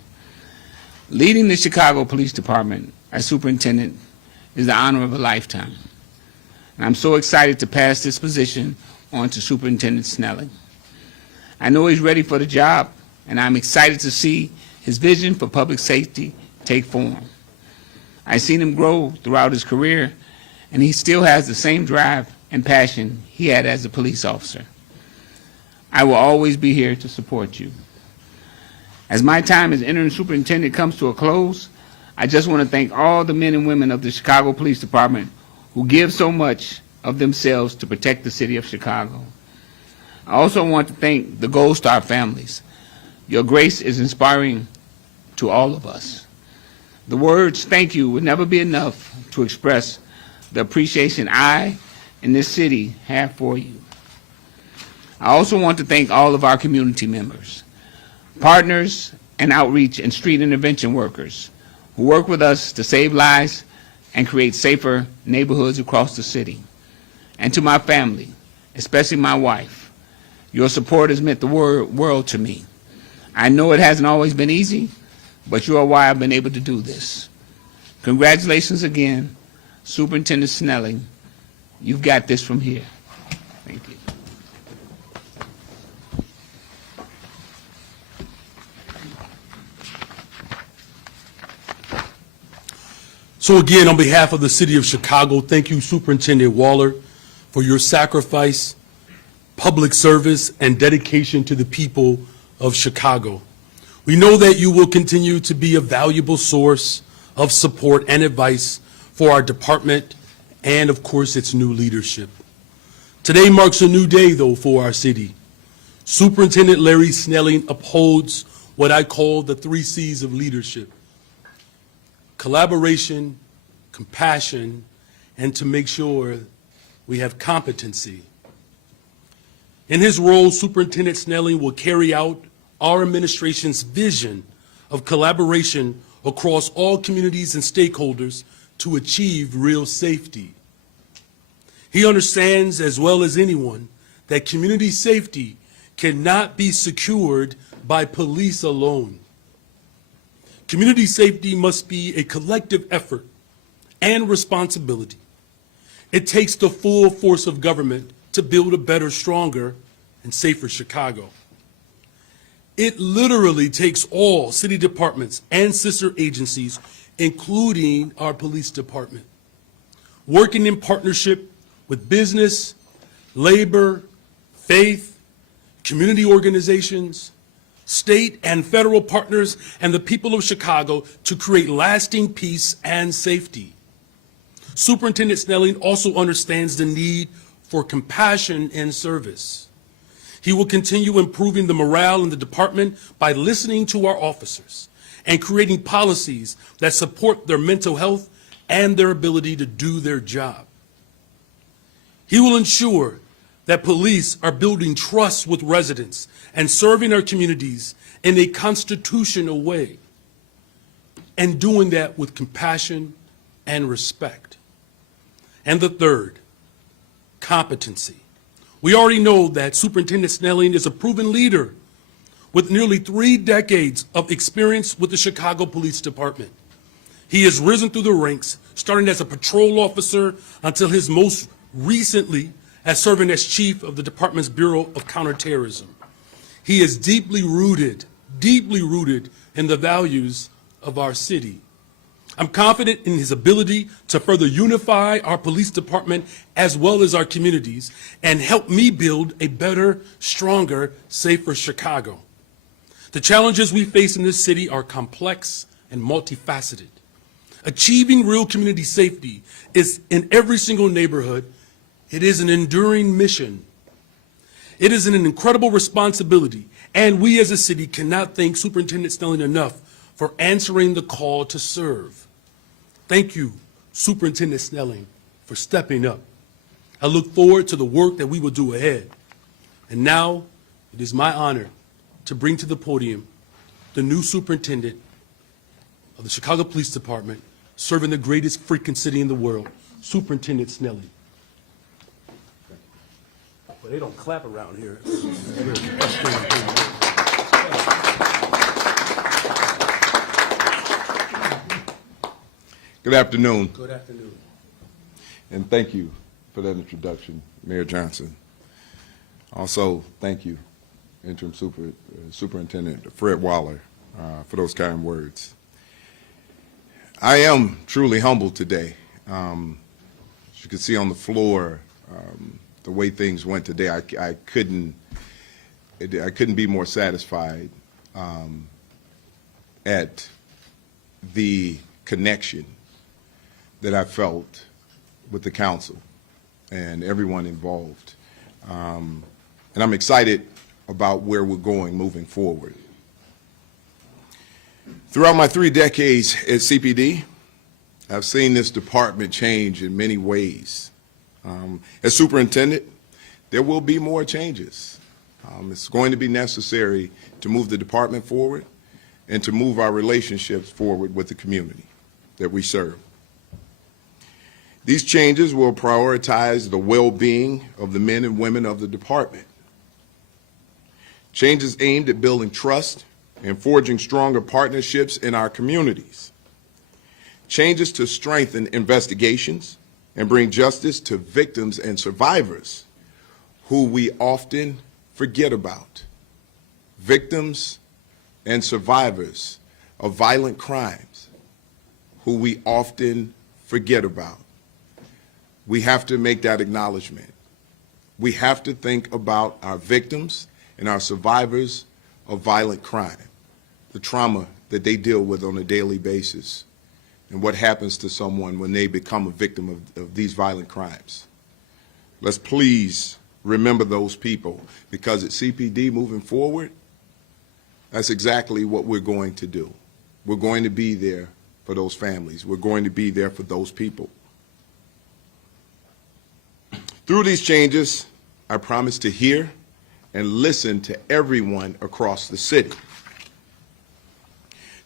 Leading the Chicago Police Department as superintendent is the honor of a lifetime. And I'm so excited to pass this position on to Superintendent Snelling. I know he's ready for the job, and I'm excited to see his vision for public safety take form. I've seen him grow throughout his career, and he still has the same drive and passion he had as a police officer. I will always be here to support you. As my time as interim superintendent comes to a close, I just want to thank all the men and women of the Chicago Police Department who give so much of themselves to protect the city of Chicago. I also want to thank the Gold Star families. Your grace is inspiring to all of us. The words thank you would never be enough to express the appreciation I and this city have for you. I also want to thank all of our community members, partners, and outreach and street intervention workers who work with us to save lives and create safer neighborhoods across the city. And to my family, especially my wife, your support has meant the world to me. I know it hasn't always been easy, but you are why I've been able to do this. Congratulations again, Superintendent Snelling. You've got this from here. Thank you. So again, on behalf of the city of Chicago, thank you, Superintendent Waller, for your sacrifice, public service, and dedication to the people of Chicago. We know that you will continue to be a valuable source of support and advice for our department and, of course, its new leadership. Today marks a new day, though, for our city. Superintendent Larry Snelling upholds what I call the 3 C's of leadership: collaboration, compassion, and to make sure we have competency. In his role, Superintendent Snelling will carry out our administration's vision of collaboration across all communities and stakeholders to achieve real safety. He understands as well as anyone that community safety cannot be secured by police alone. Community safety must be a collective effort and responsibility. It takes the full force of government to build a better, stronger, and safer Chicago. It literally takes all city departments and sister agencies, including our police department, working in partnership with business, labor, faith, community organizations, state and federal partners, and the people of Chicago to create lasting peace and safety. Superintendent Snelling also understands the need for compassion and service. He will continue improving the morale in the department by listening to our officers and creating policies that support their mental health and their ability to do their job. He will ensure that police are building trust with residents and serving our communities in a constitutional way, and doing that with compassion and respect. And the third, competency. We already know that Superintendent Snelling is a proven leader with nearly 3 decades of experience with the Chicago Police Department. He has risen through the ranks, starting as a patrol officer until his most recently as serving as chief of the department's Bureau of Counterterrorism. He is deeply rooted in the values of our city. I'm confident in his ability to further unify our police department as well as our communities and help me build a better, stronger, safer Chicago. The challenges we face in this city are complex and multifaceted. Achieving real community safety is in every single neighborhood. It is an enduring mission. It is an incredible responsibility, and we as a city cannot thank Superintendent Snelling enough for answering the call to serve. Thank you, Superintendent Snelling, for stepping up. I look forward to the work that we will do ahead. And now, it is my honor to bring to the podium the new superintendent of the Chicago Police Department, serving the greatest freaking city in the world, Superintendent Snelling. Well, they don't clap around here. Good afternoon. Good afternoon. And thank you for that introduction, Mayor Johnson. Also, thank you, Interim Superintendent Fred Waller, for those kind words. I am truly humbled today. As you can see on the floor, the way things went today, I couldn't be more satisfied at the connection that I felt with the council and everyone involved. And I'm excited about where we're going moving forward. Throughout my 3 decades at CPD, I've seen this department change in many ways. As superintendent, there will be more changes. It's going to be necessary to move the department forward and to move our relationships forward with the community that we serve. These changes will prioritize the well-being of the men and women of the department. Changes aimed at building trust and forging stronger partnerships in our communities. Changes to strengthen investigations and bring justice to victims and survivors who we often forget about. Victims and survivors of violent crimes who we often forget about. We have to make that acknowledgement. We have to think about our victims and our survivors of violent crime, the trauma that they deal with on a daily basis, and what happens to someone when they become a victim of these violent crimes. Let's please remember those people, because at CPD moving forward, that's exactly what we're going to do. We're going to be there for those families. We're going to be there for those people. Through these changes, I promise to hear and listen to everyone across the city.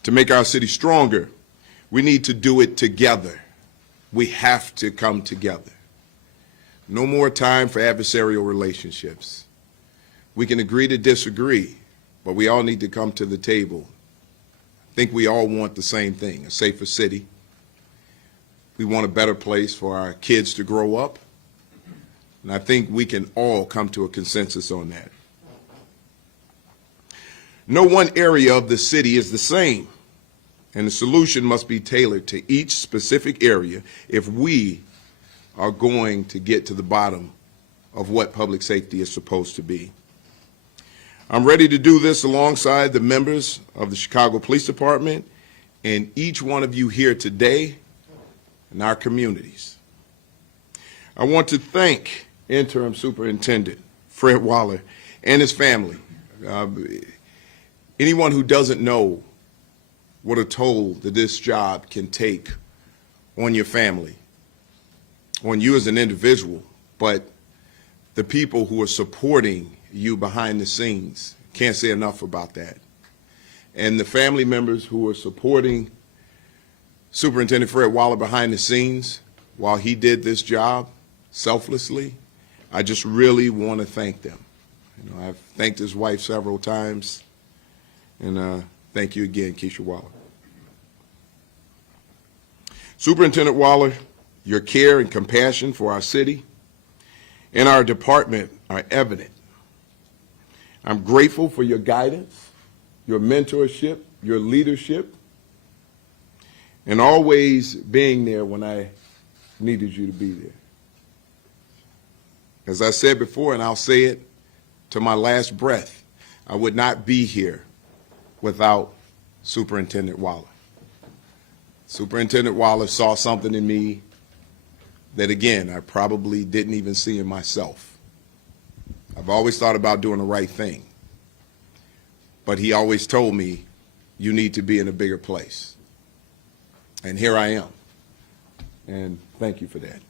To make our city stronger, we need to do it together. We have to come together. No more time for adversarial relationships. We can agree to disagree, but we all need to come to the table. I think we all want the same thing, a safer city. We want a better place for our kids to grow up. And I think we can all come to a consensus on that. No one area of the city is the same, and the solution must be tailored to each specific area if we are going to get to the bottom of what public safety is supposed to be. I'm ready to do this alongside the members of the Chicago Police Department and each one of you here today in our communities. I want to thank Interim Superintendent Fred Waller and his family. Anyone who doesn't know what a toll that this job can take on your family, on you as an individual, but the people who are supporting you behind the scenes. Can't say enough about that. And the family members who are supporting Superintendent Fred Waller behind the scenes while he did this job selflessly, I just really want to thank them. You know, I've thanked his wife several times, and thank you again, Keisha Waller. Superintendent Waller, your care and compassion for our city and our department are evident. I'm grateful for your guidance, your mentorship, your leadership, and always being there when I needed you to be there. As I said before, and I'll say it to my last breath, I would not be here without Superintendent Waller. Superintendent Waller saw something in me that, again, I probably didn't even see in myself. I've always thought about doing the right thing, but he always told me, you need to be in a bigger place. And here I am, and thank you for that.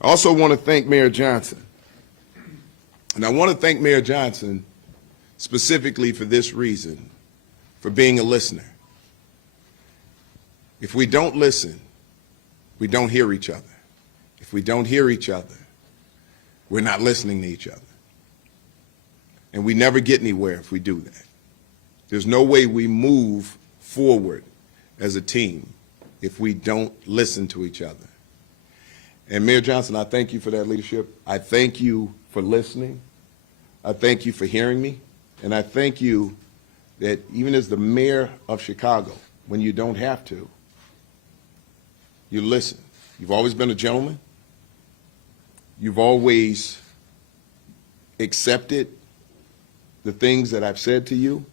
I also want to thank Mayor Johnson, and I want to thank Mayor Johnson specifically for this reason, for being a listener. If we don't listen, we don't hear each other. If we don't hear each other, we're not listening to each other. And we never get anywhere if we do that. There's no way we move forward as a team if we don't listen to each other. And Mayor Johnson, I thank you for that leadership. I thank you for listening. I thank you for hearing me. And I thank you that even as the mayor of Chicago, when you don't have to, you listen. You've always been a gentleman. You've always accepted the things that I've said to you.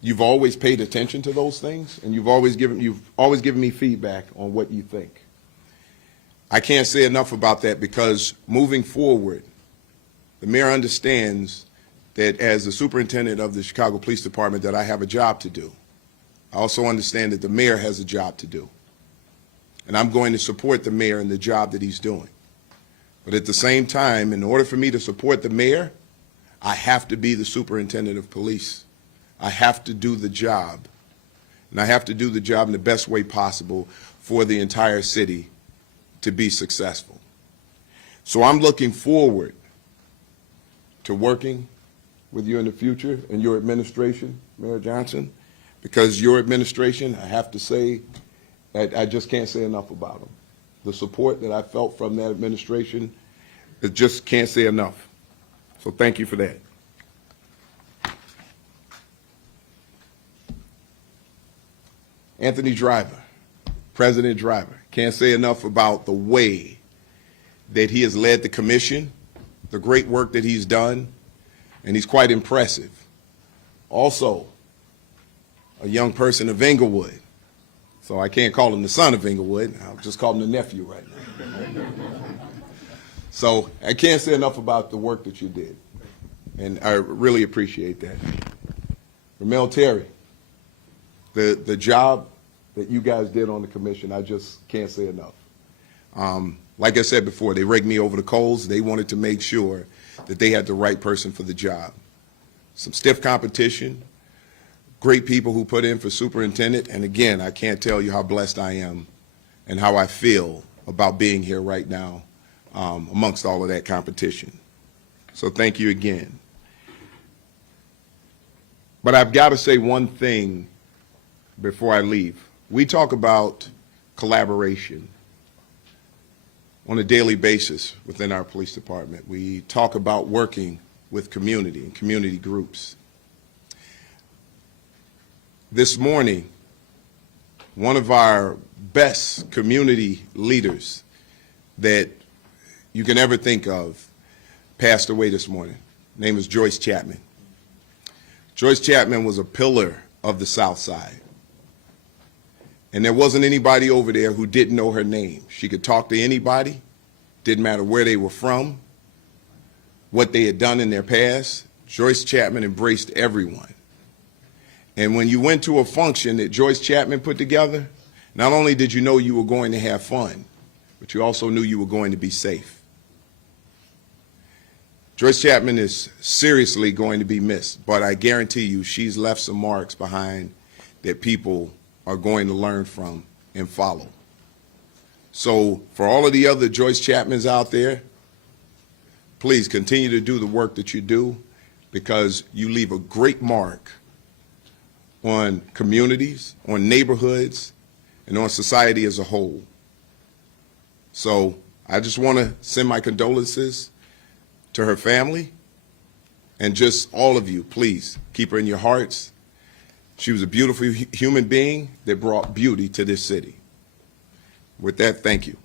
You've always paid attention to those things, and you've always given me feedback on what you think. I can't say enough about that, because moving forward, the mayor understands that as the superintendent of the Chicago Police Department that I have a job to do. I also understand that the mayor has a job to do. And I'm going to support the mayor in the job that he's doing. But at the same time, in order for me to support the mayor, I have to be the superintendent of police. I have to do the job. And I have to do the job in the best way possible for the entire city to be successful. So I'm looking forward to working with you in the future and your administration, Mayor Johnson, because your administration, I have to say, I just can't say enough about them. The support that I felt from that administration, I just can't say enough. So thank you for that. Anthony Driver, President Driver, can't say enough about the way that he has led the commission, the great work that he's done, and he's quite impressive. Also, a young person of Inglewood. So I can't call him the son of Inglewood. I'll just call him the nephew right now. So I can't say enough about the work that you did. And I really appreciate that. Ramel Terry, the job that you guys did on the commission, I just can't say enough. Like I said before, they raked me over the coals. They wanted to make sure that they had the right person for the job. Some stiff competition, great people who put in for superintendent, and again, I can't tell you how blessed I am and how I feel about being here right now amongst all of that competition. So thank you again. But I've got to say one thing before I leave. We talk about collaboration on a daily basis within our police department. We talk about working with community and community groups. This morning, one of our best community leaders that you can ever think of passed away this morning. Her name is Joyce Chapman. Joyce Chapman was a pillar of the South Side. And there wasn't anybody over there who didn't know her name. She could talk to anybody, didn't matter where they were from, what they had done in their past. Joyce Chapman embraced everyone. And when you went to a function that Joyce Chapman put together, not only did you know you were going to have fun, but you also knew you were going to be safe. Joyce Chapman is seriously going to be missed, but I guarantee you she's left some marks behind that people are going to learn from and follow. So for all of the other Joyce Chapmans out there, please continue to do the work that you do, because you leave a great mark on communities, on neighborhoods, and on society as a whole. So I just want to send my condolences to her family, and just all of you, please keep her in your hearts. She was a beautiful human being that brought beauty to this city. With that, thank you.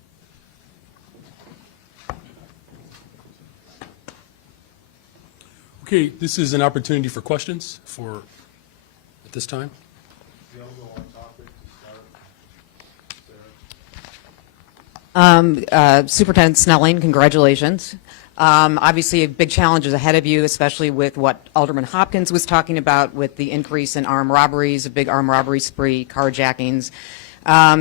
Okay, this is an opportunity for questions at this time. Superintendent Snelling, congratulations. Obviously, big challenges ahead of you, especially with what Alderman Hopkins was talking about with the increase in armed robberies, a big armed robbery spree, carjackings.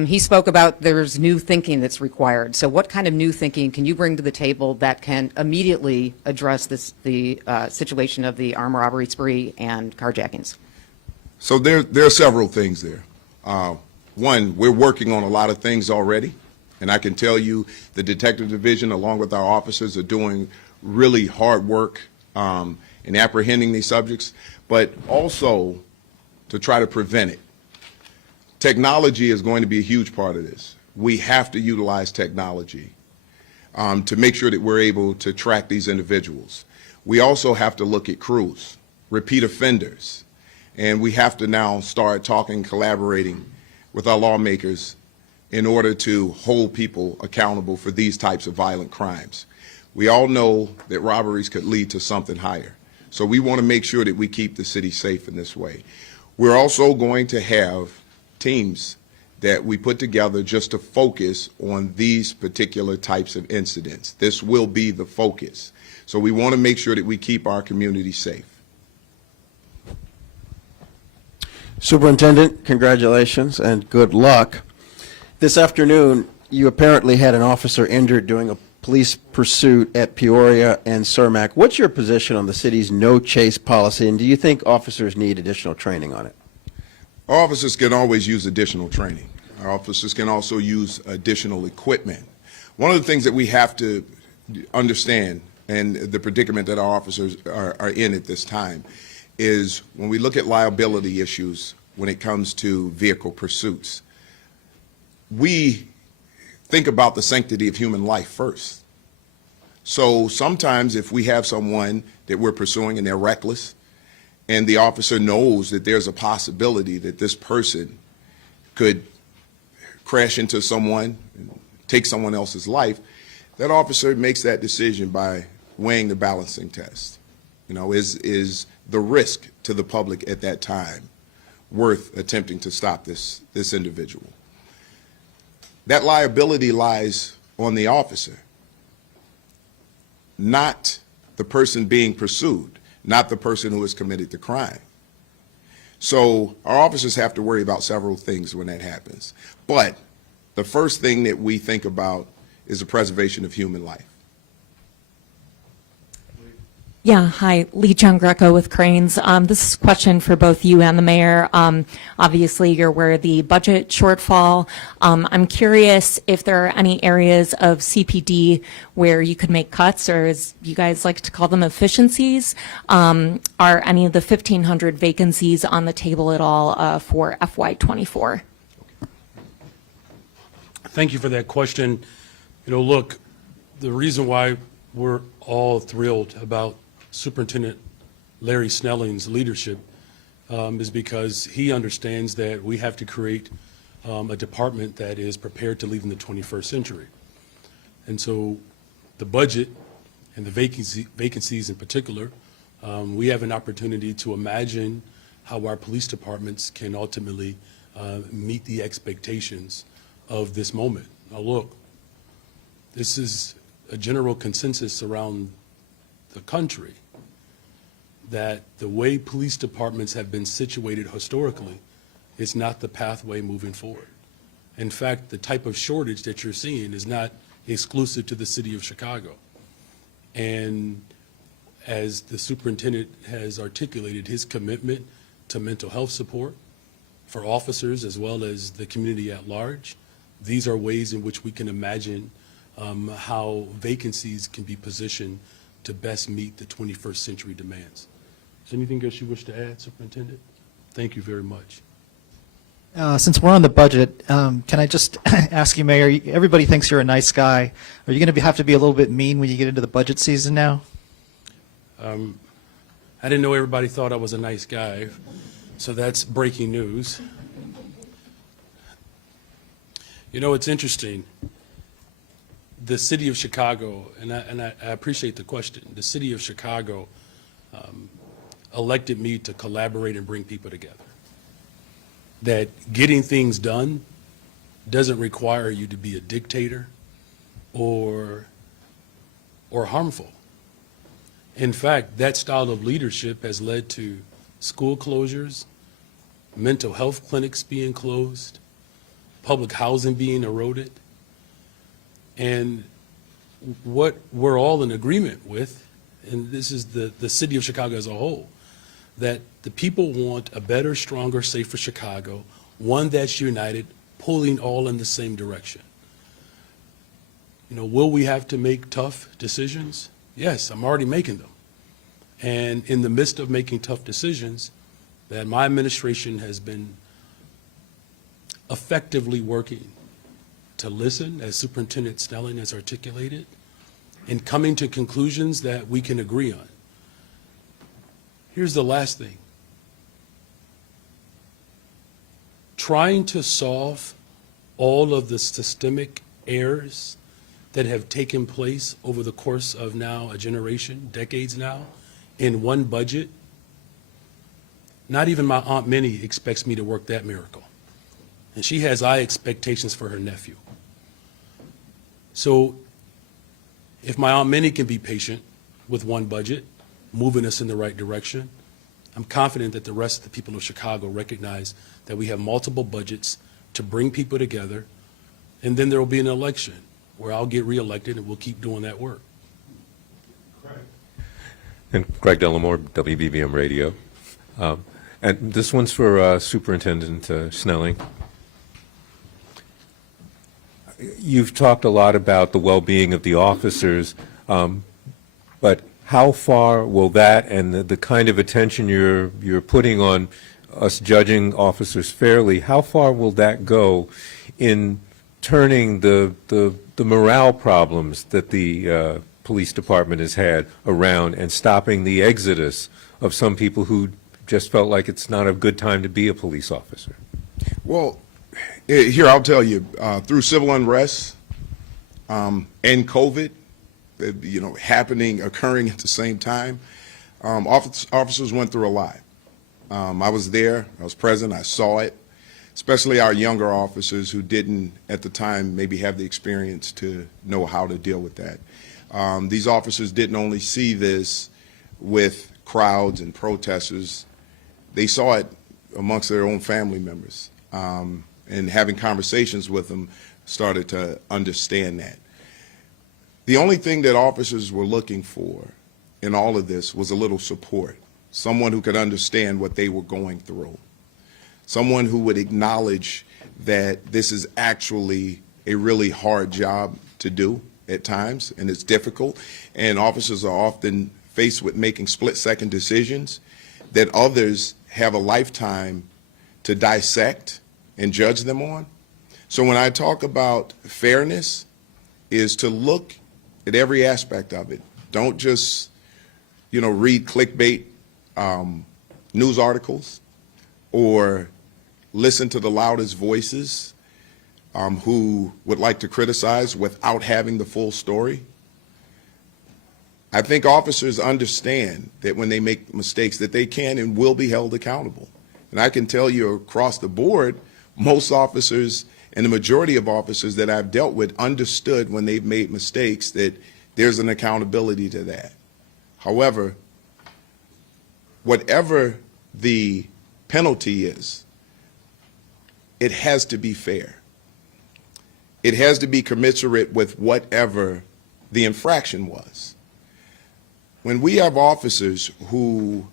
He spoke about there's new thinking that's required. So what kind of new thinking can you bring to the table that can immediately address the situation of the armed robbery spree and carjackings? So there are several things there. One, we're working on a lot of things already, and I can tell you the Detective Division, along with our officers, are doing really hard work in apprehending these subjects, but also to try to prevent it. Technology is going to be a huge part of this. We have to utilize technology to make sure that we're able to track these individuals. We also have to look at crews, repeat offenders, and we have to now start talking, collaborating with our lawmakers in order to hold people accountable for these types of violent crimes. We all know that robberies could lead to something higher, so we want to make sure that we keep the city safe in this way. We're also going to have teams that we put together just to focus on these particular types of incidents. This will be the focus. So we want to make sure that we keep our community safe. Superintendent, congratulations and good luck. This afternoon, you apparently had an officer injured during a police pursuit at Peoria and Cermak. What's your position on the city's no chase policy, and do you think officers need additional training on it? Our officers can always use additional training. Our officers can also use additional equipment. One of the things that we have to understand, and the predicament that our officers are in at this time, is when we look at liability issues when it comes to vehicle pursuits, we think about the sanctity of human life first. So sometimes if we have someone that we're pursuing and they're reckless, and the officer knows that there's a possibility that this person could crash into someone, take someone else's life, that officer makes that decision by weighing the balancing test. You know, is the risk to the public at that time worth attempting to stop this individual? That liability lies on the officer, not the person being pursued, not the person who has committed the crime. So our officers have to worry about several things when that happens. But the first thing that we think about is the preservation of human life. Yeah, hi, Lee John Greco with Cranes. This is a question for both you and the mayor. Obviously, you're aware of the budget shortfall. I'm curious if there are any areas of CPD where you could make cuts, or as you guys like to call them, efficiencies. Are any of the 1,500 vacancies on the table at all for FY24? Thank you for that question. You know, look, the reason why we're all thrilled about Superintendent Larry Snelling's leadership is because he understands that we have to create a department that is prepared to live in the 21st century. And so the budget and the vacancies in particular, we have an opportunity to imagine how our police departments can ultimately meet the expectations of this moment. Now look, this is a general consensus around the country that the way police departments have been situated historically is not the pathway moving forward. In fact, the type of shortage that you're seeing is not exclusive to the city of Chicago. And as the superintendent has articulated his commitment to mental health support for officers as well as the community at large, these are ways in which we can imagine how vacancies can be positioned to best meet the 21st century demands. Is there anything else you wish to add, Superintendent? Thank you very much. Since we're on the budget, can I just ask you, Mayor, everybody thinks you're a nice guy. Are you going to have to be a little bit mean when you get into the budget season now? I didn't know everybody thought I was a nice guy, so that's breaking news. You know, it's interesting. The city of Chicago, and I appreciate the question, the city of Chicago elected me to collaborate and bring people together. That getting things done doesn't require you to be a dictator or harmful. In fact, that style of leadership has led to school closures, mental health clinics being closed, public housing being eroded. And what we're all in agreement with, and this is the city of Chicago as a whole, that the people want a better, stronger, safer Chicago, one that's united, pulling all in the same direction. You know, will we have to make tough decisions? Yes, I'm already making them. And in the midst of making tough decisions, that my administration has been effectively working to listen, as Superintendent Snelling has articulated, and coming to conclusions that we can agree on. Here's the last thing. Trying to solve all of the systemic errors that have taken place over the course of now a generation, decades now, in one budget, not even my Aunt Minnie expects me to work that miracle. And she has high expectations for her nephew. So if my Aunt Minnie can be patient with one budget, moving us in the right direction, I'm confident that the rest of the people of Chicago recognize that we have multiple budgets to bring people together, and then there will be an election where I'll get reelected and we'll keep doing that work. And Greg Delamore, WBBM Radio. And this one's for Superintendent Snelling. You've talked a lot about the well-being of the officers, but how far will that and the kind of attention you're putting on us judging officers fairly, how far will that go in turning the morale problems that the police department has had around and stopping the exodus of some people who just felt like it's not a good time to be a police officer? Well, here I'll tell you, through civil unrest and COVID, occurring at the same time, officers went through a lot. I was there, I was present, I saw it, especially our younger officers who didn't at the time maybe have the experience to know how to deal with that. These officers didn't only see this with crowds and protesters, they saw it amongst their own family members. And having conversations with them started to understand that. The only thing that officers were looking for in all of this was a little support, someone who could understand what they were going through, someone who would acknowledge that this is actually a really hard job to do at times, and it's difficult, and officers are often faced with making split-second decisions that others have a lifetime to dissect and judge them on. So when I talk about fairness, is to look at every aspect of it. Don't just, read clickbait news articles or listen to the loudest voices who would like to criticize without having the full story. I think officers understand that when they make mistakes that they can and will be held accountable. And I can tell you across the board, most officers and the majority of officers that I've dealt with understood when they've made mistakes that there's an accountability to that. However, whatever the penalty is, it has to be fair. It has to be commensurate with whatever the infraction was. When we have officers who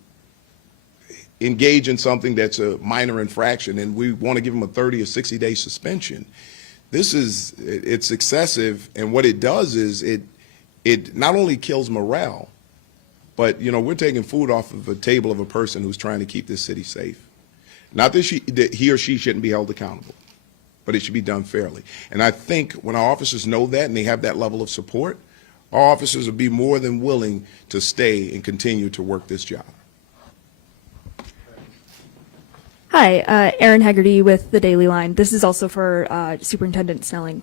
engage in something that's a minor infraction and we want to give them a 30 or 60-day suspension, it's excessive, and what it does is it not only kills morale, but we're taking food off of the table of a person who's trying to keep this city safe. Not that he or she shouldn't be held accountable, but it should be done fairly. And I think when our officers know that and they have that level of support, our officers will be more than willing to stay and continue to work this job. Hi, Erin Haggerty with the Daily Line. This is also for Superintendent Snelling.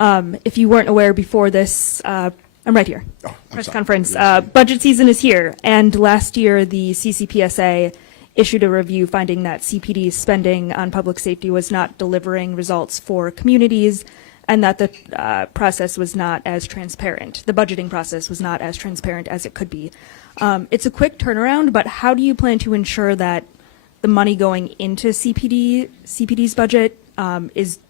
If you weren't aware before this, I'm right here. Press conference. Budget season is here, and last year the CCPSA issued a review finding that CPD's spending on public safety was not delivering results for communities, and that the process was not as transparent. The budgeting process was not as transparent as it could be. It's a quick turnaround, but how do you plan to ensure that the money going into CPD's budget is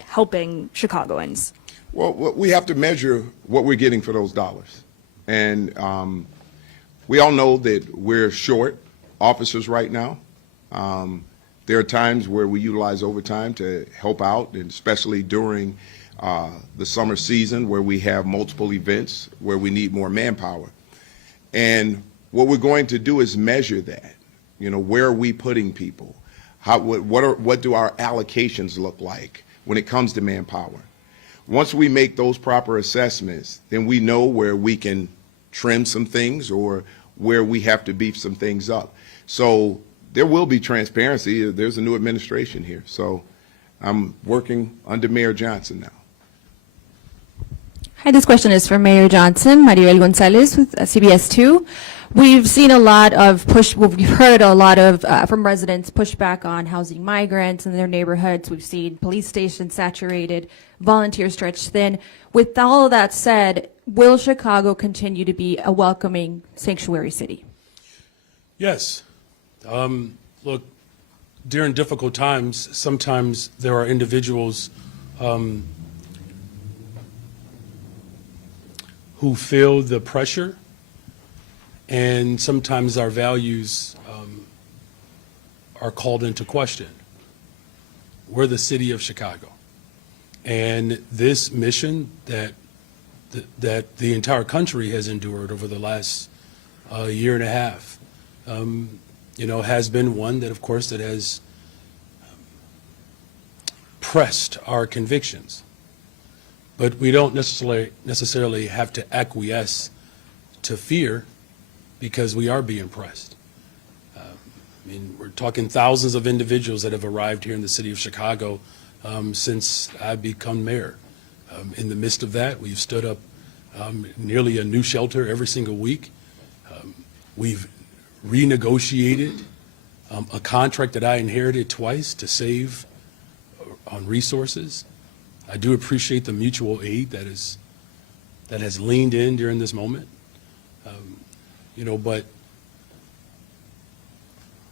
helping Chicagoans? Well, we have to measure what we're getting for those dollars. And we all know that we're short officers right now. There are times where we utilize overtime to help out, and especially during the summer season where we have multiple events where we need more manpower. And what we're going to do is measure that. Where are we putting people? What do our allocations look like when it comes to manpower? Once we make those proper assessments, then we know where we can trim some things or where we have to beef some things up. So there will be transparency. There's a new administration here. So I'm working under Mayor Johnson now. Hi, this question is for Mayor Johnson. Maribel Gonzalez with CBS 2. We've seen a lot of we've heard a lot of from residents pushback on housing migrants in their neighborhoods. We've seen police stations saturated, volunteers stretched thin. With all of that said, will Chicago continue to be a welcoming sanctuary city? Yes. Look, during difficult times, sometimes there are individuals who feel the pressure, and sometimes our values are called into question. We're the city of Chicago, and this mission that the entire country has endured over the last year and a half, has been one that, of course, that has pressed our convictions. But we don't necessarily have to acquiesce to fear, because we are being pressed. We're talking thousands of individuals that have arrived here in the city of Chicago since I've become mayor. In the midst of that, we've stood up nearly a new shelter every single week. We've renegotiated a contract that I inherited twice to save on resources. I do appreciate the mutual aid that has leaned in during this moment. But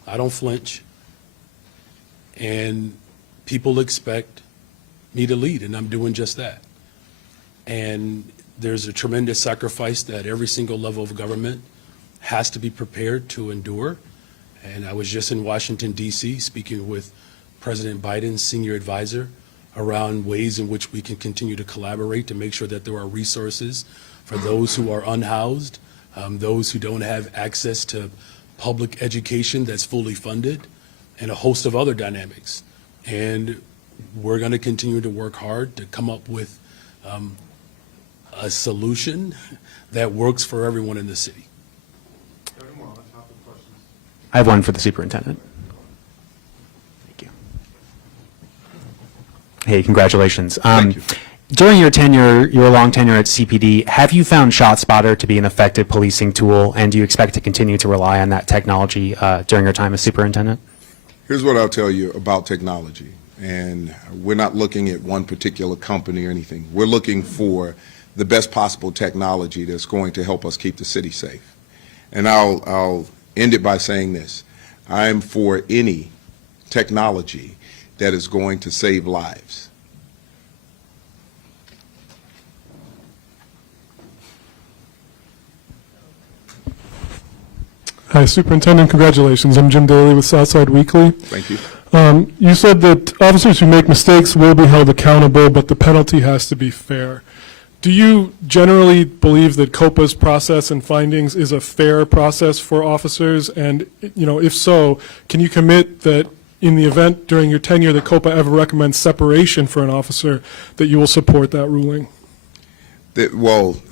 I don't flinch, and people expect me to lead, and I'm doing just that. And there's a tremendous sacrifice that every single level of government has to be prepared to endure. And I was just in Washington, D.C., speaking with President Biden's senior advisor around ways in which we can continue to collaborate to make sure that there are resources for those who are unhoused, those who don't have access to public education that's fully funded, and a host of other dynamics. And we're going to continue to work hard to come up with a solution that works for everyone in the city. I have one for the superintendent. Thank you. Hey, congratulations. Thank you. During your long tenure at CPD, have you found ShotSpotter to be an effective policing tool, and do you expect to continue to rely on that technology during your time as superintendent? Here's what I'll tell you about technology, and we're not looking at one particular company or anything. We're looking for the best possible technology that's going to help us keep the city safe. And I'll end it by saying this. I'm for any technology that is going to save lives. Hi, Superintendent. Congratulations. I'm Jim Daly with Southside Weekly. Thank you. You said that officers who make mistakes will be held accountable, but the penalty has to be fair. Do you generally believe that COPA's process and findings is a fair process for officers? And, if so, can you commit that in the event during your tenure that COPA ever recommends separation for an officer, that you will support that ruling? Well,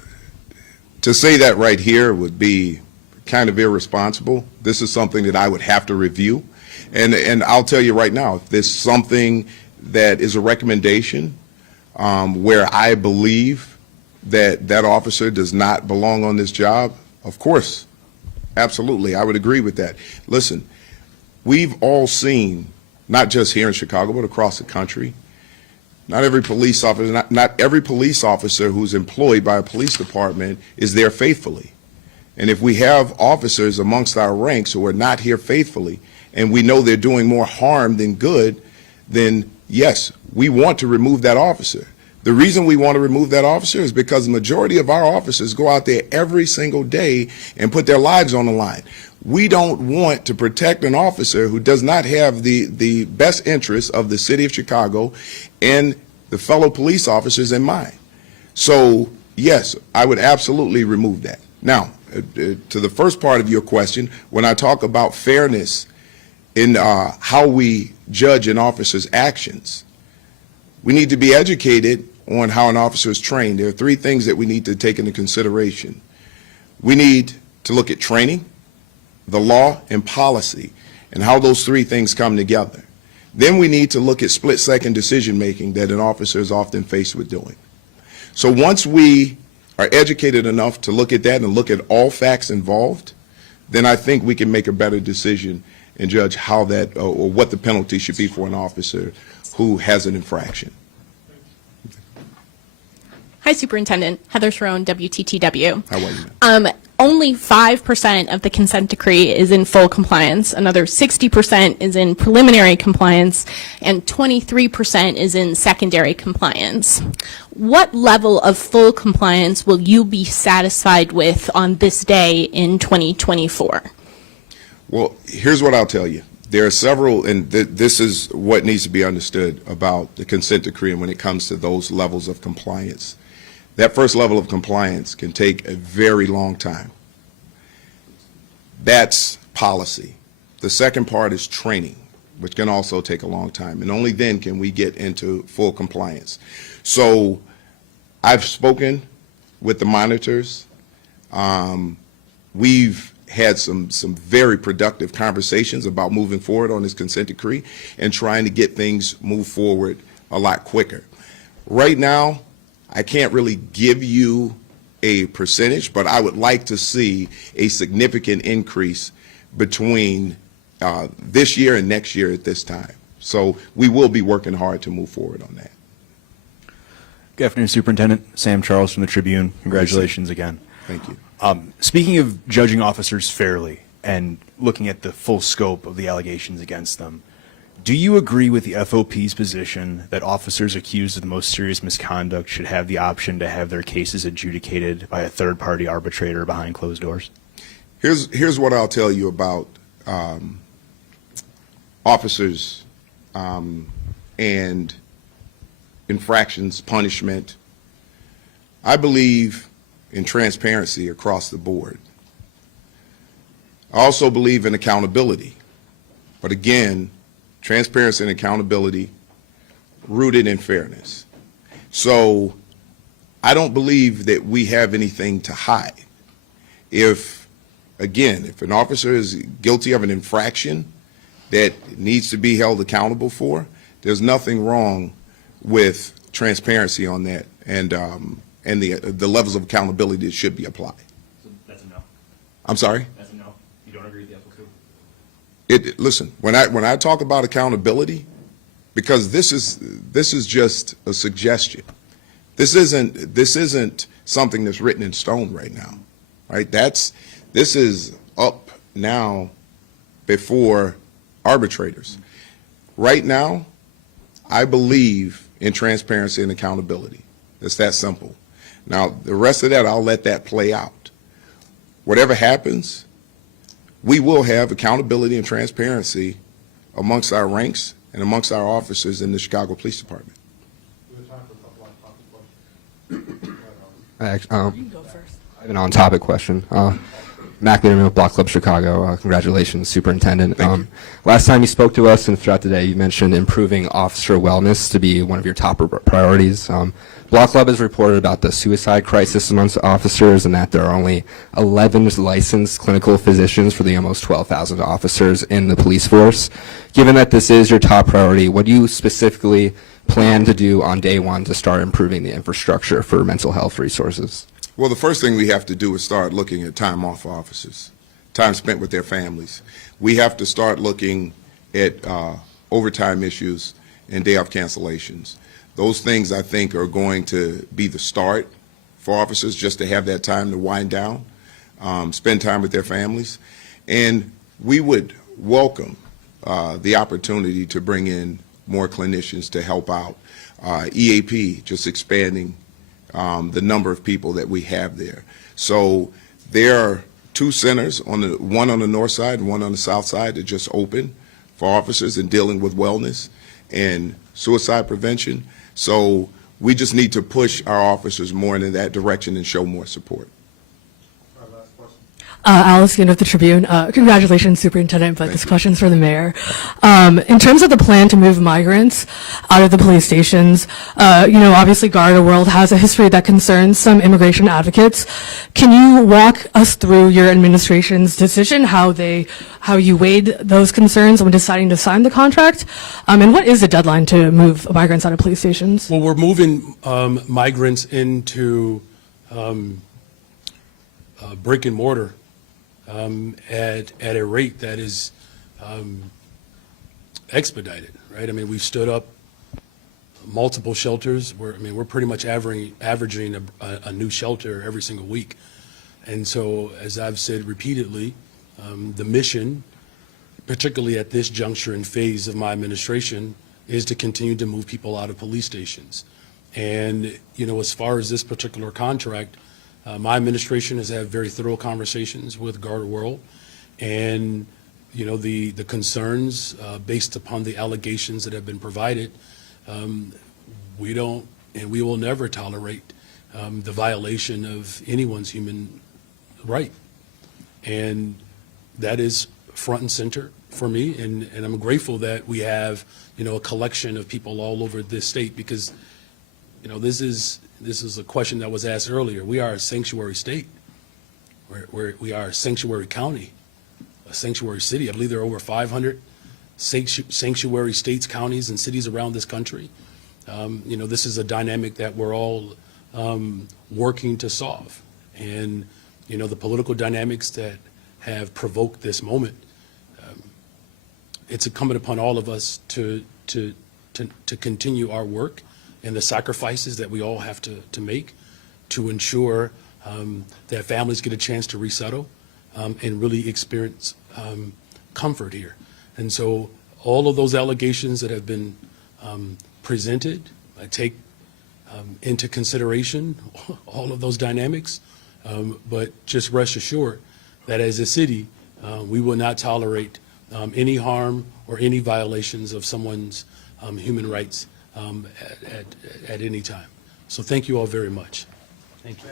to say that right here would be kind of irresponsible. This is something that I would have to review. And I'll tell you right now, if there's something that is a recommendation where I believe that that officer does not belong on this job, of course, absolutely, I would agree with that. Listen, we've all seen, not just here in Chicago, but across the country, not every police officer, not every police officer who's employed by a police department is there faithfully. And if we have officers amongst our ranks who are not here faithfully, and we know they're doing more harm than good, then yes, we want to remove that officer. The reason we want to remove that officer is because the majority of our officers go out there every single day and put their lives on the line. We don't want to protect an officer who does not have the best interests of the city of Chicago and the fellow police officers in mind. So yes, I would absolutely remove that. Now, to the first part of your question, when I talk about fairness in how we judge an officer's actions, we need to be educated on how an officer is trained. There are three things that we need to take into consideration. We need to look at training, the law, and policy, and how those three things come together. Then we need to look at split-second decision-making that an officer is often faced with doing. So once we are educated enough to look at that and look at all facts involved, then I think we can make a better decision and judge how that or what the penalty should be for an officer who has an infraction. Hi, Superintendent. Heather Sharon, WTTW. How are you? Only 5% of the consent decree is in full compliance. Another 60% is in preliminary compliance, and 23% is in secondary compliance. What level of full compliance will you be satisfied with on this day in 2024? Well, here's what I'll tell you. There are several, and this is what needs to be understood about the consent decree and when it comes to those levels of compliance. That first level of compliance can take a very long time. That's policy. The second part is training, which can also take a long time, and only then can we get into full compliance. So I've spoken with the monitors. We've had some very productive conversations about moving forward on this consent decree and trying to get things move forward a lot quicker. Right now, I can't really give you a percentage, but I would like to see a significant increase between this year and next year at this time. So we will be working hard to move forward on that. Good afternoon, Superintendent. Sam Charles from the Tribune. Congratulations again. Thank you. Speaking of judging officers fairly and looking at the full scope of the allegations against them, do you agree with the FOP's position that officers accused of the most serious misconduct should have the option to have their cases adjudicated by a third-party arbitrator behind closed doors? Here's what I'll tell you about officers and infractions, punishment. I believe in transparency across the board. I also believe in accountability. But again, transparency and accountability rooted in fairness. So I don't believe that we have anything to hide. If an officer is guilty of an infraction that needs to be held accountable for, there's nothing wrong with transparency on that and the levels of accountability that should be applied. So that's a no. I'm sorry? That's a no. You don't agree with the FOP? Listen, when I talk about accountability, because this is just a suggestion. This isn't something that's written in stone right now, right? This is up now before arbitrators. Right now, I believe in transparency and accountability. It's that simple. Now, the rest of that, I'll let that play out. Whatever happens, we will have accountability and transparency amongst our ranks and amongst our officers in the Chicago Police Department. I have an on-topic question. Mac Lederman with Block Club Chicago. Congratulations, Superintendent. Last time you spoke to us and throughout the day, you mentioned improving officer wellness to be one of your top priorities. Block Club has reported about the suicide crisis amongst officers and that there are only 11 licensed clinical physicians for the almost 12,000 officers in the police force. Given that this is your top priority, what do you specifically plan to do on day one to start improving the infrastructure for mental health resources? Well, the first thing we have to do is start looking at time off for officers, time spent with their families. We have to start looking at overtime issues and day off cancellations. Those things, I think, are going to be the start for officers, just to have that time to wind down, spend time with their families. And we would welcome the opportunity to bring in more clinicians to help out. EAP, just expanding the number of people that we have there. So there are 2 centers, one on the north side and one on the south side, that just opened for officers in dealing with wellness and suicide prevention. So we just need to push our officers more in that direction and show more support. Alice Yoon of the Tribune. Congratulations, Superintendent, but this question's for the mayor. In terms of the plan to move migrants out of the police stations, obviously Garda World has a history that concerns some immigration advocates. Can you walk us through your administration's decision, how you weighed those concerns when deciding to sign the contract? And what is the deadline to move migrants out of police stations? Well, we're moving migrants into brick and mortar at a rate that is expedited, right? I mean, we've stood up multiple shelters. We're pretty much averaging a new shelter every single week. And so, as I've said repeatedly, the mission, particularly at this juncture and phase of my administration, is to continue to move people out of police stations. And, as far as this particular contract, my administration has had very thorough conversations with Garda World, and the concerns based upon the allegations that have been provided, we don't and we will never tolerate the violation of anyone's human right, and that is front and center for me, and I'm grateful that we have a collection of people all over this state, because this is a question that was asked earlier. We are a sanctuary state. We are a sanctuary county, a sanctuary city. I believe there are over 500 sanctuary states, counties, and cities around this country. This is a dynamic that we're all working to solve. And, the political dynamics that have provoked this moment, it's incumbent upon all of us to continue our work and the sacrifices that we all have to make to ensure that families get a chance to resettle and really experience comfort here. And so all of those allegations that have been presented, I take into consideration all of those dynamics, but just rest assured that as a city, we will not tolerate any harm or any violations of someone's human rights at any time. So thank you all very much. Thank you.